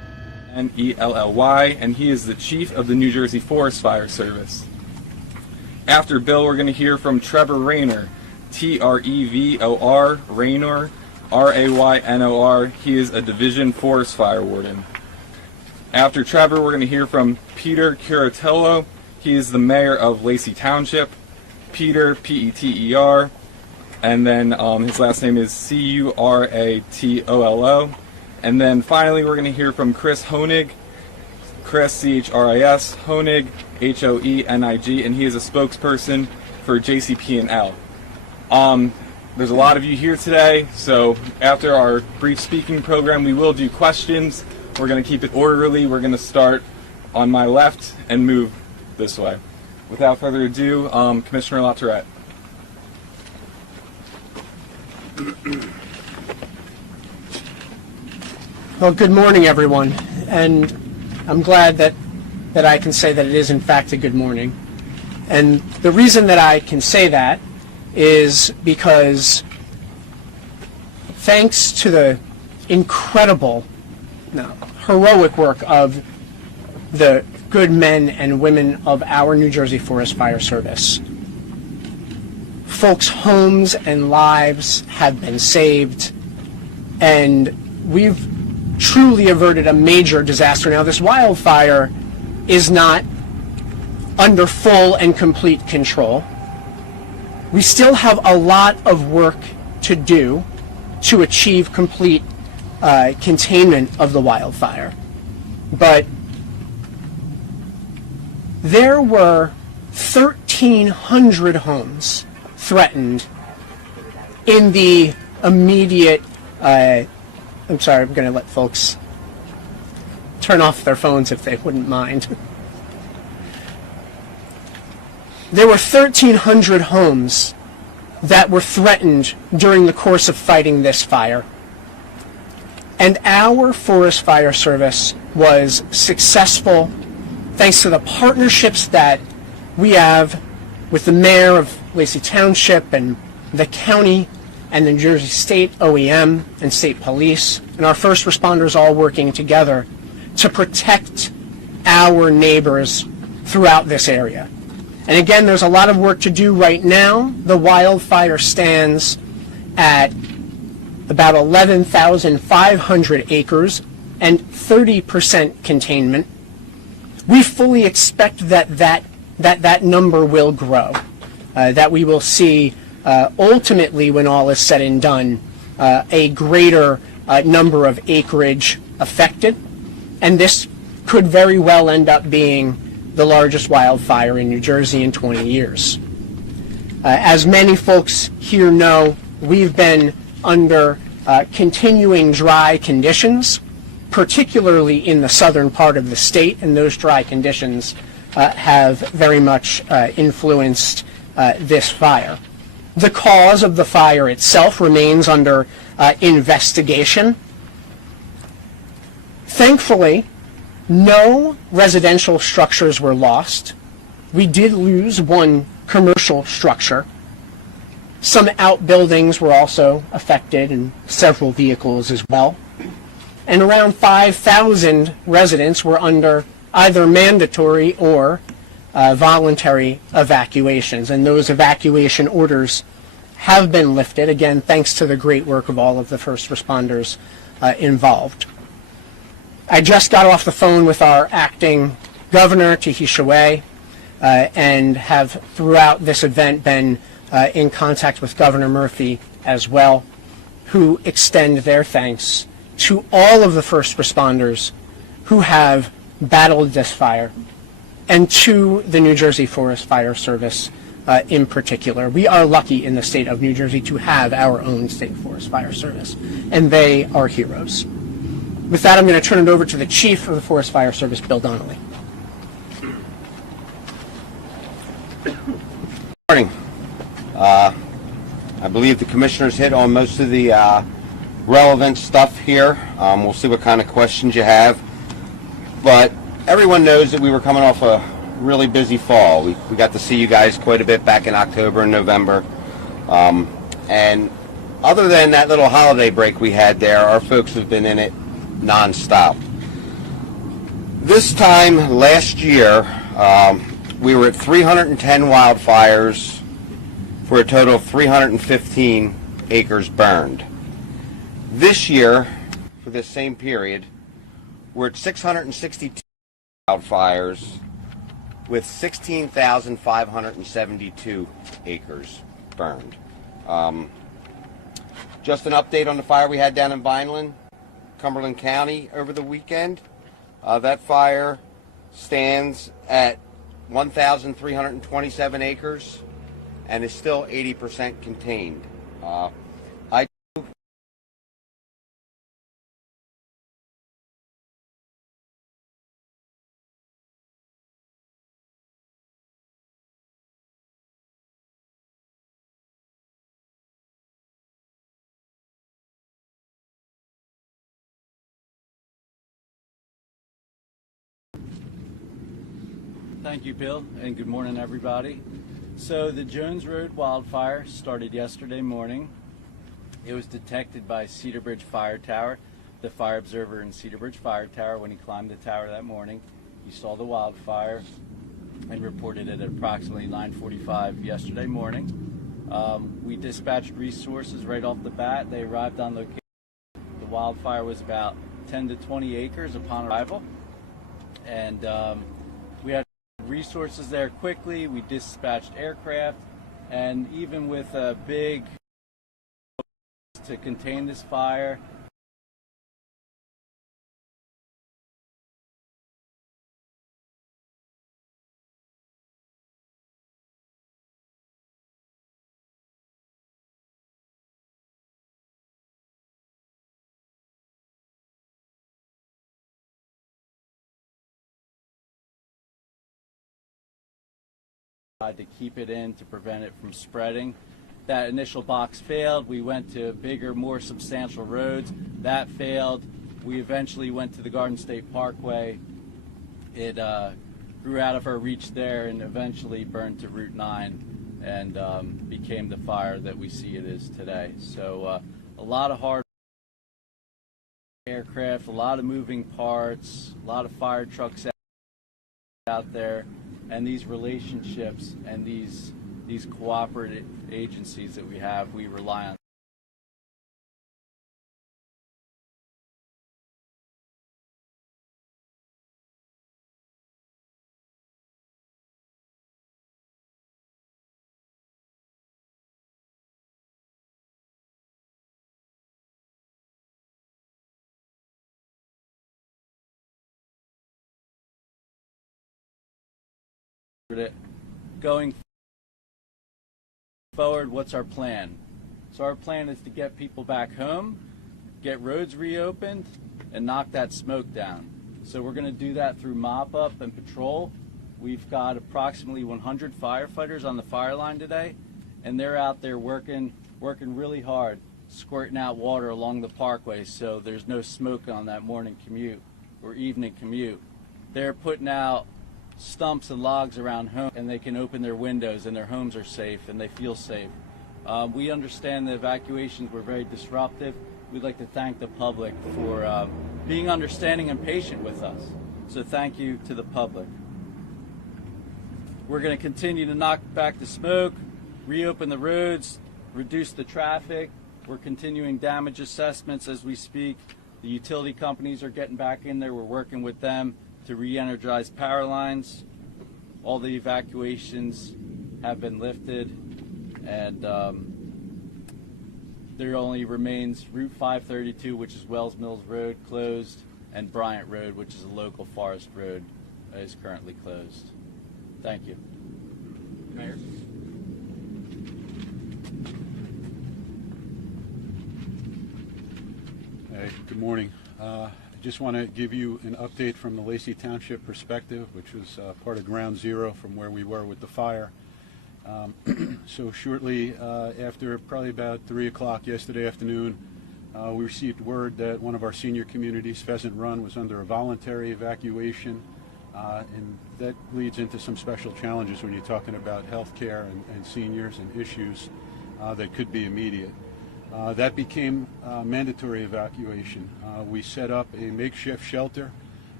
N-E-L-L-Y, and he is the chief of the New Jersey Forest Fire Service. After Bill, we're going to hear from Trevor Raynor, Trevor, Raynor, Raynor. He is a Division Forest Fire Warden. After Trevor, we're going to hear from Peter Curatello. He is the mayor of Lacy Township. Peter, P-E-T-E-R, and then his last name is C-U-R-A-T-O-L-O. And then finally, we're going to hear from Chris Honig, Chris, C-H-R-I-S, Honig, H-O-E-N-I-G, and he is a spokesperson for JCP&L. There's a lot of you here today, so after our brief speaking program, we will do questions. We're going to keep it orderly. We're going to start on my left and move this way. Without further ado, Commissioner LaTourette. Well, good morning, everyone, and I'm glad that I can say that it is in fact a good morning. And the reason that I can say that is because thanks to the incredible, heroic work of the good men and women of our New Jersey Forest Fire Service, folks' homes and lives have been saved, and we've truly averted a major disaster. Now, this wildfire is not under full and complete control. We still have a lot of work to do to achieve complete containment of the wildfire. But there were 1,300 homes threatened in the immediate, I'm sorry, I'm going to let folks turn off their phones if they wouldn't mind. There were 1,300 homes that were threatened during the course of fighting this fire. And our Forest Fire Service was successful thanks to the partnerships that we have with the mayor of Lacy Township and the county and the New Jersey State OEM and state police and our first responders all working together to protect our neighbors throughout this area. And again, there's a lot of work to do right now. The wildfire stands at about 11,500 acres and 30% containment. We fully expect that number will grow, that we will see ultimately, when all is said and done, a greater number of acreage affected, and this could very well end up being the largest wildfire in New Jersey in 20 years. As many folks here know, we've been under continuing dry conditions, particularly in the southern part of the state, and those dry conditions have very much influenced this fire. The cause of the fire itself remains under investigation. Thankfully, no residential structures were lost. We did lose one commercial structure. Some outbuildings were also affected and several vehicles as well. And around 5,000 residents were under either mandatory or voluntary evacuations. And those evacuation orders have been lifted, again, thanks to the great work of all of the first responders involved. I just got off the phone with our acting governor, Tahisha Way, and have throughout this event been in contact with Governor Murphy as well, who extend their thanks to all of the first responders who have battled this fire, and to the New Jersey Forest Fire Service in particular. We are lucky in the state of New Jersey to have our own state forest fire service, and they are heroes. With that, I'm going to turn it over to the Chief of the Forest Fire Service, Bill Donnelly. Good morning. I believe the commissioners hit on most of the relevant stuff here. We'll see what kind of questions you have. But everyone knows that we were coming off a really busy fall. We got to see you guys quite a bit back in October and November. And other than that little holiday break we had there, our folks have been in it non-stop. This time last year, we were at 310 wildfires for a total of 315 acres burned. This year, for this same period, we're at 662 wildfires with 16,572 acres burned. Just an update on the fire we had down in Vineland, Cumberland County over the weekend. That fire stands at 1,327 acres and is still 80% contained. Thank you, Bill, and good morning, everybody. So the Jones Road wildfire started yesterday morning. It was detected by Cedar Bridge Fire Tower, the fire observer in Cedar Bridge Fire Tower. When he climbed the tower that morning, he saw the wildfire and reported it at approximately 9:45 yesterday morning. We dispatched resources right off the bat. They arrived on location. The wildfire was about 10 to 20 acres upon arrival, and we had resources there quickly. We dispatched aircraft, and even with a big to contain this fire, to keep it in to prevent it from spreading. That initial box failed. We went to bigger, more substantial roads. That failed. We eventually went to the Garden State Parkway. It grew out of our reach there and eventually burned to Route 9 and became the fire that we see it is today. So a lot of hard aircraft, a lot of moving parts, a lot of fire trucks out there. And these relationships and these cooperative agencies that we have, we rely on. Going forward, what's our plan? So our plan is to get people back home, get roads reopened, and knock that smoke down. So we're going to do that through mop up and patrol. We've got approximately 100 firefighters on the fire line today, and they're out there working really hard, squirting out water along the parkway so there's no smoke on that morning commute or evening commute. They're putting out stumps and logs around home, and they can open their windows and their homes are safe and they feel safe. We understand the evacuations were very disruptive. We'd like to thank the public for being understanding and patient with us. So thank you to the public. We're going to continue to knock back the smoke, reopen the roads, reduce the traffic. We're continuing damage assessments as we speak. The utility companies are getting back in there. We're working with them to re-energize power lines. All the evacuations have been lifted, and there only remains Route 532, which is Wells Mills Road, closed, and Bryant Road, which is a local forest road, is currently closed. Thank you. Mayor? Hey, good morning. I just want to give you an update from the Lacy Township perspective, which was part of ground zero from where we were with the fire. So shortly after probably about 3 o'clock yesterday afternoon, we received word that one of our senior communities, Pheasant Run, was under a voluntary evacuation, and that leads into some special challenges when you're talking about health care and seniors and issues that could be immediate. That became mandatory evacuation. We set up a makeshift shelter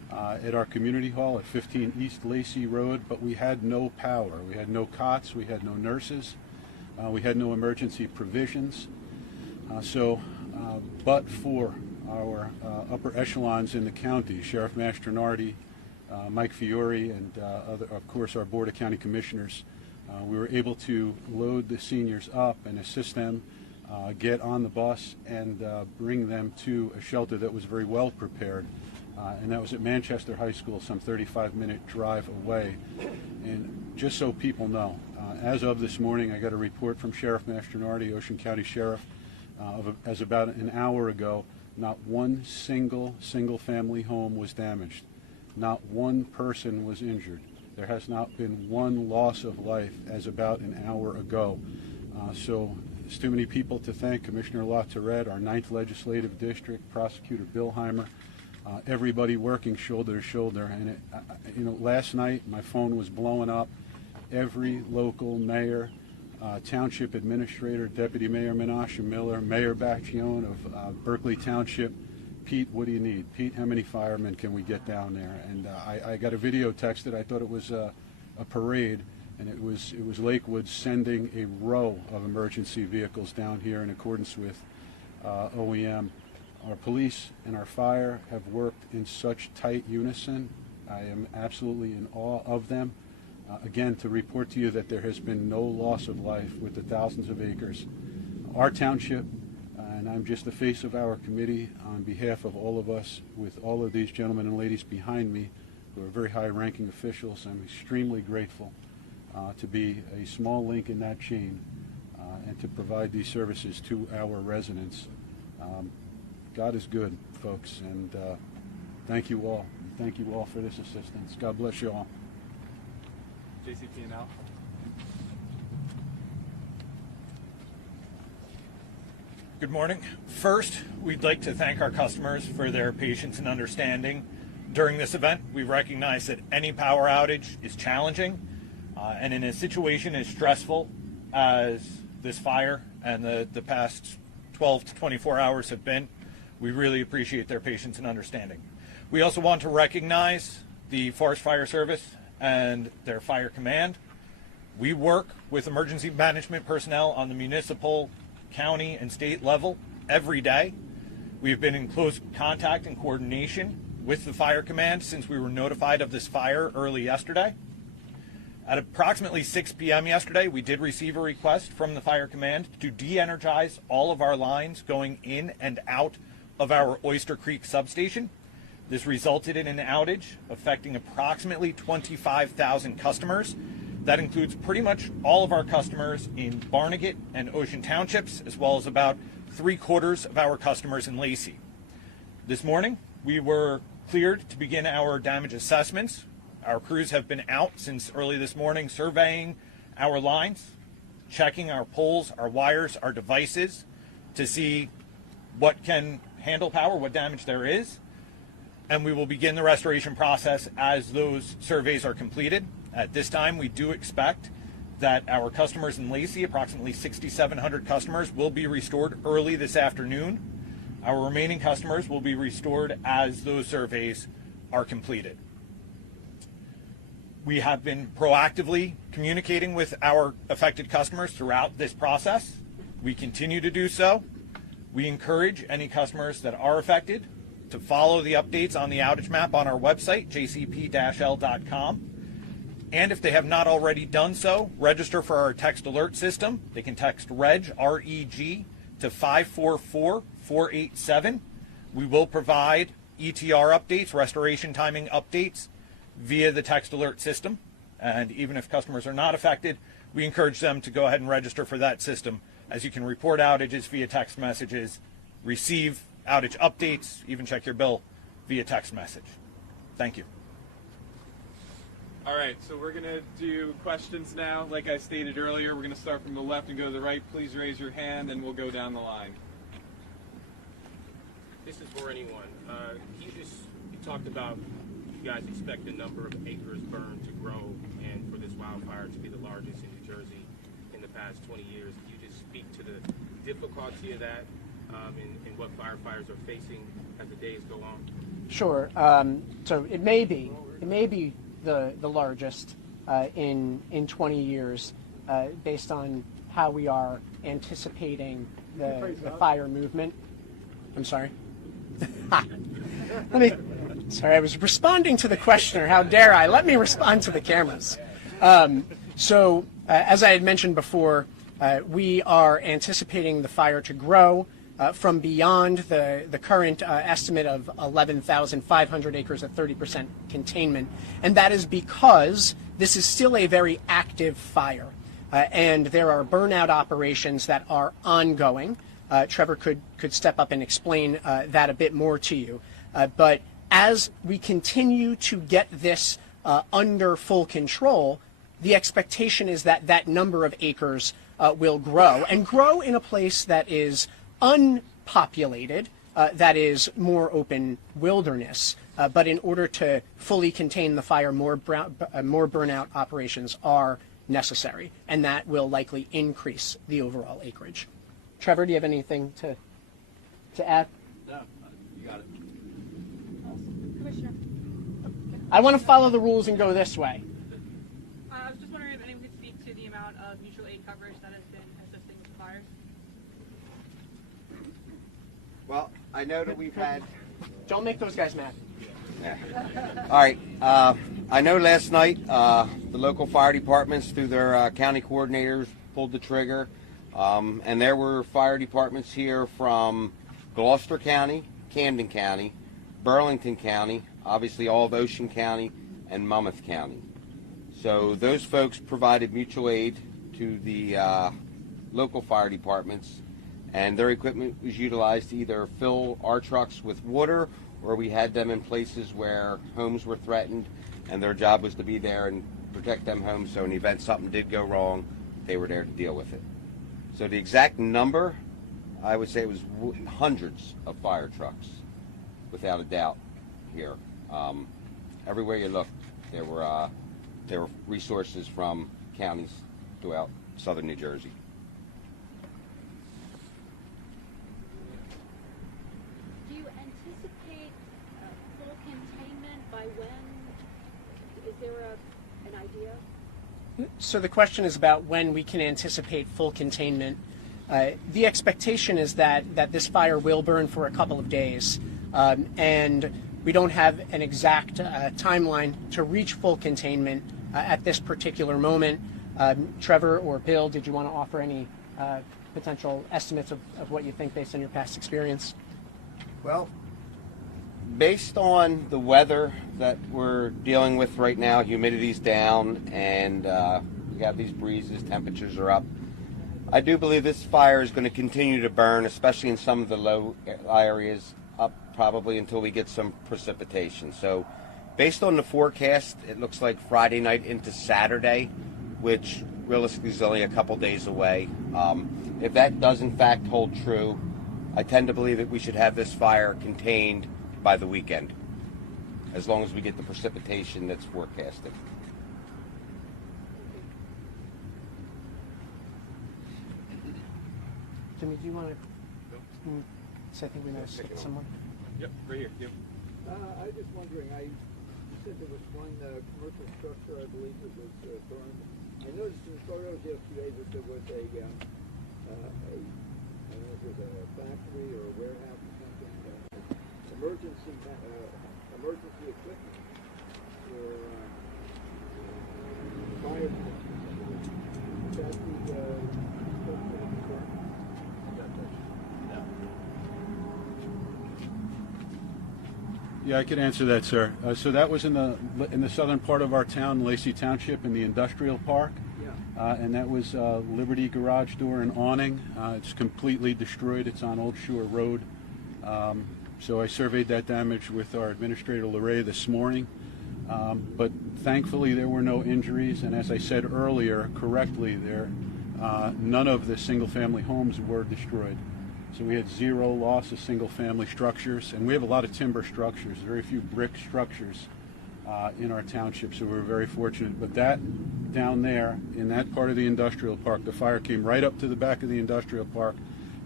at our community hall at 15 East Lacy Road, but we had no power. We had no cots, we had no nurses, we had no emergency provisions. But for our upper echelons in the county, Sheriff Mastronardi, Mike Fiore, and of course our Board of County Commissioners, we were able to load the seniors up and assist them get on the bus and bring them to a shelter that was very well prepared. And that was at Manchester High School, some 35-minute drive away. And just so people know, as of this morning, I got a report from Sheriff Mastronardi, Ocean County Sheriff, as about an hour ago, not one single family home was damaged. Not one person was injured. There has not been one loss of life as about an hour ago. So there's too many people to thank. Commissioner LaTourette, our 9th Legislative District, Prosecutor Billheimer, everybody working shoulder to shoulder. And last night my phone was blowing up. Every local mayor, township administrator, Deputy Mayor Menashe Miller, Mayor Bacchione of Berkeley Township. Pete, what do you need? Pete, how many firemen can we get down there? And I got a video texted. I thought it was a parade, and it was Lakewood sending a row of emergency vehicles down here in accordance with OEM. Our police and our fire have worked in such tight unison. I am absolutely in awe of them. Again, to report to you that there has been no loss of life with the thousands of acres. Our township, and I'm just the face of our committee on behalf of all of us, with all of these gentlemen and ladies behind me who are very high-ranking officials, I'm extremely grateful to be a small link in that chain and to provide these services to our residents. God is good, folks, and thank you all. Thank you all for this assistance. God bless you all. JCP&L. Good morning. First, we'd like to thank our customers for their patience and understanding during this event. We recognize that any power outage is challenging, and in a situation as stressful as this fire and the past 12 to 24 hours have been, we really appreciate their patience and understanding. We also want to recognize the Forest Fire Service and their fire command. We work with emergency management personnel on the municipal, county, and state level every day. We've been in close contact and coordination with the fire command since we were notified of this fire early yesterday. At approximately 6 p.m. yesterday, we did receive a request from the fire command to de-energize all of our lines going in and out of our Oyster Creek substation. This resulted in an outage affecting approximately 25,000 customers. That includes pretty much all of our customers in Barnegat and Ocean Townships, as well as about 3/4 of our customers in Lacy. This morning, we were cleared to begin our damage assessments. Our crews have been out since early this morning surveying our lines, checking our poles, our wires, our devices to see what can handle power, what damage there is. And we will begin the restoration process as those surveys are completed. At this time, we do expect that our customers in Lacy, approximately 6,700 customers, will be restored early this afternoon. Our remaining customers will be restored as those surveys are completed. We have been proactively communicating with our affected customers throughout this process. We continue to do so. We encourage any customers that are affected to follow the updates on the outage map on our website, jcp-l.com. And if they have not already done so, register for our text alert system. They can text REG, R-E-G, to 544-487. We will provide ETR updates, restoration timing updates, via the text alert system. And even if customers are not affected, we encourage them to go ahead and register for that system, as you can report outages via text messages, receive outage updates, even check your bill via text message. Thank you. All right, so we're going to do questions now. Like I stated earlier, we're going to start from the left and go to the right. Please raise your hand, and we'll go down the line. This is for anyone. You talked about you guys expect the number of acres burned to grow and for this wildfire to be the largest in New Jersey in the past 20 years. Can you just speak to the difficulty of that and what firefighters are facing as the days go on? Sure. So it may be the largest in 20 years, based on how we are anticipating the fire movement. I'm sorry. Sorry, I was responding to the questioner. How dare I? Let me respond to the cameras. As I had mentioned before, we are anticipating the fire to grow from beyond the current estimate of 11,500 acres at 30% containment. And that is because this is still a very active fire. And there are burnout operations that are ongoing. Trevor could step up and explain that a bit more to you. But as we continue to get this under full control, the expectation is that that number of acres will grow, and grow in a place that is unpopulated, that is more open wilderness. But in order to fully contain the fire, more burnout operations are necessary, and that will likely increase the overall acreage. Trevor, do you have anything to add? No, you got it. Commissioner. I want to follow the rules and go this way. I was just wondering if anyone could speak to the amount of mutual aid coverage that has been assisting with the fires. Well, I know that we've had... Don't make those guys mad. Yeah. All right. I know last night the local fire departments, through their county coordinators, pulled the trigger. And there were fire departments here from Gloucester County, Camden County, Burlington County, obviously all of Ocean County, and Monmouth County. So those folks provided mutual aid to the local fire departments, and their equipment was utilized to either fill our trucks with water, or we had them in places where homes were threatened, and their job was to be there and protect them homes, so in the event something did go wrong, they were there to deal with it. So the exact number, I would say it was hundreds of fire trucks, without a doubt, here. Everywhere you looked, there were resources from counties throughout southern New Jersey. Do you anticipate full containment by when? Is there an idea? So the question is about when we can anticipate full containment. The expectation is that this fire will burn for a couple of days, and we don't have an exact timeline to reach full containment at this particular moment. Trevor or Bill, did you want to offer any potential estimates of what you think based on your past experience? Well, based on the weather that we're dealing with right now, humidity's down, and we got these breezes, temperatures are up. I do believe this fire is going to continue to burn, especially in some of the low areas, up probably until we get some precipitation. So based on the forecast, it looks like Friday night into Saturday, which realistically is only a couple days away. If that does in fact hold true, I tend to believe that we should have this fire contained by the weekend, as long as we get the precipitation that's forecasted. Jimmy, do you want to? So I think we might have skipped someone. Yep, right here. Yep. I was just wondering, you said there was one commercial structure, I believe, that was burned. I noticed in the photos yesterday that there was I don't know if it was a factory or a warehouse or something, emergency equipment for fire protection. Is that the structure that was burned? Yeah, I could answer that, sir. So that was in the southern part of our town, Lacy Township, in the industrial park. Yeah. And that was Liberty garage door and awning. It's completely destroyed. It's on Old Shore Road. So I surveyed that damage with our administrator, Larray, this morning. But thankfully there were no injuries. And as I said earlier, correctly, none of the single-family homes were destroyed. So we had zero loss of single-family structures, and we have a lot of timber structures, very few brick structures in our township, so we were very fortunate. But that down there, in that part of the industrial park, the fire came right up to the back of the industrial park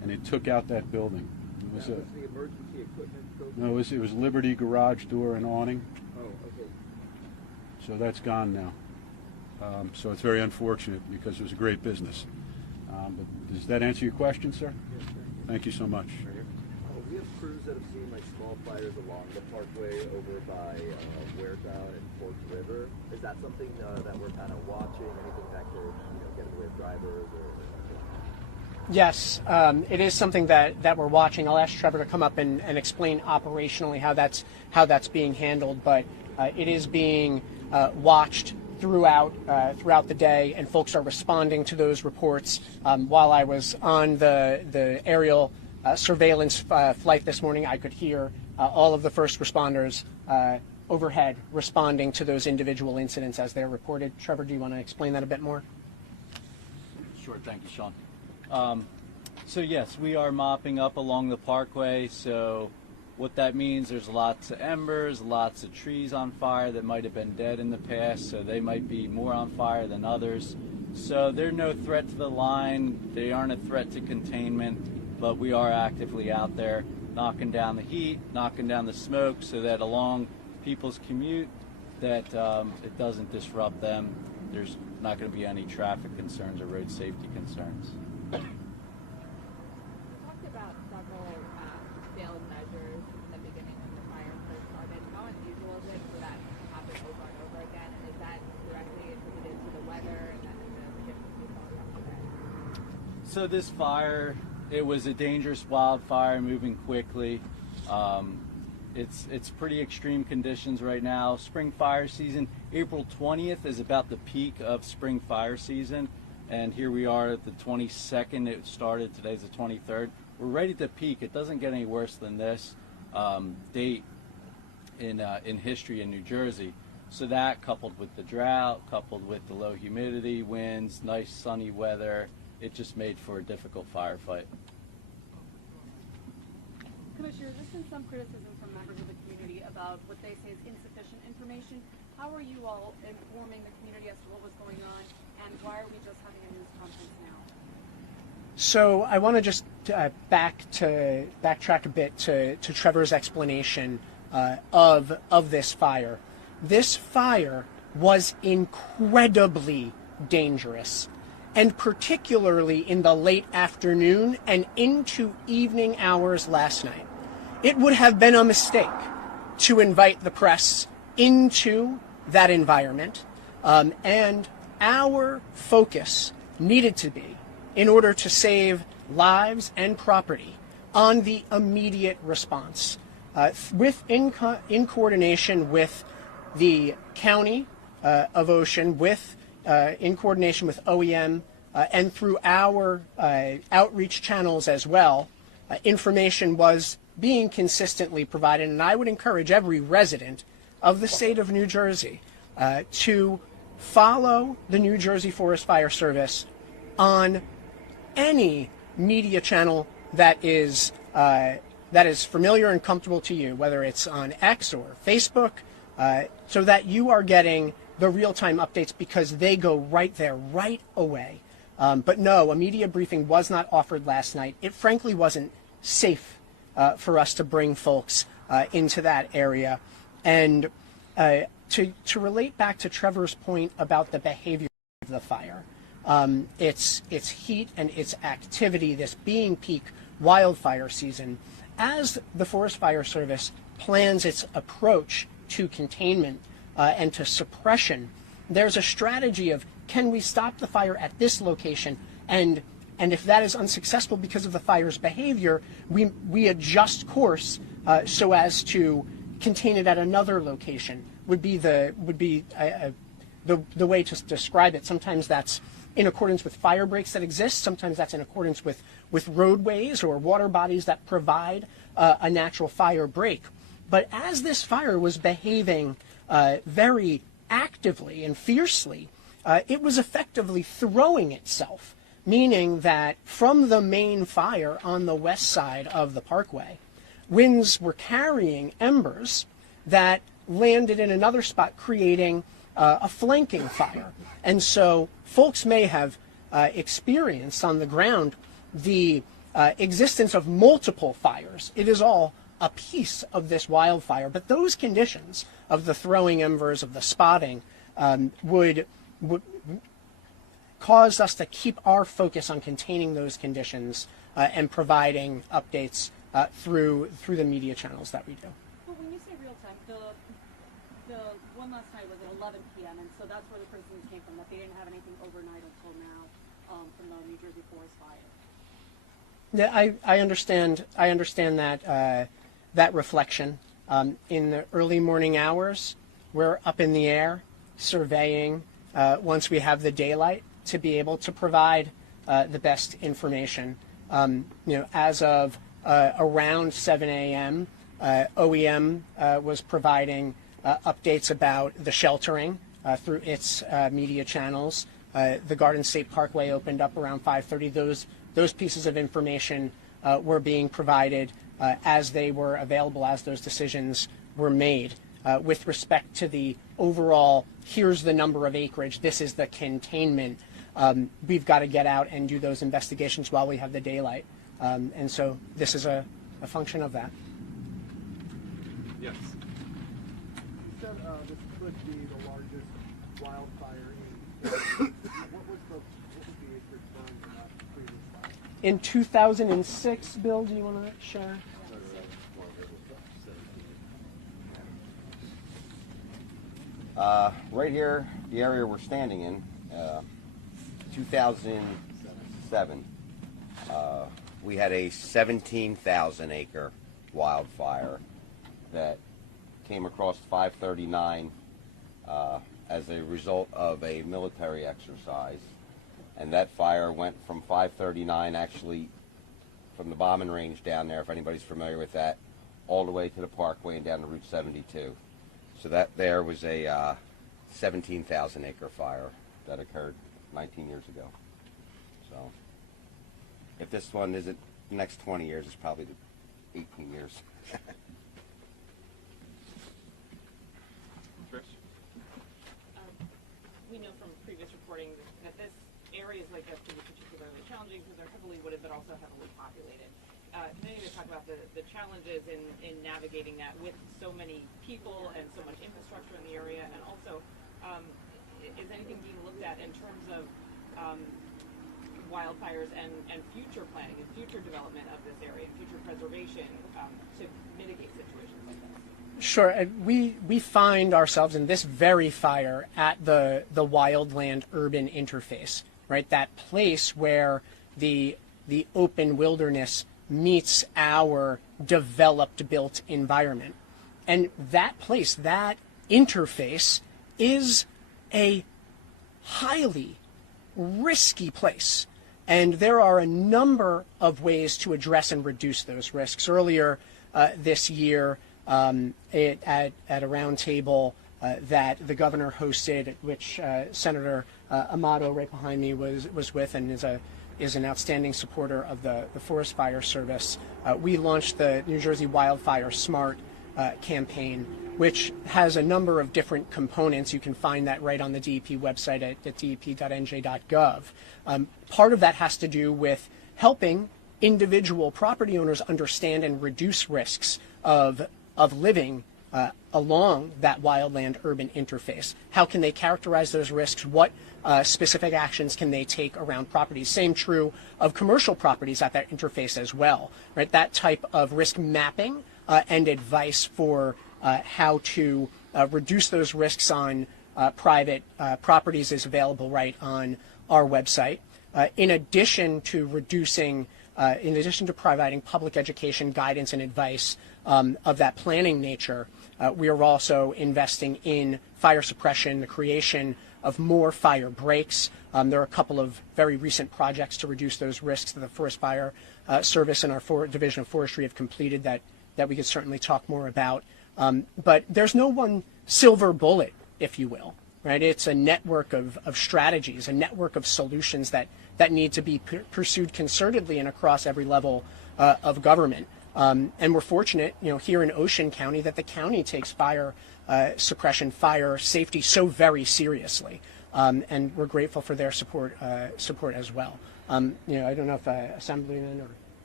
and it took out that building. It was That was the emergency equipment building? no, it was Liberty garage door and awning. Oh, okay. So that's gone now. So it's very unfortunate because it was a great business. But does that answer your question, sir? Yes, sir. Thank you so much. We have crews that have seen like small fires along the parkway over by Waretown and Fork River. Is that something that we're kind of watching? Anything that could get in the way of drivers or? Yes, it is something that we're watching. I'll ask Trevor to come up and explain operationally how that's being handled, but it is being watched throughout the day, and folks are responding to those reports. While I was on the aerial surveillance flight this morning, I could hear all of the first responders overhead responding to those individual incidents as they're reported. Trevor, do you want to explain that a bit more? Sure, thank you, Sean. So yes, we are mopping up along the parkway. So what that means, there's lots of embers, lots of trees on fire that might have been dead in the past, so they might be more on fire than others. So they're no threat to the line, they aren't a threat to containment, but we are actively out there knocking down the heat, knocking down the smoke, so that along people's commute, that it doesn't disrupt them. There's not going to be any traffic concerns or road safety concerns. We talked about several failed measures in the beginning when the fire first started. How unusual is it for that to happen over and over again? And is that directly attributed to the weather and then the conditions we saw yesterday? So this fire, it was a dangerous wildfire moving quickly. It's pretty extreme conditions right now. Spring fire season, April 20th is about the peak of spring fire season. And here we are at the 22nd, it started, today's the 23rd. We're ready to peak. It doesn't get any worse than this date in history in New Jersey. So that, coupled with the drought, coupled with the low humidity, winds, nice sunny weather, it just made for a difficult firefight. Commissioner, there's been some criticism from members of the community about what they say is insufficient information. How are you all informing the community as to what was going on, and why are we just having a news conference now? So I want to just backtrack a bit to Trevor's explanation of this fire. This fire was incredibly dangerous, and particularly in the late afternoon and into evening hours last night. It would have been a mistake to invite the press into that environment, and our focus needed to be, in order to save lives and property, on the immediate response, in coordination with the County of Ocean, in coordination with OEM, and through our outreach channels as well. Information was being consistently provided, and I would encourage every resident of the state of New Jersey to follow the New Jersey Forest Fire Service on any media channel that is familiar and comfortable to you, whether it's on X or Facebook, so that you are getting the real-time updates, because they go right there, right away. But no, a media briefing was not offered last night. It frankly wasn't safe for us to bring folks into that area. And to relate back to Trevor's point about the behavior of the fire, its heat and its activity, this being peak wildfire season, as the Forest Fire Service plans its approach to containment and to suppression, there's a strategy of, can we stop the fire at this location, and if that is unsuccessful because of the fire's behavior, we adjust course so as to contain it at another location. Would be the way to describe it. Sometimes that's in accordance with fire breaks that exist. Sometimes that's in accordance with roadways or water bodies that provide a natural fire break. But as this fire was behaving very actively and fiercely, it was effectively throwing itself, meaning that from the main fire on the west side of the parkway, winds were carrying embers that landed in another spot, creating a flanking fire. And so folks may have experienced on the ground the existence of multiple fires. It is all a piece of this wildfire, but those conditions of the throwing embers, of the spotting, would cause us to keep our focus on containing those conditions and providing updates through the media channels that we do. Well, when you say real time, the one last night was at 11 p.m., and so that's where the prisoners came from, that they didn't have anything overnight until now from the New Jersey forest fire. Yeah, I understand. I understand that reflection. In the early morning hours, we're up in the air surveying once we have the daylight to be able to provide the best information. As of around 7 a.m., OEM was providing updates about the sheltering through its media channels. The Garden State Parkway opened up around 5:30. Those pieces of information were being provided as they were available, as those decisions were made. With respect to the overall, here's the number of acreage, this is the containment, we've got to get out and do those investigations while we have the daylight. And so this is a function of that. Yes. You said this could be the largest wildfire in what was the acreage burned in that previous fire? In 2006, Bill, do you want to share? Right here, the area we're standing in, 2007, we had a 17,000 acre wildfire that came across 539 as a result of a military exercise. And that fire went from 539, actually from the bombing range down there, if anybody's familiar with that, all the way to the Parkway and down to Route 72. So that there was a 17,000 acre fire that occurred 19 years ago. So if this one isn't the next 20 years, it's probably the 18 years. Chris? We know from previous reporting that this areas like this can be particularly challenging because they're heavily wooded but also heavily populated. Can you talk about the challenges in navigating that with so many people and so much infrastructure in the area, and also is anything being looked at in terms of wildfires and future planning and future development of this area and future preservation to mitigate situations like this? Sure. We find ourselves in this very fire at the wildland urban interface, right? That place where the open wilderness meets our developed built environment. And that place, that interface, is a highly risky place. And there are a number of ways to address and reduce those risks. Earlier this year, at a roundtable that the governor hosted, which Senator Amato, right behind me, was with, and is an outstanding supporter of the Forest Fire Service. We launched the New Jersey Wildfire Smart campaign, which has a number of different components. You can find that right on the DEP website at dep.nj.gov. Part of that has to do with helping individual property owners understand and reduce risks of living along that wildland urban interface. How can they characterize those risks? What specific actions can they take around properties? Same true of commercial properties at that interface as well, right? That type of risk mapping and advice for how to reduce those risks on private properties is available right on our website. In addition to providing public education, guidance, and advice of that planning nature, we are also investing in fire suppression, the creation of more fire breaks. There are a couple of very recent projects to reduce those risks that the Forest Fire Service and our Division of Forestry have completed that we could certainly talk more about. But there's no one silver bullet, if you will, right? It's a network of strategies, a network of solutions that need to be pursued concertedly and across every level of government. And we're fortunate, here in Ocean County, that the county takes fire suppression, fire safety so very seriously, and we're grateful for their support as well. I don't know if Assemblyman or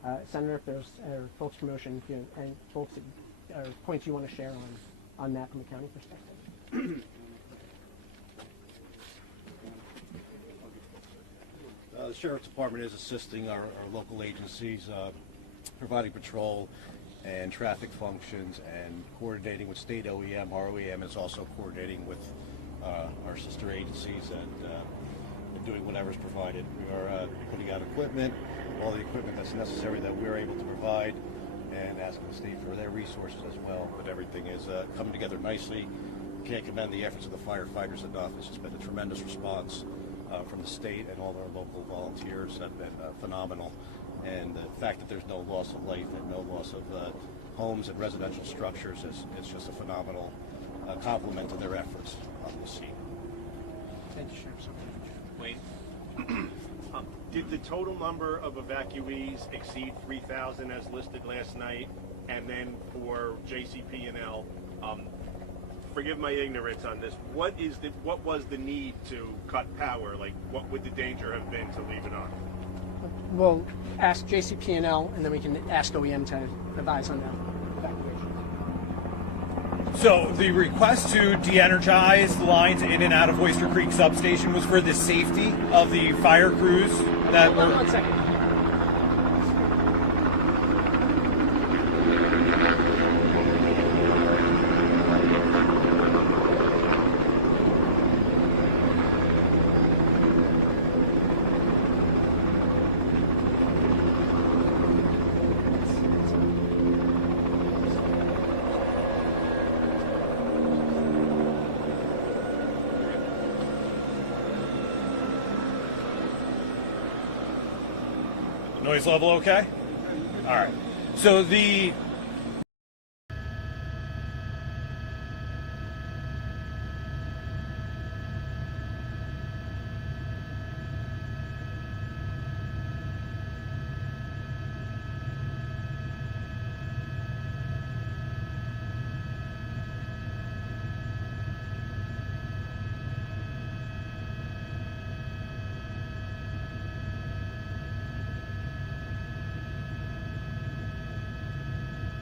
Senator, if there's folks promotion, and folks or points you want to share on that from a county perspective. The Sheriff's Department is assisting our local agencies, providing patrol and traffic functions and coordinating with state OEM. Our OEM is also coordinating with our sister agencies and doing whatever's provided. We are putting out equipment, all the equipment that's necessary that we're able to provide, and asking the state for their resources as well. But everything is coming together nicely. Can't commend the efforts of the firefighters enough. It's just been a tremendous response from the state, and all our local volunteers have been phenomenal. And the fact that there's no loss of life and no loss of homes and residential structures is just a phenomenal compliment to their efforts on the scene. Thank you, Sheriff. Wayne, did the total number of evacuees exceed 3,000 as listed last night? And then for JCP&L, forgive my ignorance on this. What was the need to cut power? Like, what would the danger have been to leave it on? We'll ask JCP&L, and then we can ask OEM to advise on that evacuation. So the request to de-energize the lines in and out of Oyster Creek substation was for the safety of the fire crews that were... One second. Noise level okay? All right. So the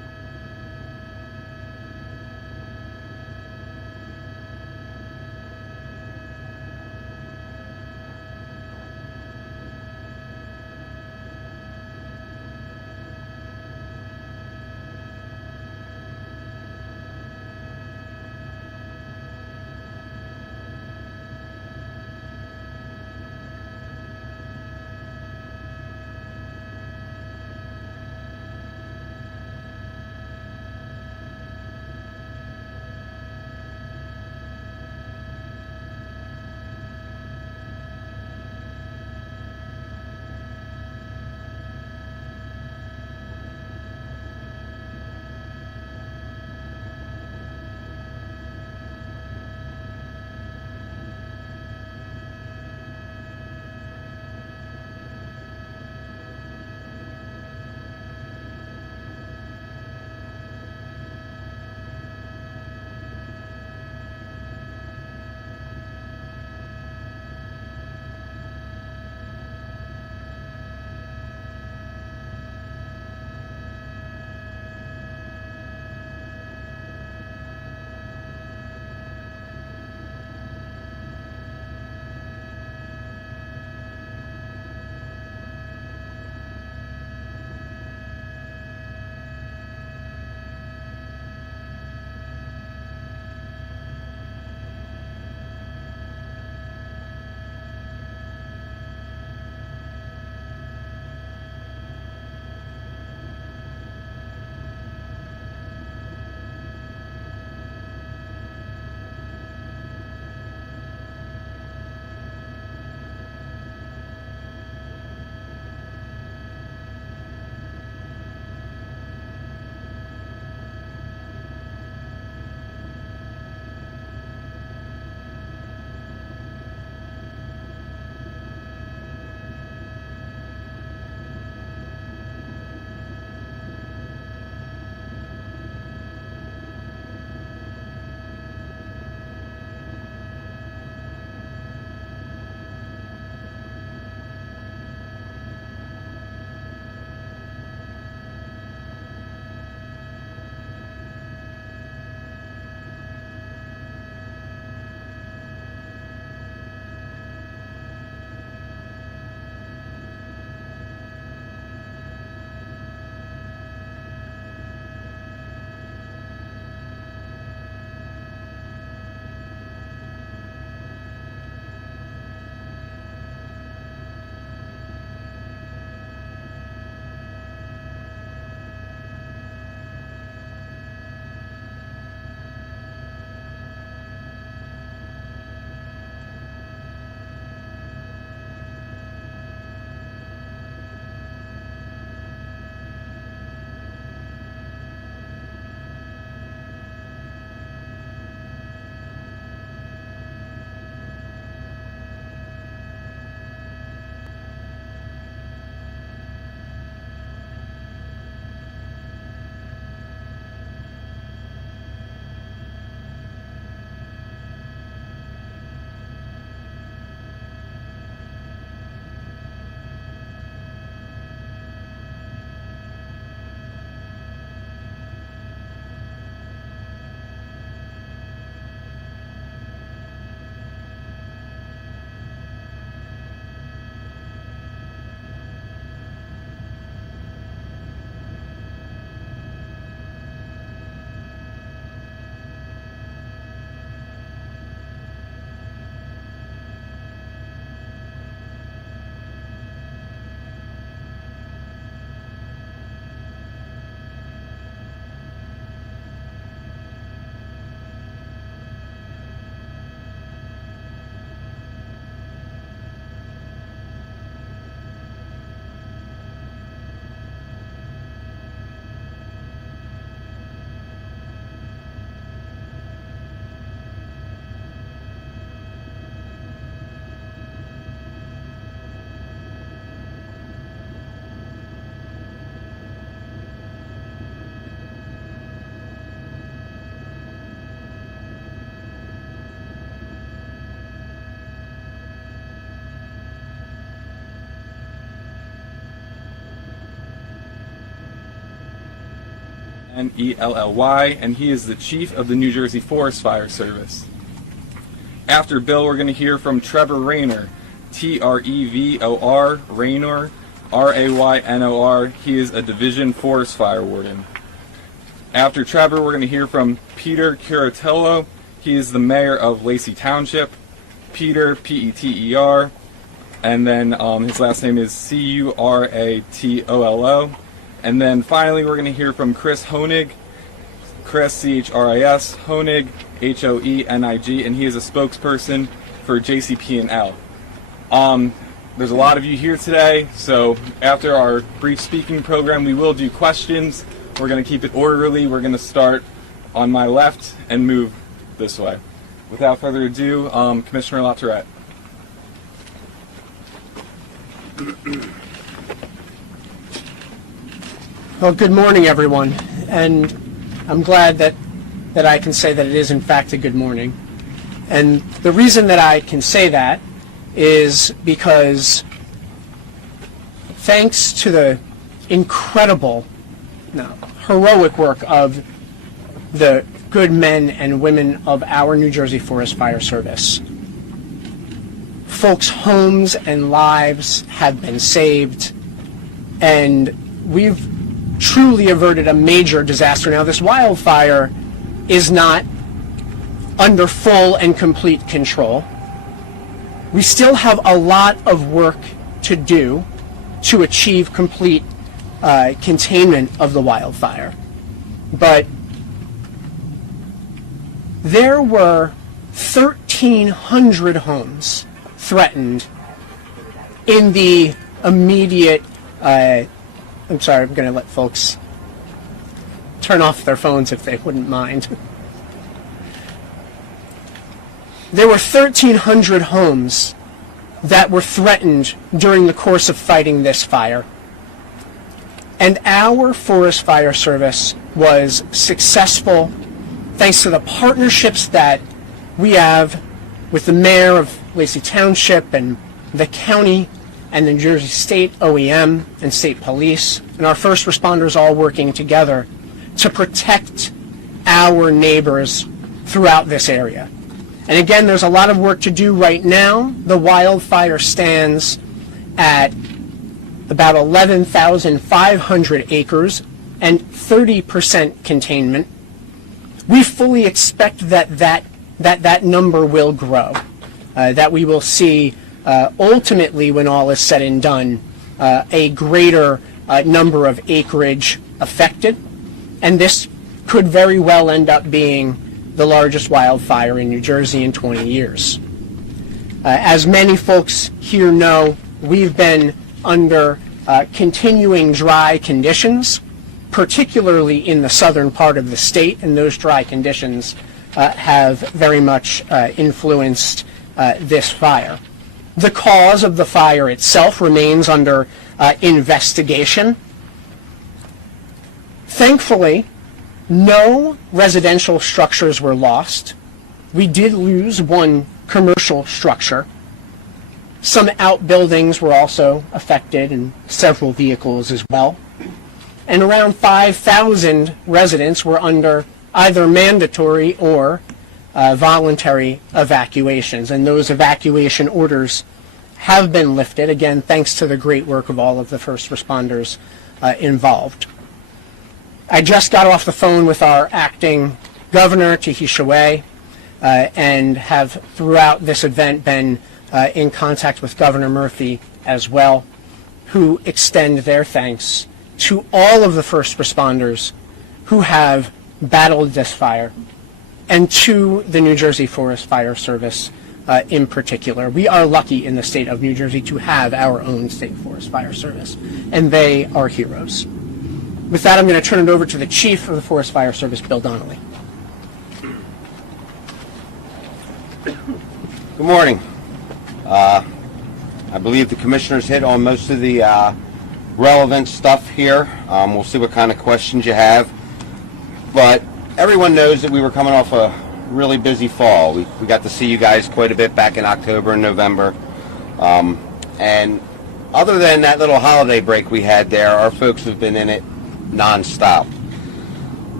N-E-L-L-Y, and he is the chief of the New Jersey Forest Fire Service. After Bill, we're going to hear from Trevor Raynor, Trevor, Raynor, Raynor. He is a Division Forest Fire Warden. After Trevor, we're going to hear from Peter Curatello. He is the mayor of Lacy Township. Peter, P-E-T-E-R, and then his last name is C-U-R-A-T-O-L-O. And then finally, we're going to hear from Chris Honig, Chris, C-H-R-I-S, Honig, H-O-E-N-I-G, and he is a spokesperson for JCP&L. There's a lot of you here today, so after our brief speaking program, we will do questions. We're going to keep it orderly. We're going to start on my left and move this way. Without further ado, Commissioner LaTourette. Well, good morning, everyone, and I'm glad that I can say that it is in fact a good morning. And the reason that I can say that is because thanks to the incredible, heroic work of the good men and women of our New Jersey Forest Fire Service, folks' homes and lives have been saved, and we've truly averted a major disaster. Now, this wildfire is not under full and complete control. We still have a lot of work to do to achieve complete containment of the wildfire. But there were 1,300 homes threatened in the immediate, I'm sorry, I'm going to let folks turn off their phones if they wouldn't mind. There were 1,300 homes that were threatened during the course of fighting this fire. And our Forest Fire Service was successful thanks to the partnerships that we have with the mayor of Lacy Township and the county and the New Jersey State OEM and state police, and our first responders all working together to protect our neighbors throughout this area. And again, there's a lot of work to do right now. The wildfire stands at about 11,500 acres and 30% containment. We fully expect that number will grow, that we will see ultimately, when all is said and done, a greater number of acreage affected, and this could very well end up being the largest wildfire in New Jersey in 20 years. As many folks here know, we've been under continuing dry conditions, particularly in the southern part of the state, and those dry conditions have very much influenced this fire. The cause of the fire itself remains under investigation. Thankfully, no residential structures were lost. We did lose one commercial structure. Some outbuildings were also affected and several vehicles as well. And around 5,000 residents were under either mandatory or voluntary evacuations. And those evacuation orders have been lifted, again, thanks to the great work of all of the first responders involved. I just got off the phone with our acting governor, Tahisha Way, and have throughout this event been in contact with Governor Murphy as well, who extend their thanks to all of the first responders who have battled this fire, and to the New Jersey Forest Fire Service in particular. We are lucky in the state of New Jersey to have our own state forest fire service, and they are heroes. With that, I'm going to turn it over to the Chief of the Forest Fire Service, Bill Donnelly. Good morning. I believe the commissioners hit on most of the relevant stuff here. We'll see what kind of questions you have. But everyone knows that we were coming off a really busy fall. We got to see you guys quite a bit back in October and November. And other than that little holiday break we had there, our folks have been in it nonstop.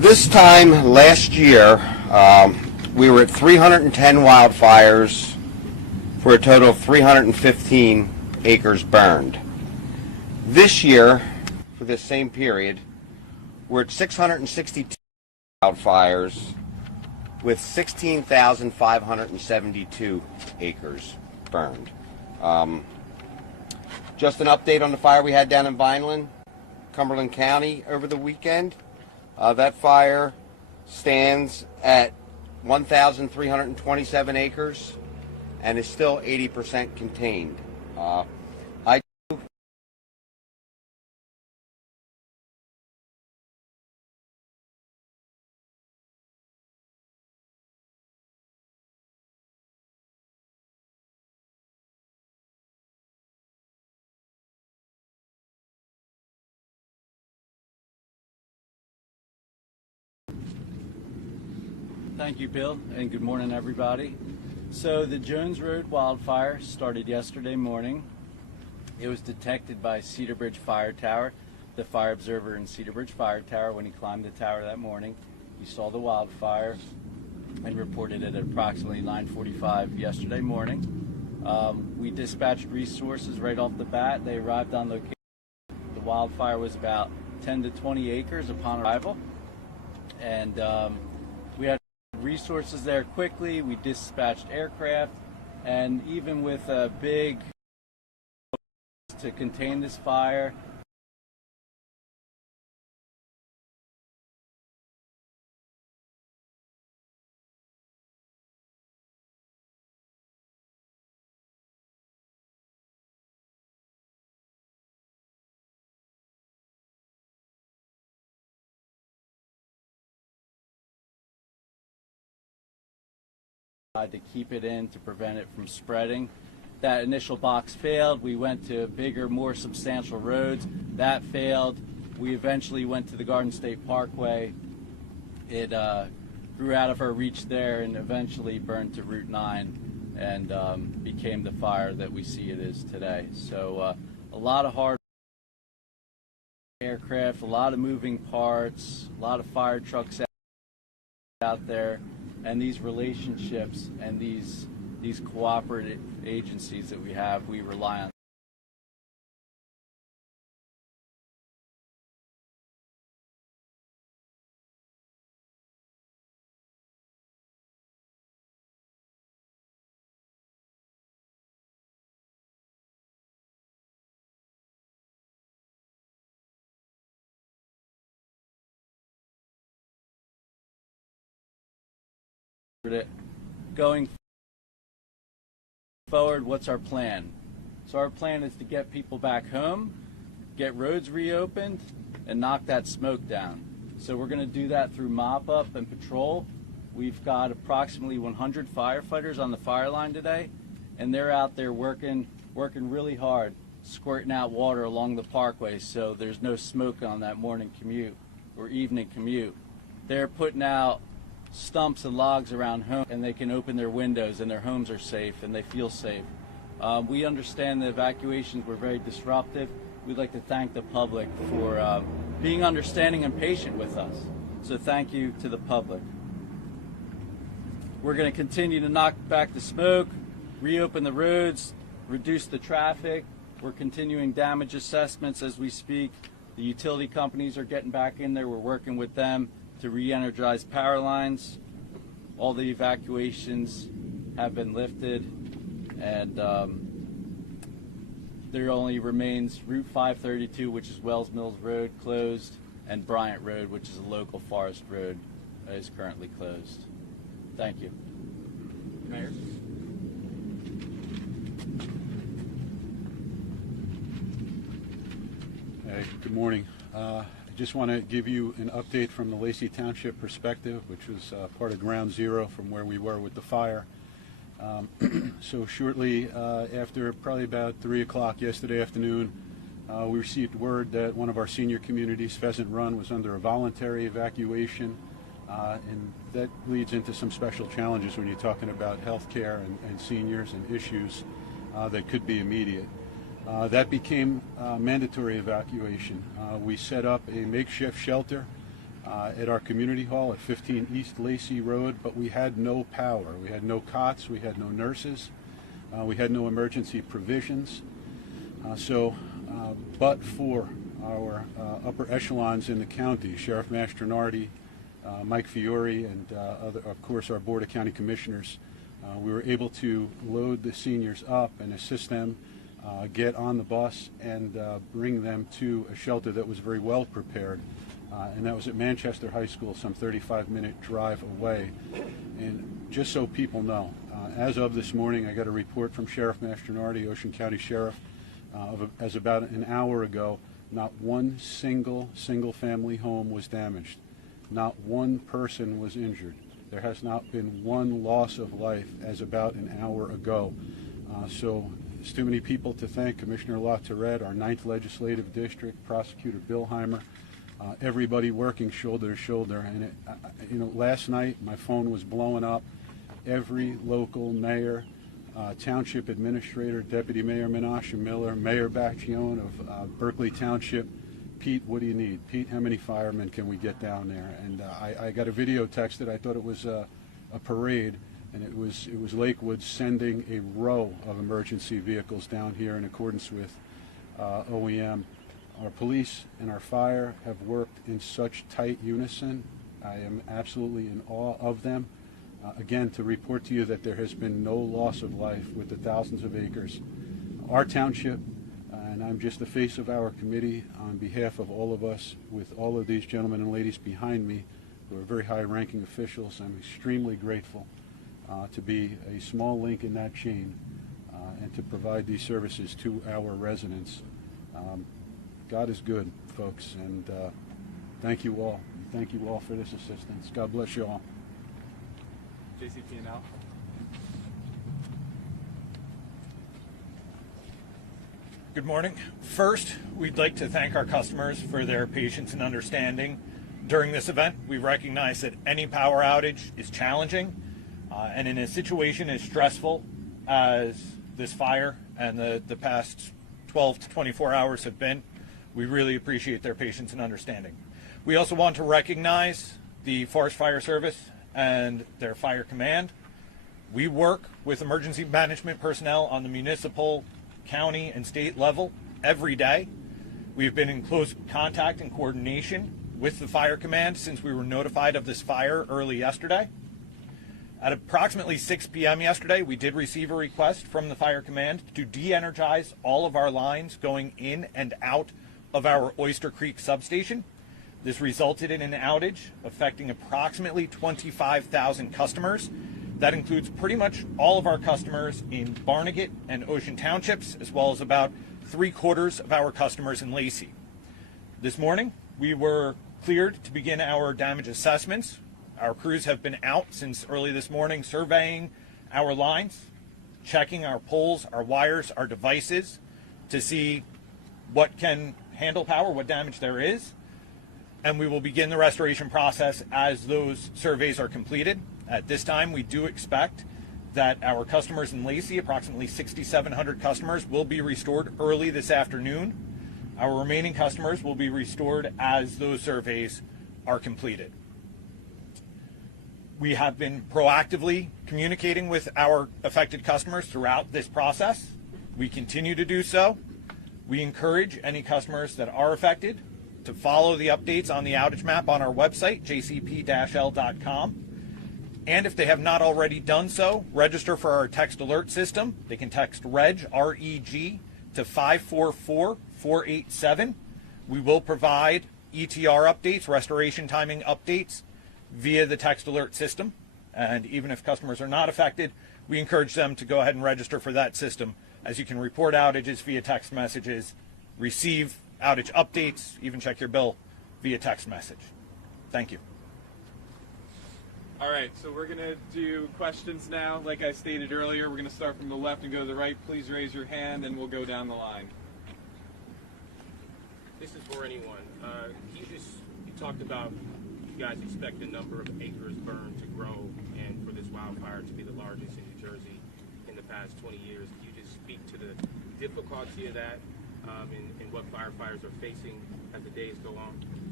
This time last year, we were at 310 wildfires for a total of 315 acres burned. This year, for this same period, we're at 662 wildfires with 16,572 acres burned. Just an update on the fire we had down in Vineland, Cumberland County over the weekend. That fire stands at 1,327 acres and is still 80% contained. Thank you, Bill, and good morning, everybody. So the Jones Road wildfire started yesterday morning. It was detected by Cedar Bridge Fire Tower, the fire observer in Cedar Bridge Fire Tower. When he climbed the tower that morning, he saw the wildfire and reported it at approximately 9:45 yesterday morning. We dispatched resources right off the bat. They arrived on location. The wildfire was about 10 to 20 acres upon arrival, and we had resources there quickly. We dispatched aircraft, and even with a big to contain this fire, to keep it in to prevent it from spreading. That initial box failed. We went to bigger, more substantial roads. That failed. We eventually went to the Garden State Parkway. It grew out of our reach there and eventually burned to Route 9 and became the fire that we see it is today. So a lot of hard aircraft, a lot of moving parts, a lot of fire trucks out there. And these relationships and these cooperative agencies that we have, we rely on. Going forward, what's our plan? So our plan is to get people back home, get roads reopened, and knock that smoke down. So we're going to do that through mop up and patrol. We've got approximately 100 firefighters on the fire line today, and they're out there working really hard, squirting out water along the parkway so there's no smoke on that morning commute or evening commute. They're putting out stumps and logs around home, and they can open their windows and their homes are safe and they feel safe. We understand the evacuations were very disruptive. We'd like to thank the public for being understanding and patient with us. So thank you to the public. We're going to continue to knock back the smoke, reopen the roads, reduce the traffic. We're continuing damage assessments as we speak. The utility companies are getting back in there. We're working with them to re-energize power lines. All the evacuations have been lifted, and there only remains Route 532, which is Wells Mills Road, closed, and Bryant Road, which is a local forest road, is currently closed. Thank you. Mayor? Hey, good morning. I just want to give you an update from the Lacy Township perspective, which was part of ground zero from where we were with the fire. So shortly after probably about 3 o'clock yesterday afternoon, we received word that one of our senior communities, Pheasant Run, was under a voluntary evacuation, and that leads into some special challenges when you're talking about health care and seniors and issues that could be immediate. That became mandatory evacuation. We set up a makeshift shelter at our community hall at 15 East Lacy Road, but we had no power. We had no cots, we had no nurses, we had no emergency provisions. But for our upper echelons in the county, Sheriff Mastronardi, Mike Fiore, and of course our Board of County Commissioners, we were able to load the seniors up and assist them get on the bus and bring them to a shelter that was very well prepared. And that was at Manchester High School, some 35-minute drive away. And just so people know, as of this morning, I got a report from Sheriff Mastronardi, Ocean County Sheriff, as about an hour ago, not one single family home was damaged. Not one person was injured. There has not been one loss of life as about an hour ago. So there's too many people to thank. Commissioner LaTourette, our 9th Legislative District, Prosecutor Billheimer, everybody working shoulder to shoulder. And last night my phone was blowing up. Every local mayor, township administrator, Deputy Mayor Menashe Miller, Mayor Bacchione of Berkeley Township. Pete, what do you need? Pete, how many firemen can we get down there? And I got a video texted. I thought it was a parade, and it was Lakewood sending a row of emergency vehicles down here in accordance with OEM. Our police and our fire have worked in such tight unison. I am absolutely in awe of them. Again, to report to you that there has been no loss of life with the thousands of acres. Our township, and I'm just the face of our committee on behalf of all of us, with all of these gentlemen and ladies behind me who are very high-ranking officials, I'm extremely grateful to be a small link in that chain and to provide these services to our residents. God is good, folks, and thank you all. Thank you all for this assistance. God bless you all. JCP&L. Good morning. First, we'd like to thank our customers for their patience and understanding during this event. We recognize that any power outage is challenging, and in a situation as stressful as this fire and the past 12 to 24 hours have been, we really appreciate their patience and understanding. We also want to recognize the Forest Fire Service and their fire command. We work with emergency management personnel on the municipal, county, and state level every day. We've been in close contact and coordination with the fire command since we were notified of this fire early yesterday. At approximately 6 p.m. yesterday, we did receive a request from the fire command to de-energize all of our lines going in and out of our Oyster Creek substation. This resulted in an outage affecting approximately 25,000 customers. That includes pretty much all of our customers in Barnegat and Ocean Townships, as well as about 3/4 of our customers in Lacy. This morning, we were cleared to begin our damage assessments. Our crews have been out since early this morning surveying our lines, checking our poles, our wires, our devices to see what can handle power, what damage there is. And we will begin the restoration process as those surveys are completed. At this time, we do expect that our customers in Lacy, approximately 6,700 customers, will be restored early this afternoon. Our remaining customers will be restored as those surveys are completed. We have been proactively communicating with our affected customers throughout this process. We continue to do so. We encourage any customers that are affected to follow the updates on the outage map on our website, jcp-l.com. And if they have not already done so, register for our text alert system. They can text REG, R-E-G, to 544-487. We will provide ETR updates, restoration timing updates, via the text alert system. And even if customers are not affected, we encourage them to go ahead and register for that system, as you can report outages via text messages, receive outage updates, even check your bill via text message. Thank you. All right, so we're going to do questions now. Like I stated earlier, we're going to start from the left and go to the right. Please raise your hand and we'll go down the line. This is for anyone. You talked about you guys expect the number of acres burned to grow and for this wildfire to be the largest in New Jersey in the past 20 years. Can you just speak to the difficulty of that and what firefighters are facing as the days go on?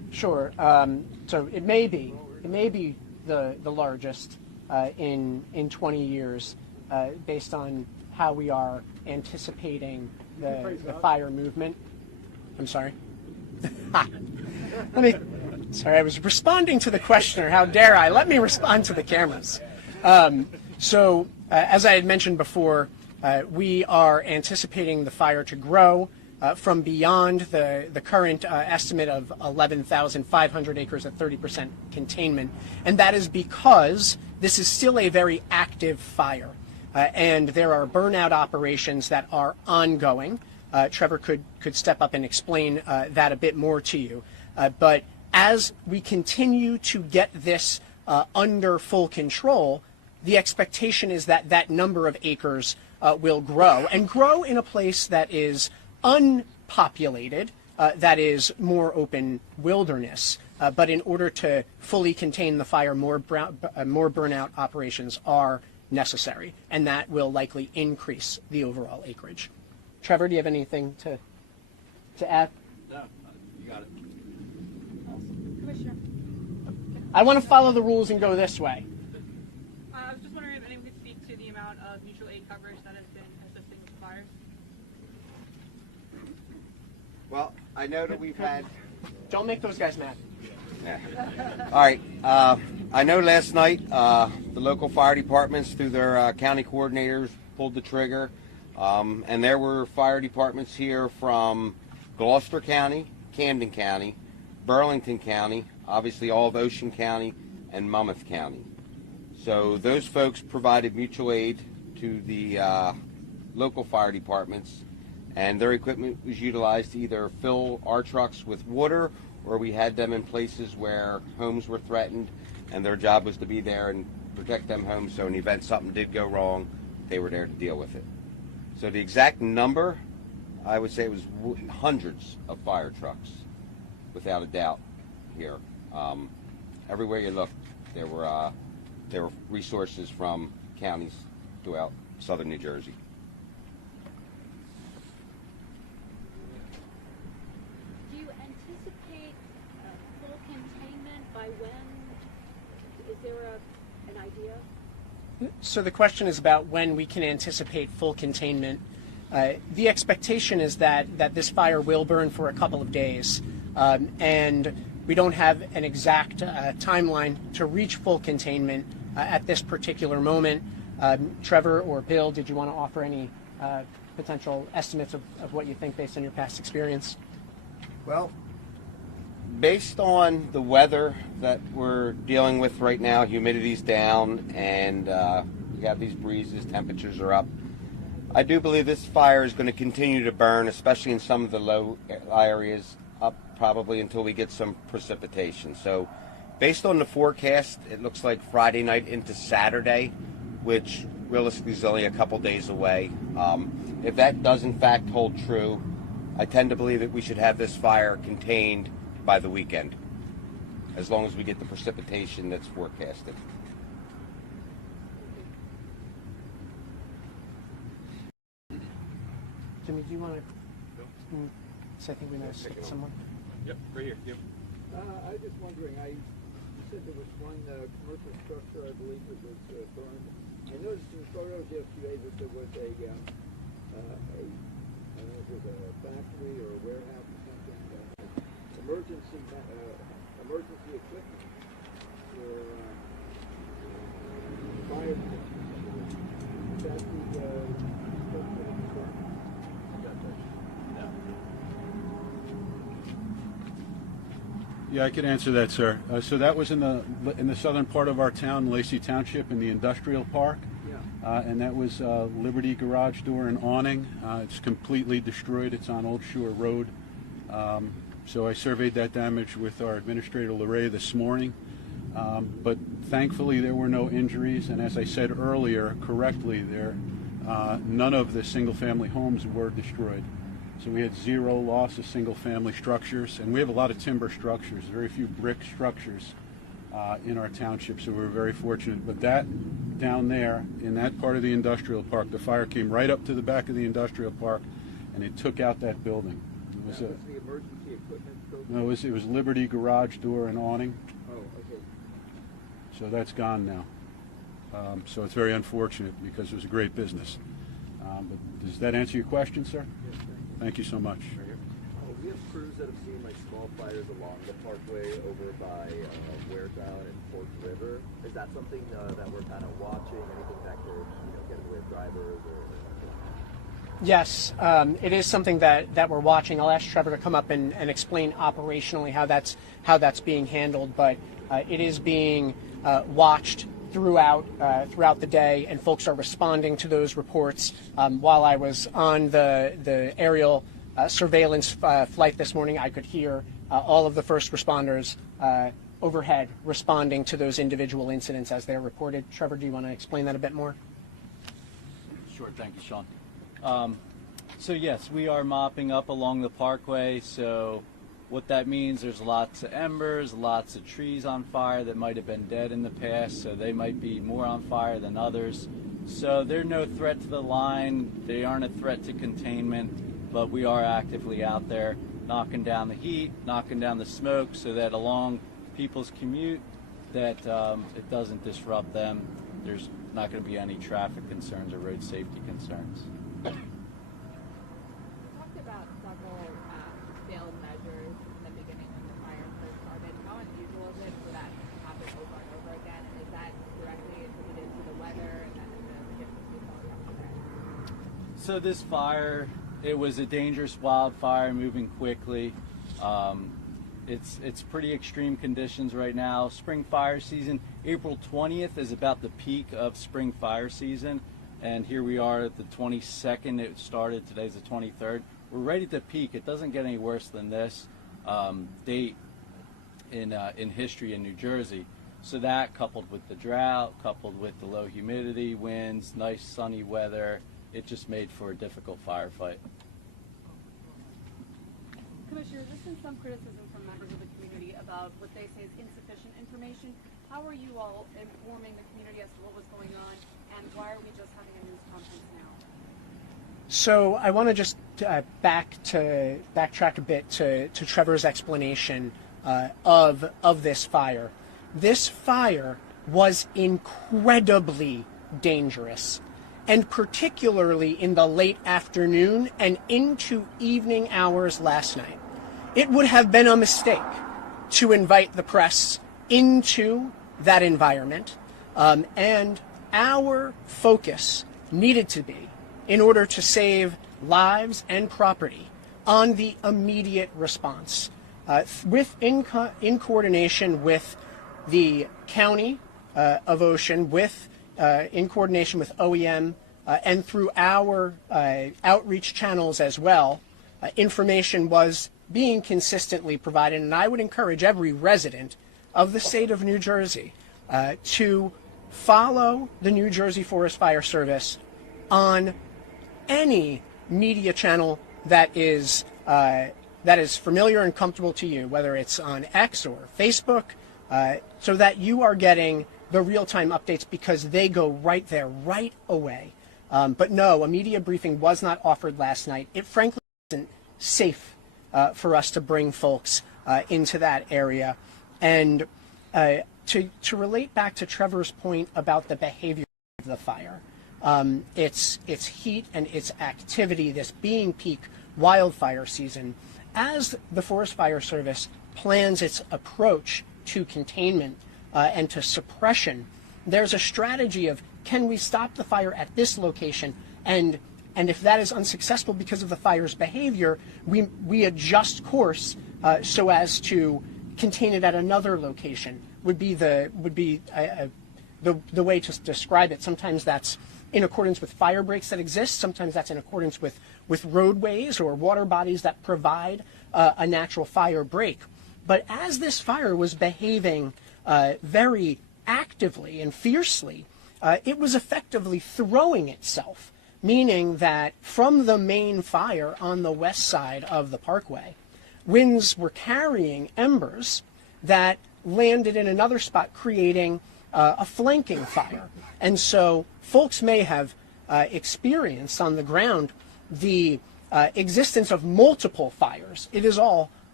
Sure. So it may be the largest in 20 years, based on how we are anticipating the fire movement. I'm sorry. Sorry, I was responding to the questioner. How dare I? Let me respond to the cameras. As I had mentioned before, we are anticipating the fire to grow from beyond the current estimate of 11,500 acres at 30% containment. And that is because this is still a very active fire. And there are burnout operations that are ongoing. Trevor could step up and explain that a bit more to you. But as we continue to get this under full control, the expectation is that that number of acres will grow, and grow in a place that is unpopulated, that is more open wilderness. But in order to fully contain the fire, more burnout operations are necessary, and that will likely increase the overall acreage. Trevor, do you have anything to add? No, you got it. Commissioner. I want to follow the rules and go this way. I was just wondering if anyone could speak to the amount of mutual aid coverage that has been assisting with the fires. Well, I know that we've had... Don't make those guys mad. Yeah. All right. I know last night the local fire departments, through their county coordinators, pulled the trigger. And there were fire departments here from Gloucester County, Camden County, Burlington County, obviously all of Ocean County, and Monmouth County. So those folks provided mutual aid to the local fire departments, and their equipment was utilized to either fill our trucks with water, or we had them in places where homes were threatened, and their job was to be there and protect them homes, so in the event something did go wrong, they were there to deal with it. So the exact number, I would say it was hundreds of fire trucks, without a doubt, here. Everywhere you looked, there were resources from counties throughout southern New Jersey. Do you anticipate full containment by when? Is there an idea? So the question is about when we can anticipate full containment. The expectation is that this fire will burn for a couple of days, and we don't have an exact timeline to reach full containment at this particular moment. Trevor or Bill, did you want to offer any potential estimates of what you think based on your past experience? Well, based on the weather that we're dealing with right now, humidity's down, and we have these breezes, temperatures are up. I do believe this fire is going to continue to burn, especially in some of the low areas, up probably until we get some precipitation. So based on the forecast, it looks like Friday night into Saturday, which realistically is only a couple days away. If that does in fact hold true, I tend to believe that we should have this fire contained by the weekend, as long as we get the precipitation that's forecasted. Jimmy, do you want to? So I think we might have skipped someone. Yep, right here. Yep. I was just wondering, you said there was one commercial structure, I believe it was burned. I noticed in photos yesterday that there was I don't know if it was a factory or a warehouse or something, emergency equipment for fire protection. Is that the structure that was burned? Yeah, I could answer that, sir. So that was in the southern part of our town, Lacy Township, in the industrial park. Yeah. And that was Liberty garage door and awning. It's completely destroyed. It's on Old Shore Road. So I surveyed that damage with our administrator, Larray, this morning. But thankfully, there were no injuries. And as I said earlier, correctly, none of the single-family homes were destroyed. So we had zero loss of single-family structures, and we have a lot of timber structures, very few brick structures in our township, so we were very fortunate. But that down there, in that part of the industrial park, the fire came right up to the back of the industrial park, and it took out that building. It was the emergency equipment No, it was Liberty garage door and awning. Oh, okay. So that's gone now. So it's very unfortunate because it was a great business. But does that answer your question, sir? Yes, Thank you so much. We have crews that have seen like small fires along the parkway over by Waretown and Fork River. Is that something that we're kind of watching? Anything that could get in the way of drivers or Yes, it is something that we're watching. I'll ask Trevor to come up and explain operationally how that's being handled, but it is being watched throughout the day, and folks are responding to those reports. While I was on the aerial surveillance flight this morning, I could hear all of the first responders overhead responding to those individual incidents as they're reported. Trevor, do you want to explain that a bit more? Sure, thank you, Sean. So yes, we are mopping up along the parkway. So what that means, there's lots of embers, lots of trees on fire that might have been dead in the past, so they might be more on fire than others. So they're no threat to the line, they aren't a threat to containment, but we are actively out there knocking down the heat, knocking down the smoke, so that along people's commute, that it doesn't disrupt them. There's not going to be any traffic concerns or road safety concerns. You talked about several failed measures in the beginning when the fire first started. How unusual is it for that to happen over and over again? And is that directly attributed to the weather and the conditions we saw yesterday? So this fire, it was a dangerous wildfire moving quickly. It's pretty extreme conditions right now. Spring fire season, April 20th is about the peak of spring fire season. And here we are at the 22nd. It started, today's the 23rd. We're ready to peak. It doesn't get any worse than this date in history in New Jersey. So that, coupled with the drought, coupled with the low humidity, winds, nice sunny weather, it just made for a difficult firefight. Commissioner, there's been some criticism from members of the community about what they say is insufficient information. How are you all informing the community as to what was going on, and why are we just having a news conference now? So I want to just backtrack a bit to Trevor's explanation of this fire. This fire was incredibly dangerous, and particularly in the late afternoon and into evening hours last night. It would have been a mistake to invite the press into that environment, and our focus needed to be, in order to save lives and property, on the immediate response, in coordination with the County of Ocean, in coordination with OEM, and through our outreach channels as well. Information was being consistently provided, and I would encourage every resident of the state of New Jersey to follow the New Jersey Forest Fire Service on any media channel that is familiar and comfortable to you, whether it's on X or Facebook, so that you are getting the real-time updates, because they go right there, right away. But no, a media briefing was not offered last night. It frankly isn't safe for us to bring folks into that area. And to relate back to Trevor's point about the behavior of the fire, its heat and its activity, this being peak wildfire season, as the Forest Fire Service plans its approach to containment and to suppression, there's a strategy of, can we stop the fire at this location, and if that is unsuccessful because of the fire's behavior, we adjust course so as to contain it at another location. Would be the way to describe it. Sometimes that's in accordance with fire breaks that exist. Sometimes that's in accordance with roadways or water bodies that provide a natural fire break. But as this fire was behaving very actively and fiercely, it was effectively throwing itself, meaning that from the main fire on the west side of the parkway, winds were carrying embers that landed in another spot, creating a flanking fire. And so folks may have experienced on the ground the existence of multiple fires. It is all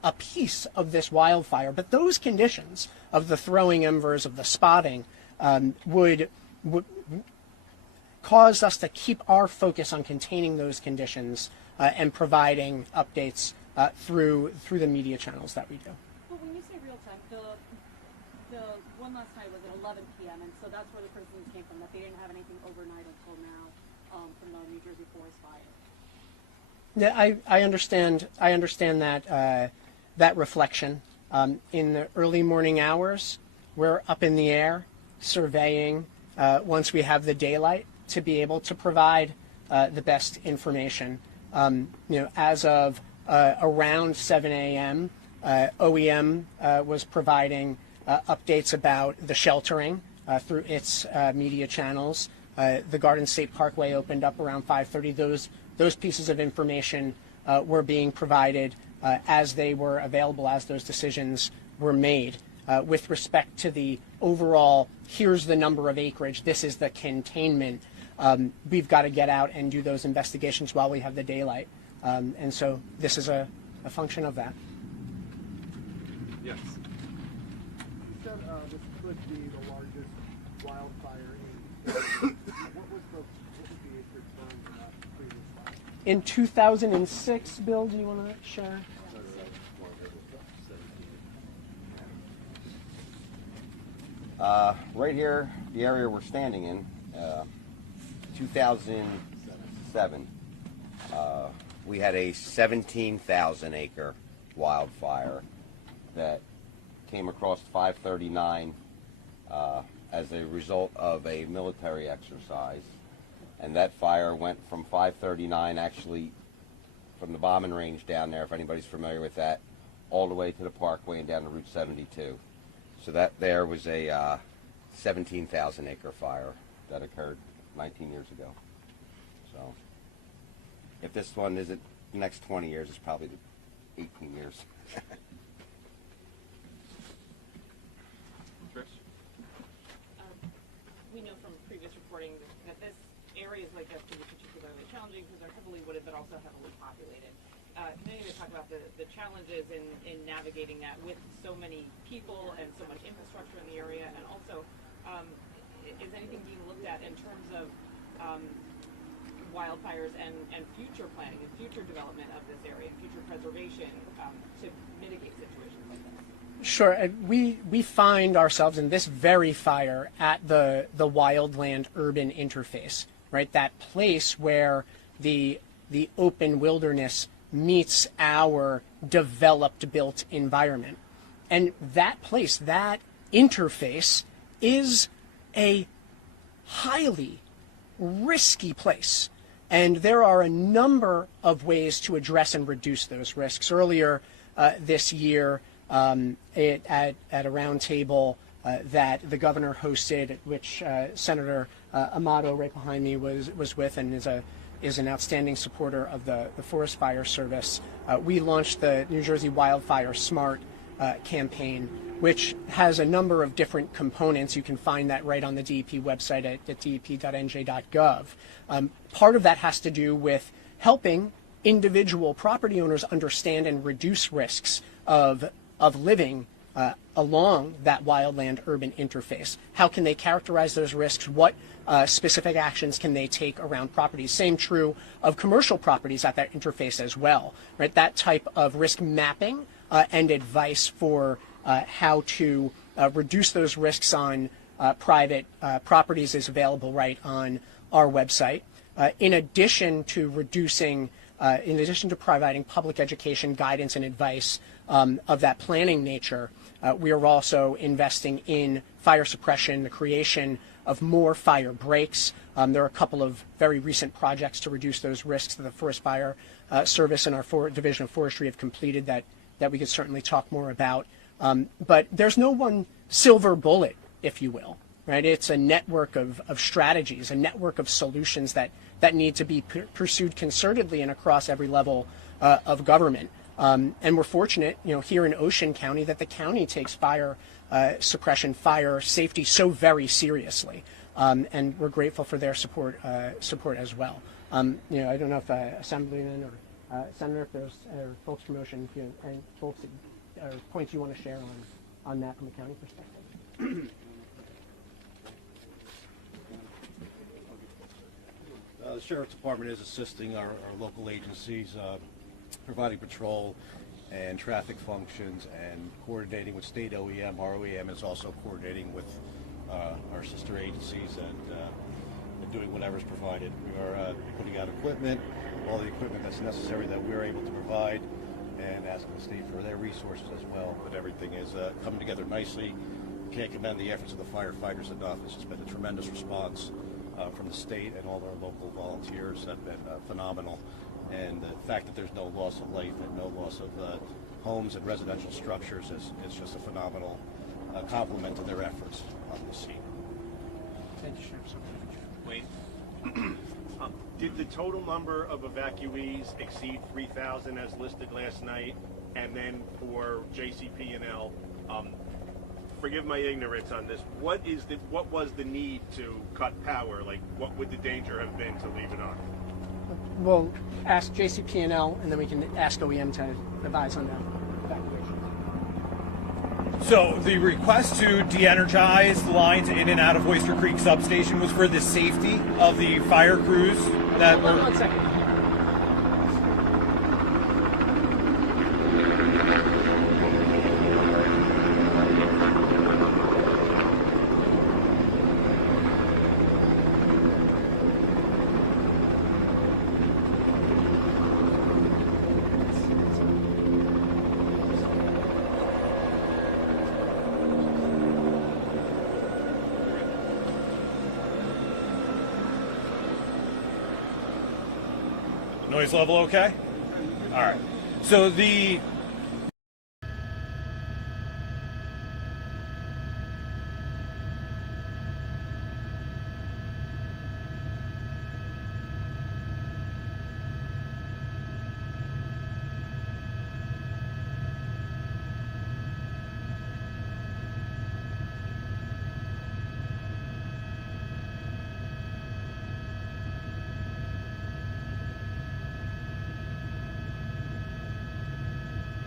a piece of this wildfire. But those conditions of the throwing embers, of the spotting, would cause us to keep our focus on containing those conditions and providing updates through the media channels that we do. Well, when you say real time, the one last night was at 11 p.m. and so that's where the criticisms came from, that they didn't have anything overnight until now from the New Jersey forest fire. Yeah, I understand. I understand that reflection. In the early morning hours, we're up in the air surveying once we have the daylight to be able to provide the best information. As of around 7 a.m., OEM was providing updates about the sheltering through its media channels. The Garden State Parkway opened up around 5:30. Those pieces of information were being provided as they were available, as those decisions were made. With respect to the overall, here's the number of acreage, this is the containment, we've got to get out and do those investigations while we have the daylight. And so this is a function of that. Yes. You said this could be the largest wildfire in what was the acreage burn in that previous fire? In 2006, Bill, do you want to share? Right here, the area we're standing in, 2007, we had a 17,000 acre wildfire that came across 539 as a result of a military exercise. And that fire went from 539, actually from the bombing range down there, if anybody's familiar with that, all the way to the Parkway and down to Route 72. So that there was a 17,000 acre fire that occurred 19 years ago. So if this one isn't the next 20 years, it's probably the 18 years. Trish? We know from previous reporting that this areas like this can be particularly challenging because they're heavily wooded but also heavily populated. Can you talk about the challenges in navigating that with so many people and so much infrastructure in the area, and also is anything being looked at in terms of wildfires and future planning and future development of this area, future preservation to mitigate situations like this? Sure. We find ourselves in this very fire at the wildland urban interface, right? That place where the open wilderness meets our developed built environment. And that place, that interface, is a highly risky place. And there are a number of ways to address and reduce those risks. Earlier this year, at a round table that the governor hosted, which Senator Amato, right behind me, was with, and is an outstanding supporter of the Forest Fire Service, we launched the New Jersey Wildfire Smart campaign, which has a number of different components. You can find that right on the DEP website at dep.nj.gov. Part of that has to do with helping individual property owners understand and reduce risks of living along that wildland urban interface. How can they characterize those risks? What specific actions can they take around properties? Same true of commercial properties at that interface as well, right? That type of risk mapping and advice for how to reduce those risks on private properties is available right on our website. In addition to providing public education, guidance, and advice of that planning nature, we are also investing in fire suppression, the creation of more fire breaks. There are a couple of very recent projects to reduce those risks that the Forest Fire Service and our Division of Forestry have completed that we could certainly talk more about. But there's no one silver bullet, if you will, right? It's a network of strategies, a network of solutions that need to be pursued concertedly and across every level of government. And we're fortunate, here in Ocean County, that the county takes fire suppression, fire safety so very seriously, and we're grateful for their support as well. I don't know if Assemblyman or Senator, if there's folks promotion and folks or points you want to share on that from a county perspective. The Sheriff's Department is assisting our local agencies, providing patrol and traffic functions and coordinating with state OEM. Our OEM is also coordinating with our sister agencies and doing whatever's provided. We are putting out equipment, all the equipment that's necessary that we're able to provide, and asking the state for their resources as well. But everything is coming together nicely. Can't commend the efforts of the firefighters enough. It's just been a tremendous response from the state, and all our local volunteers have been phenomenal. And the fact that there's no loss of life and no loss of homes and residential structures is just a phenomenal compliment to their efforts on the scene. Thank you, Sheriff. Wayne, did the total number of evacuees exceed 3,000 as listed last night? And then for JCP&L, forgive my ignorance on this. What was the need to cut power? Like, what would the danger have been to leave it on? We'll ask JCP&L, and then we can ask OEM to advise on that evacuation. So the request to de-energize the lines in and out of Oyster Creek substation was for the safety of the fire crews that were... One second. Noise level okay? All right. So the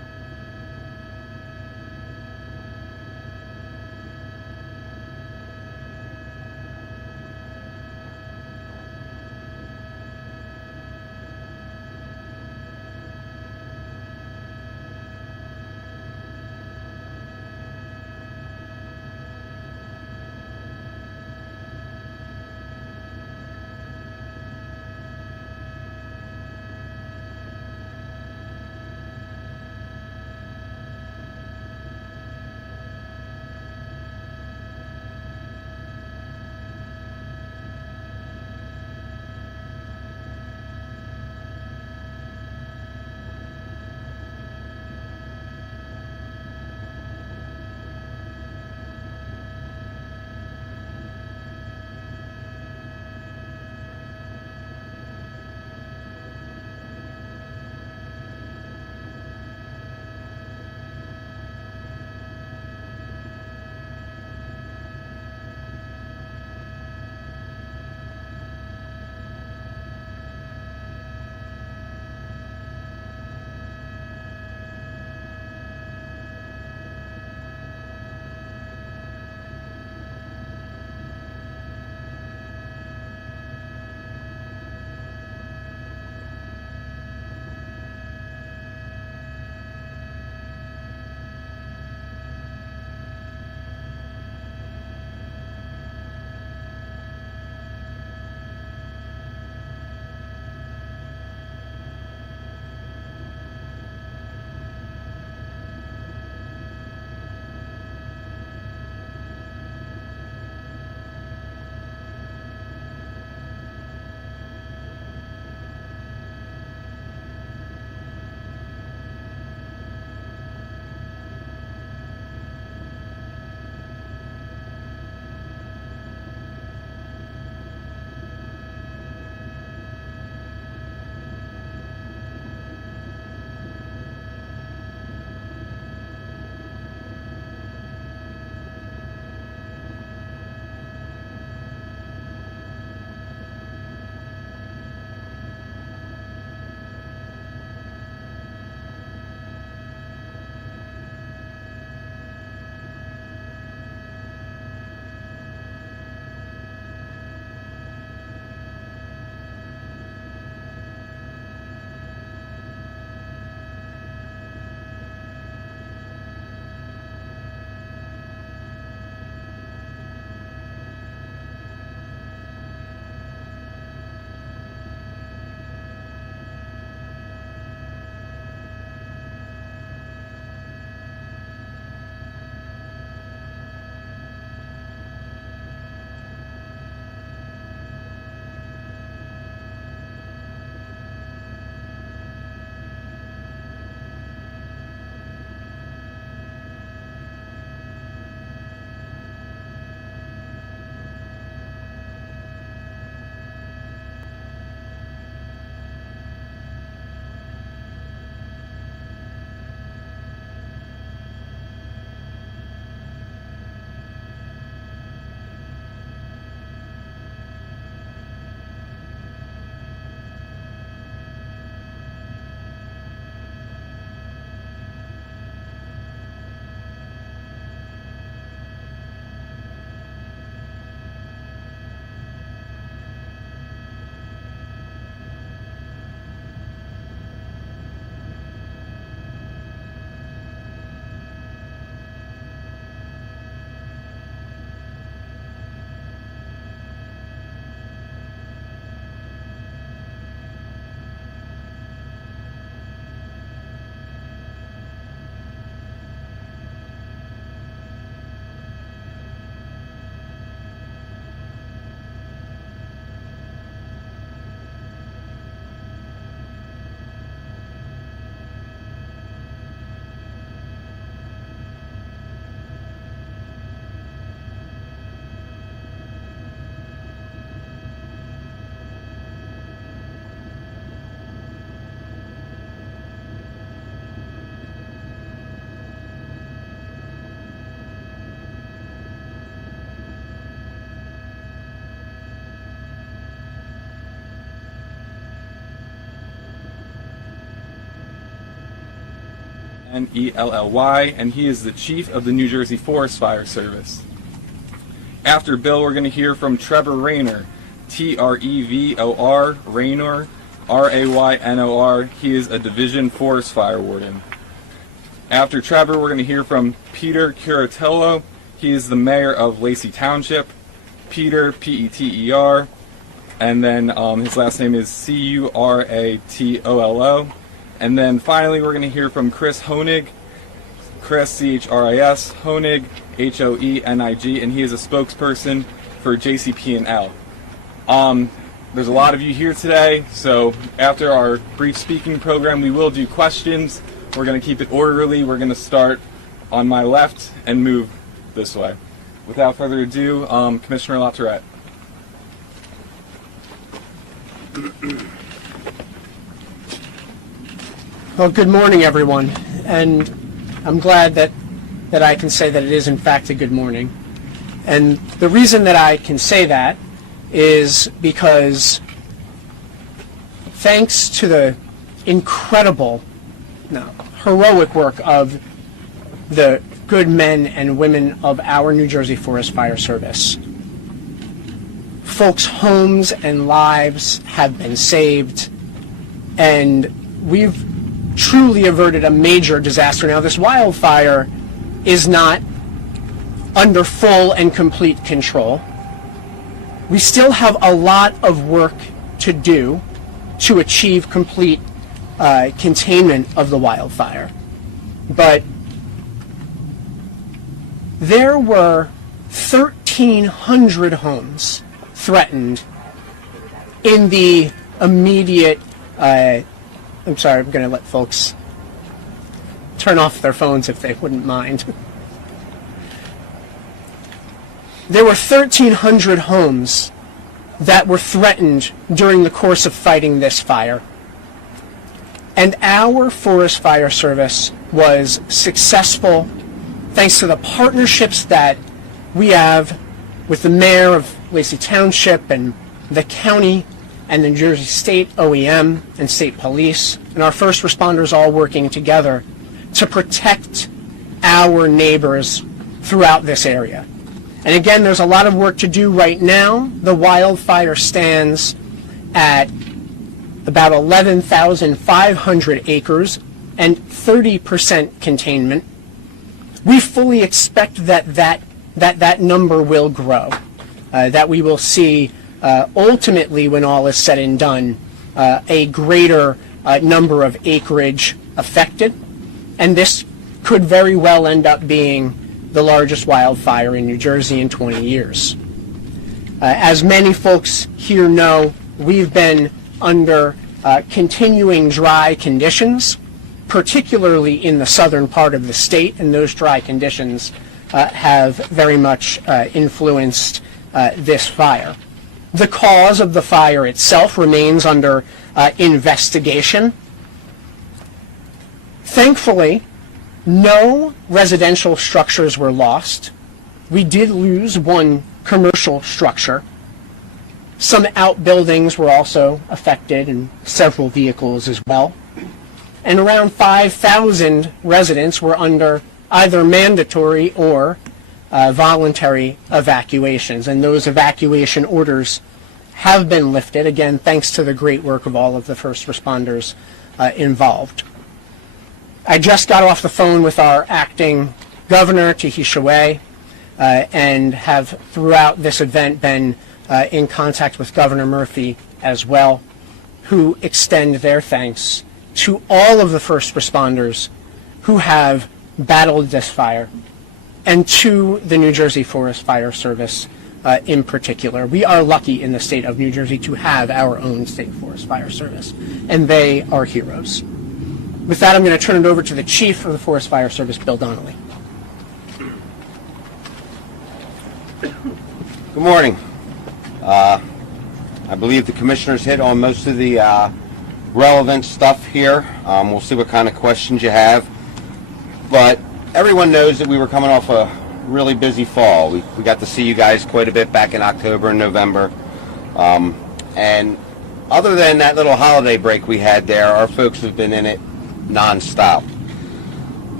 N-E-L-L-Y, and he is the chief of the New Jersey Forest Fire Service. After Bill, we're going to hear from Trevor Raynor, Trevor, Raynor, Raynor. He is a Division Forest Fire Warden. After Trevor, we're going to hear from Peter Curatello. He is the mayor of Lacy Township. Peter, P-E-T-E-R, and then his last name is C-U-R-A-T-O-L-O. And then finally, we're going to hear from Chris Honig, Chris, C-H-R-I-S, Honig, H-O-E-N-I-G, and he is a spokesperson for JCP&L. There's a lot of you here today, so after our brief speaking program, we will do questions. We're going to keep it orderly. We're going to start on my left and move this way. Without further ado, Commissioner LaTourette. Well, good morning, everyone, and I'm glad that I can say that it is in fact a good morning. And the reason that I can say that is because thanks to the incredible, heroic work of the good men and women of our New Jersey Forest Fire Service, folks' homes and lives have been saved, and we've truly averted a major disaster. Now, this wildfire is not under full and complete control. We still have a lot of work to do to achieve complete containment of the wildfire. But there were 1,300 homes threatened in the immediate, I'm sorry, I'm going to let folks turn off their phones if they wouldn't mind. There were 1,300 homes that were threatened during the course of fighting this fire. And our Forest Fire Service was successful thanks to the partnerships that we have with the mayor of Lacy Township and the county and the New Jersey State OEM and state police, and our first responders all working together to protect our neighbors throughout this area. And again, there's a lot of work to do right now. The wildfire stands at about 11,500 acres and 30% containment. We fully expect that number will grow, that we will see ultimately, when all is said and done, a greater number of acreage affected, and this could very well end up being the largest wildfire in New Jersey in 20 years. As many folks here know, we've been under continuing dry conditions, particularly in the southern part of the state, and those dry conditions have very much influenced this fire. The cause of the fire itself remains under investigation. Thankfully, no residential structures were lost. We did lose one commercial structure. Some outbuildings were also affected and several vehicles as well. And around 5,000 residents were under either mandatory or voluntary evacuations. And those evacuation orders have been lifted, again, thanks to the great work of all of the first responders involved. I just got off the phone with our acting governor, Tahisha Way, and have throughout this event been in contact with Governor Murphy as well, who extend their thanks to all of the first responders who have battled this fire, and to the New Jersey Forest Fire Service in particular. We are lucky in the state of New Jersey to have our own state forest fire service, and they are heroes. With that, I'm going to turn it over to the Chief of the Forest Fire Service, Bill Donnelly. Good morning. I believe the commissioners hit on most of the relevant stuff here. We'll see what kind of questions you have. But everyone knows that we were coming off a really busy fall. We got to see you guys quite a bit back in October and November. And other than that little holiday break we had there, our folks have been in it non-stop.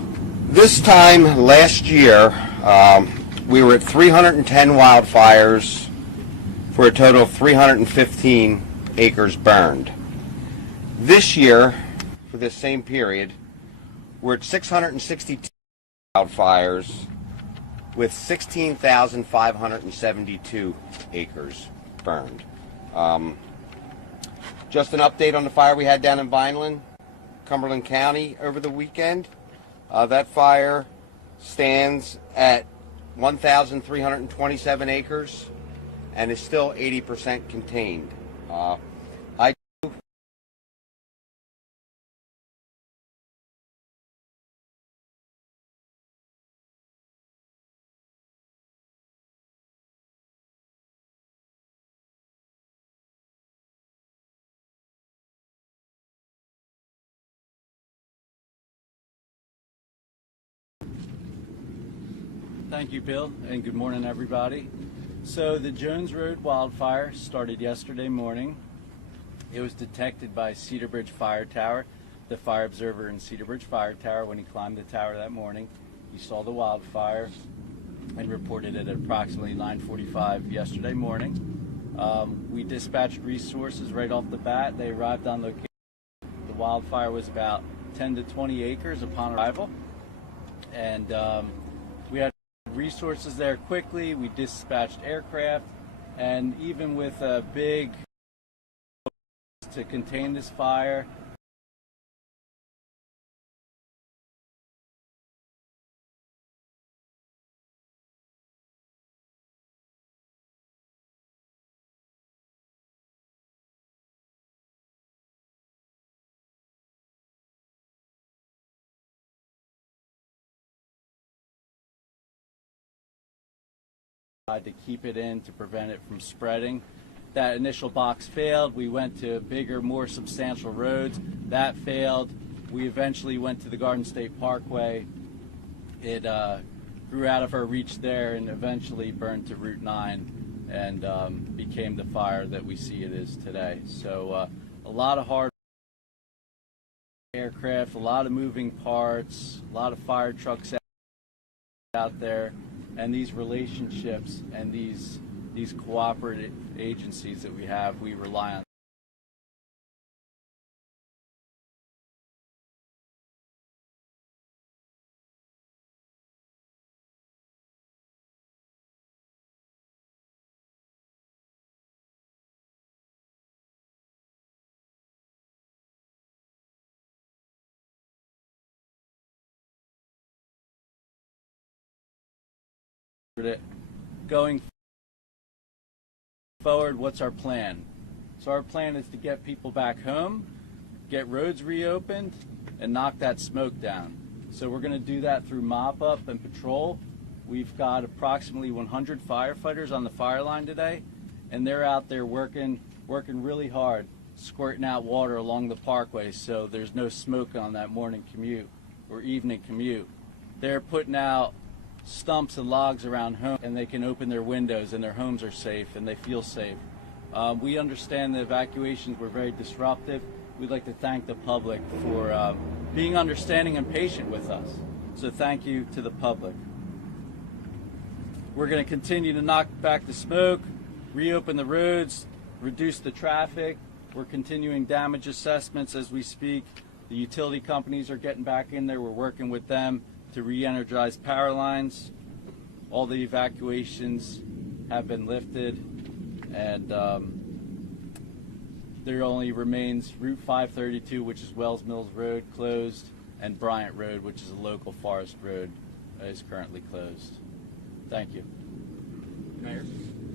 This time last year, we were at 310 wildfires for a total of 315 acres burned. This year, for this same period, we're at 662 wildfires with 16,572 acres burned. Just an update on the fire we had down in Vineland, Cumberland County over the weekend. That fire stands at 1,327 acres and is still 80% contained. Thank you, Bill, and good morning, everybody. So the Jones Road wildfire started yesterday morning. It was detected by Cedar Bridge Fire Tower, the fire observer in Cedar Bridge Fire Tower. When he climbed the tower that morning, he saw the wildfire and reported it at approximately 9:45 yesterday morning. We dispatched resources right off the bat. They arrived on location. The wildfire was about 10 to 20 acres upon arrival, and we had resources there quickly. We dispatched aircraft, and even with a big to contain this fire, to keep it in to prevent it from spreading. That initial box failed. We went to bigger, more substantial roads. That failed. We eventually went to the Garden State Parkway. It grew out of our reach there and eventually burned to Route 9 and became the fire that we see it is today. So a lot of hard aircraft, a lot of moving parts, a lot of fire trucks out there. And these relationships and these cooperative agencies that we have, we rely on. Going forward, what's our plan? So our plan is to get people back home, get roads reopened, and knock that smoke down. So we're going to do that through mop-up and patrol. We've got approximately 100 firefighters on the fire line today, and they're out there working really hard, squirting out water along the parkway so there's no smoke on that morning commute or evening commute. They're putting out stumps and logs around home, and they can open their windows and their homes are safe and they feel safe. We understand the evacuations were very disruptive. We'd like to thank the public for being understanding and patient with us. So thank you to the public. We're going to continue to knock back the smoke, reopen the roads, reduce the traffic. We're continuing damage assessments as we speak. The utility companies are getting back in there. We're working with them to re-energize power lines. All the evacuations have been lifted, and there only remains Route 532, which is Wells Mills Road, closed, and Bryant Road, which is a local forest road, is currently closed. Thank you. Mayor?